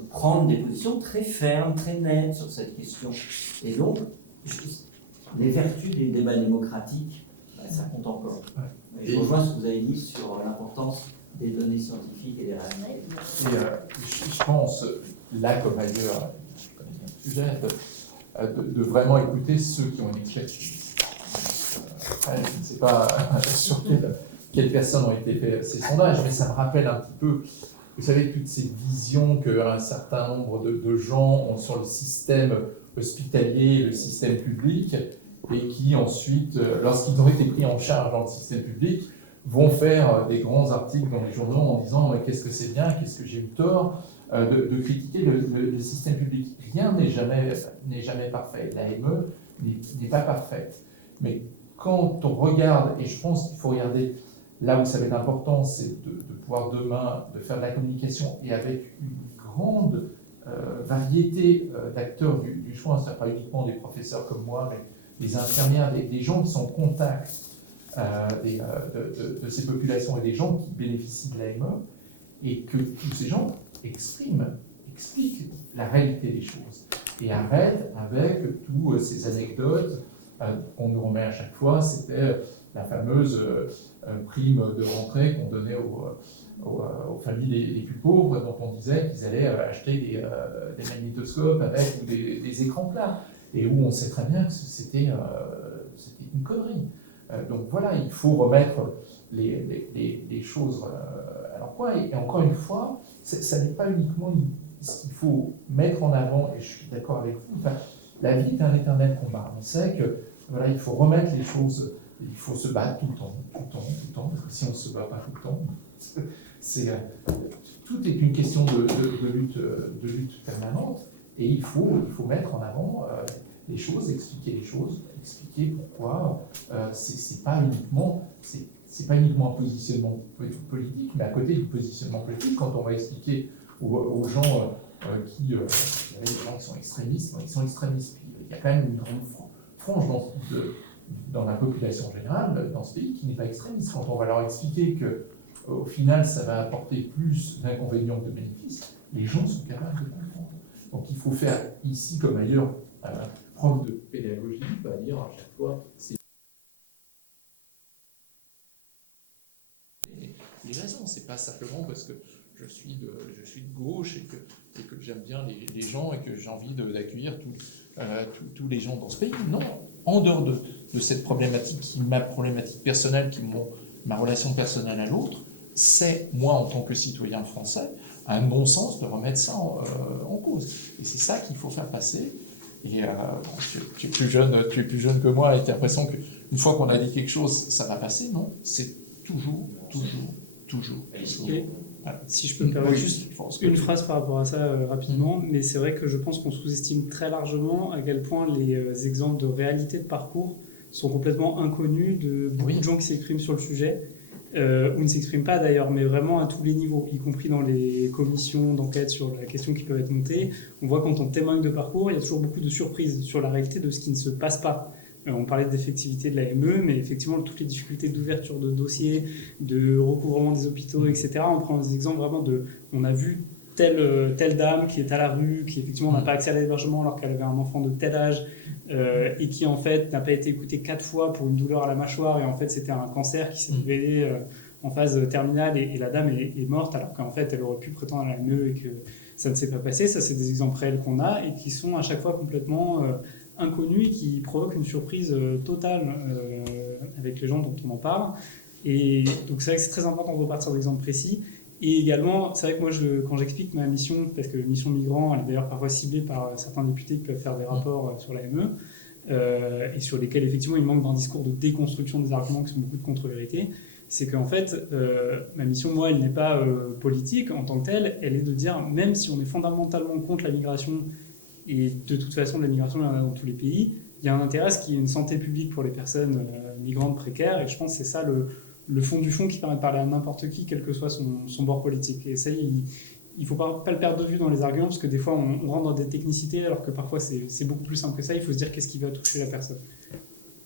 prendre des positions très fermes, très nettes sur cette question. Et donc, les vertus des débats démocratiques, ça compte encore. Ouais. Je rejoins ce que vous avez dit sur l'importance des données scientifiques et des réalités. Et je pense, là comme ailleurs, je connais bien le sujet, de vraiment écouter ceux qui ont une expertise. Je ne sais pas sur quelles personnes ont été faits ces sondages, mais ça me rappelle un petit peu, vous savez, toutes ces visions qu'un certain nombre de gens ont sur le système hospitalier, le système public, et qui ensuite, lorsqu'ils ont été pris en charge dans le système public, vont faire des grands articles dans les journaux en disant qu'est-ce que c'est bien, qu'est-ce que j'ai eu tort, de critiquer le système public. Rien n'est jamais parfait. L'AME n'est pas parfaite. Mais quand on regarde, et je pense qu'il faut regarder là où ça va être important, c'est de pouvoir demain de faire de la communication et avec une grande variété d'acteurs du choix, c'est pas uniquement des professeurs comme moi, mais des infirmières, des gens qui sont en contact de ces populations et des gens qui bénéficient de l'AME, et que tous ces gens expliquent la réalité des choses et arrêtent avec toutes ces anecdotes qu'on nous remet à chaque fois. C'était la fameuse prime de rentrée qu'on donnait aux familles les plus pauvres, dont on disait qu'ils allaient acheter des magnétoscopes avec ou des écrans plats, et où on sait très bien que c'était une connerie. Donc voilà, il faut remettre les choses à leur point. Et encore une fois, ça n'est pas uniquement ce qu'il faut mettre en avant, et je suis d'accord avec vous, enfin, la vie est un éternel combat. On sait que voilà, il faut remettre les choses, il faut se battre tout le temps, parce que si on ne se bat pas tout le temps, tout est une question de lutte permanente, et il faut mettre en avant les choses, expliquer pourquoi c'est pas uniquement un positionnement politique, mais à côté du positionnement politique, quand on va expliquer aux gens il y a des gens qui sont extrémistes, ils sont extrémistes. Puis, il y a quand même une grande frange dans la population générale, dans ce pays, qui n'est pas extrémiste. Quand on va leur expliquer qu'au final, ça va apporter plus d'inconvénients que de bénéfices, les gens sont capables de comprendre. Donc il faut faire, ici comme ailleurs, preuve de pédagogie, pas dire à chaque fois, c'est les raisons, c'est pas simplement parce que je suis de gauche et que j'aime bien les gens et que j'ai envie d'accueillir tous les gens dans ce pays. Non, en dehors de cette problématique, qui est ma problématique personnelle, qui est ma relation personnelle à l'autre, c'est, moi, en tant que citoyen français, un bon sens de remettre ça en cause. Et c'est ça qu'il faut faire passer. Et tu es plus jeune que moi, et tu as l'impression qu'une fois qu'on a dit quelque chose, ça va passer. Non, c'est toujours. Et si je peux me permettre juste une phrase par rapport à ça rapidement, mais c'est vrai que je pense qu'on sous-estime très largement à quel point les exemples de réalité de parcours sont complètement inconnus de beaucoup de gens qui s'expriment sur le sujet, ou ne s'expriment pas d'ailleurs, mais vraiment à tous les niveaux, y compris dans les commissions d'enquête sur la question qui peuvent être montées. On voit quand on témoigne de parcours, il y a toujours beaucoup de surprises sur la réalité de ce qui ne se passe pas. On parlait d'effectivité de l'AME, mais effectivement, toutes les difficultés d'ouverture de dossiers, de recouvrement des hôpitaux, etc. On prend des exemples vraiment de... On a vu telle dame qui est à la rue, qui effectivement n'a pas accès à l'hébergement alors qu'elle avait un enfant de tel âge, et qui en fait n'a pas été écoutée 4 fois pour une douleur à la mâchoire, et en fait c'était un cancer qui s'est révélé en phase terminale, et la dame est morte alors qu'en fait elle aurait pu prétendre à l'AME et que ça ne s'est pas passé. Ça, c'est des exemples réels qu'on a et qui sont à chaque fois complètement... inconnus et qui provoquent une surprise totale avec les gens dont on en parle. Et donc c'est vrai que c'est très important de repartir d'exemples précis. Et également, c'est vrai que moi, quand j'explique ma mission, parce que la mission migrant, elle est d'ailleurs parfois ciblée par certains députés qui peuvent faire des rapports sur l'AME, et sur lesquels effectivement il manque d'un discours de déconstruction des arguments qui sont beaucoup de contre-vérités, c'est qu'en fait, ma mission, moi, elle n'est pas politique en tant que telle, elle est de dire, même si on est fondamentalement contre la migration, et de toute façon, la migration, il y en a dans tous les pays. Il y a un intérêt à ce qu'il y ait une santé publique pour les personnes migrantes précaires. Et je pense que c'est ça le fond du fond qui permet de parler à n'importe qui, quel que soit son bord politique. Et ça, il ne faut pas le perdre de vue dans les arguments, parce que des fois, on rentre dans des technicités, alors que parfois, c'est beaucoup plus simple que ça. Il faut se dire qu'est-ce qui va toucher la personne.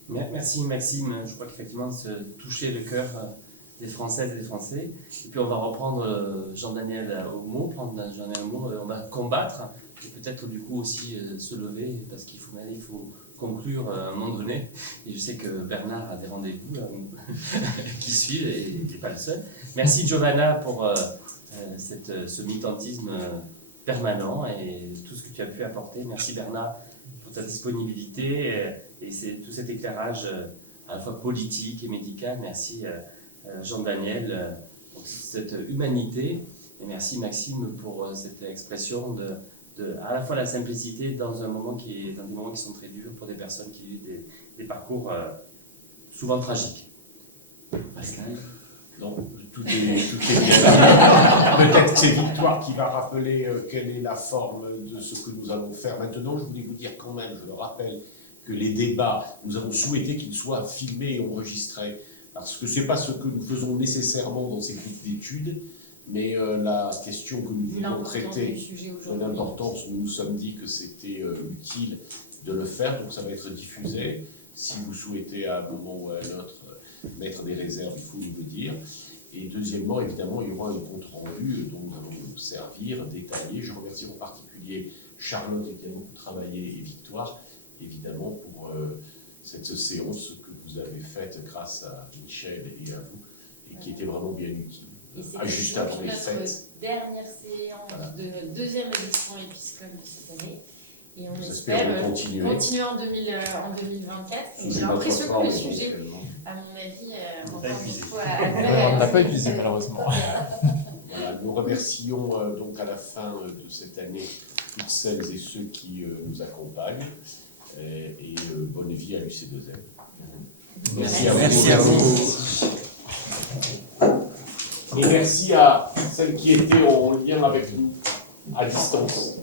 Merci Maxime. Je crois qu'effectivement, se toucher le cœur des Françaises et des Français. Et puis, on va reprendre Jean-Daniel au mot, on va combattre. Et peut-être du coup aussi se lever, parce qu'il faut conclure à un moment donné. Et je sais que Bernard a des rendez-vous qui suivent, et il n'est pas le seul. Merci Giovanna pour ce militantisme permanent et tout ce que tu as pu apporter. Merci Bernard pour ta disponibilité et tout cet éclairage à la fois politique et médical. Merci Jean-Daniel pour cette humanité. Et merci Maxime pour cette expression de à la fois la simplicité dans des moments qui sont très durs pour des personnes qui vivent des parcours souvent tragiques. Pascal. Donc, tout est bien. Peut-être c'est Victoire qui va rappeler quelle est la forme de ce que nous allons faire. Maintenant, je voulais vous dire quand même, je le rappelle, que les débats, nous avons souhaité qu'ils soient filmés et enregistrés, parce que ce n'est pas ce que nous faisons nécessairement dans ces groupes d'études, mais la question que nous voulions traiter, de l'importance, nous nous sommes dit que c'était utile de le faire, donc ça va être diffusé. Si vous souhaitez à un moment ou à un autre mettre des réserves, il faut nous le dire. Et deuxièmement, évidemment, il y aura un compte-rendu dont nous allons nous servir, détaillé. Je remercie en particulier Charlotte qui a beaucoup travaillé et Victoire, évidemment, pour cette séance que vous avez faite grâce à Michel et à vous, et qui était vraiment bien utile. Juste avant les fêtes. Notre dernière séance de notre deuxième édition Episcom de cette année. Et on espère continuer en 2024. J'ai l'impression que le sujet, à mon avis, encore une fois, on n'a pas épuisé malheureusement. Voilà, nous remercions donc à la fin de cette année toutes celles et ceux qui nous accompagnent. Et bonne vie à UC2M. Merci à vous. Merci à vous. Et merci à celles qui étaient en lien avec nous à distance.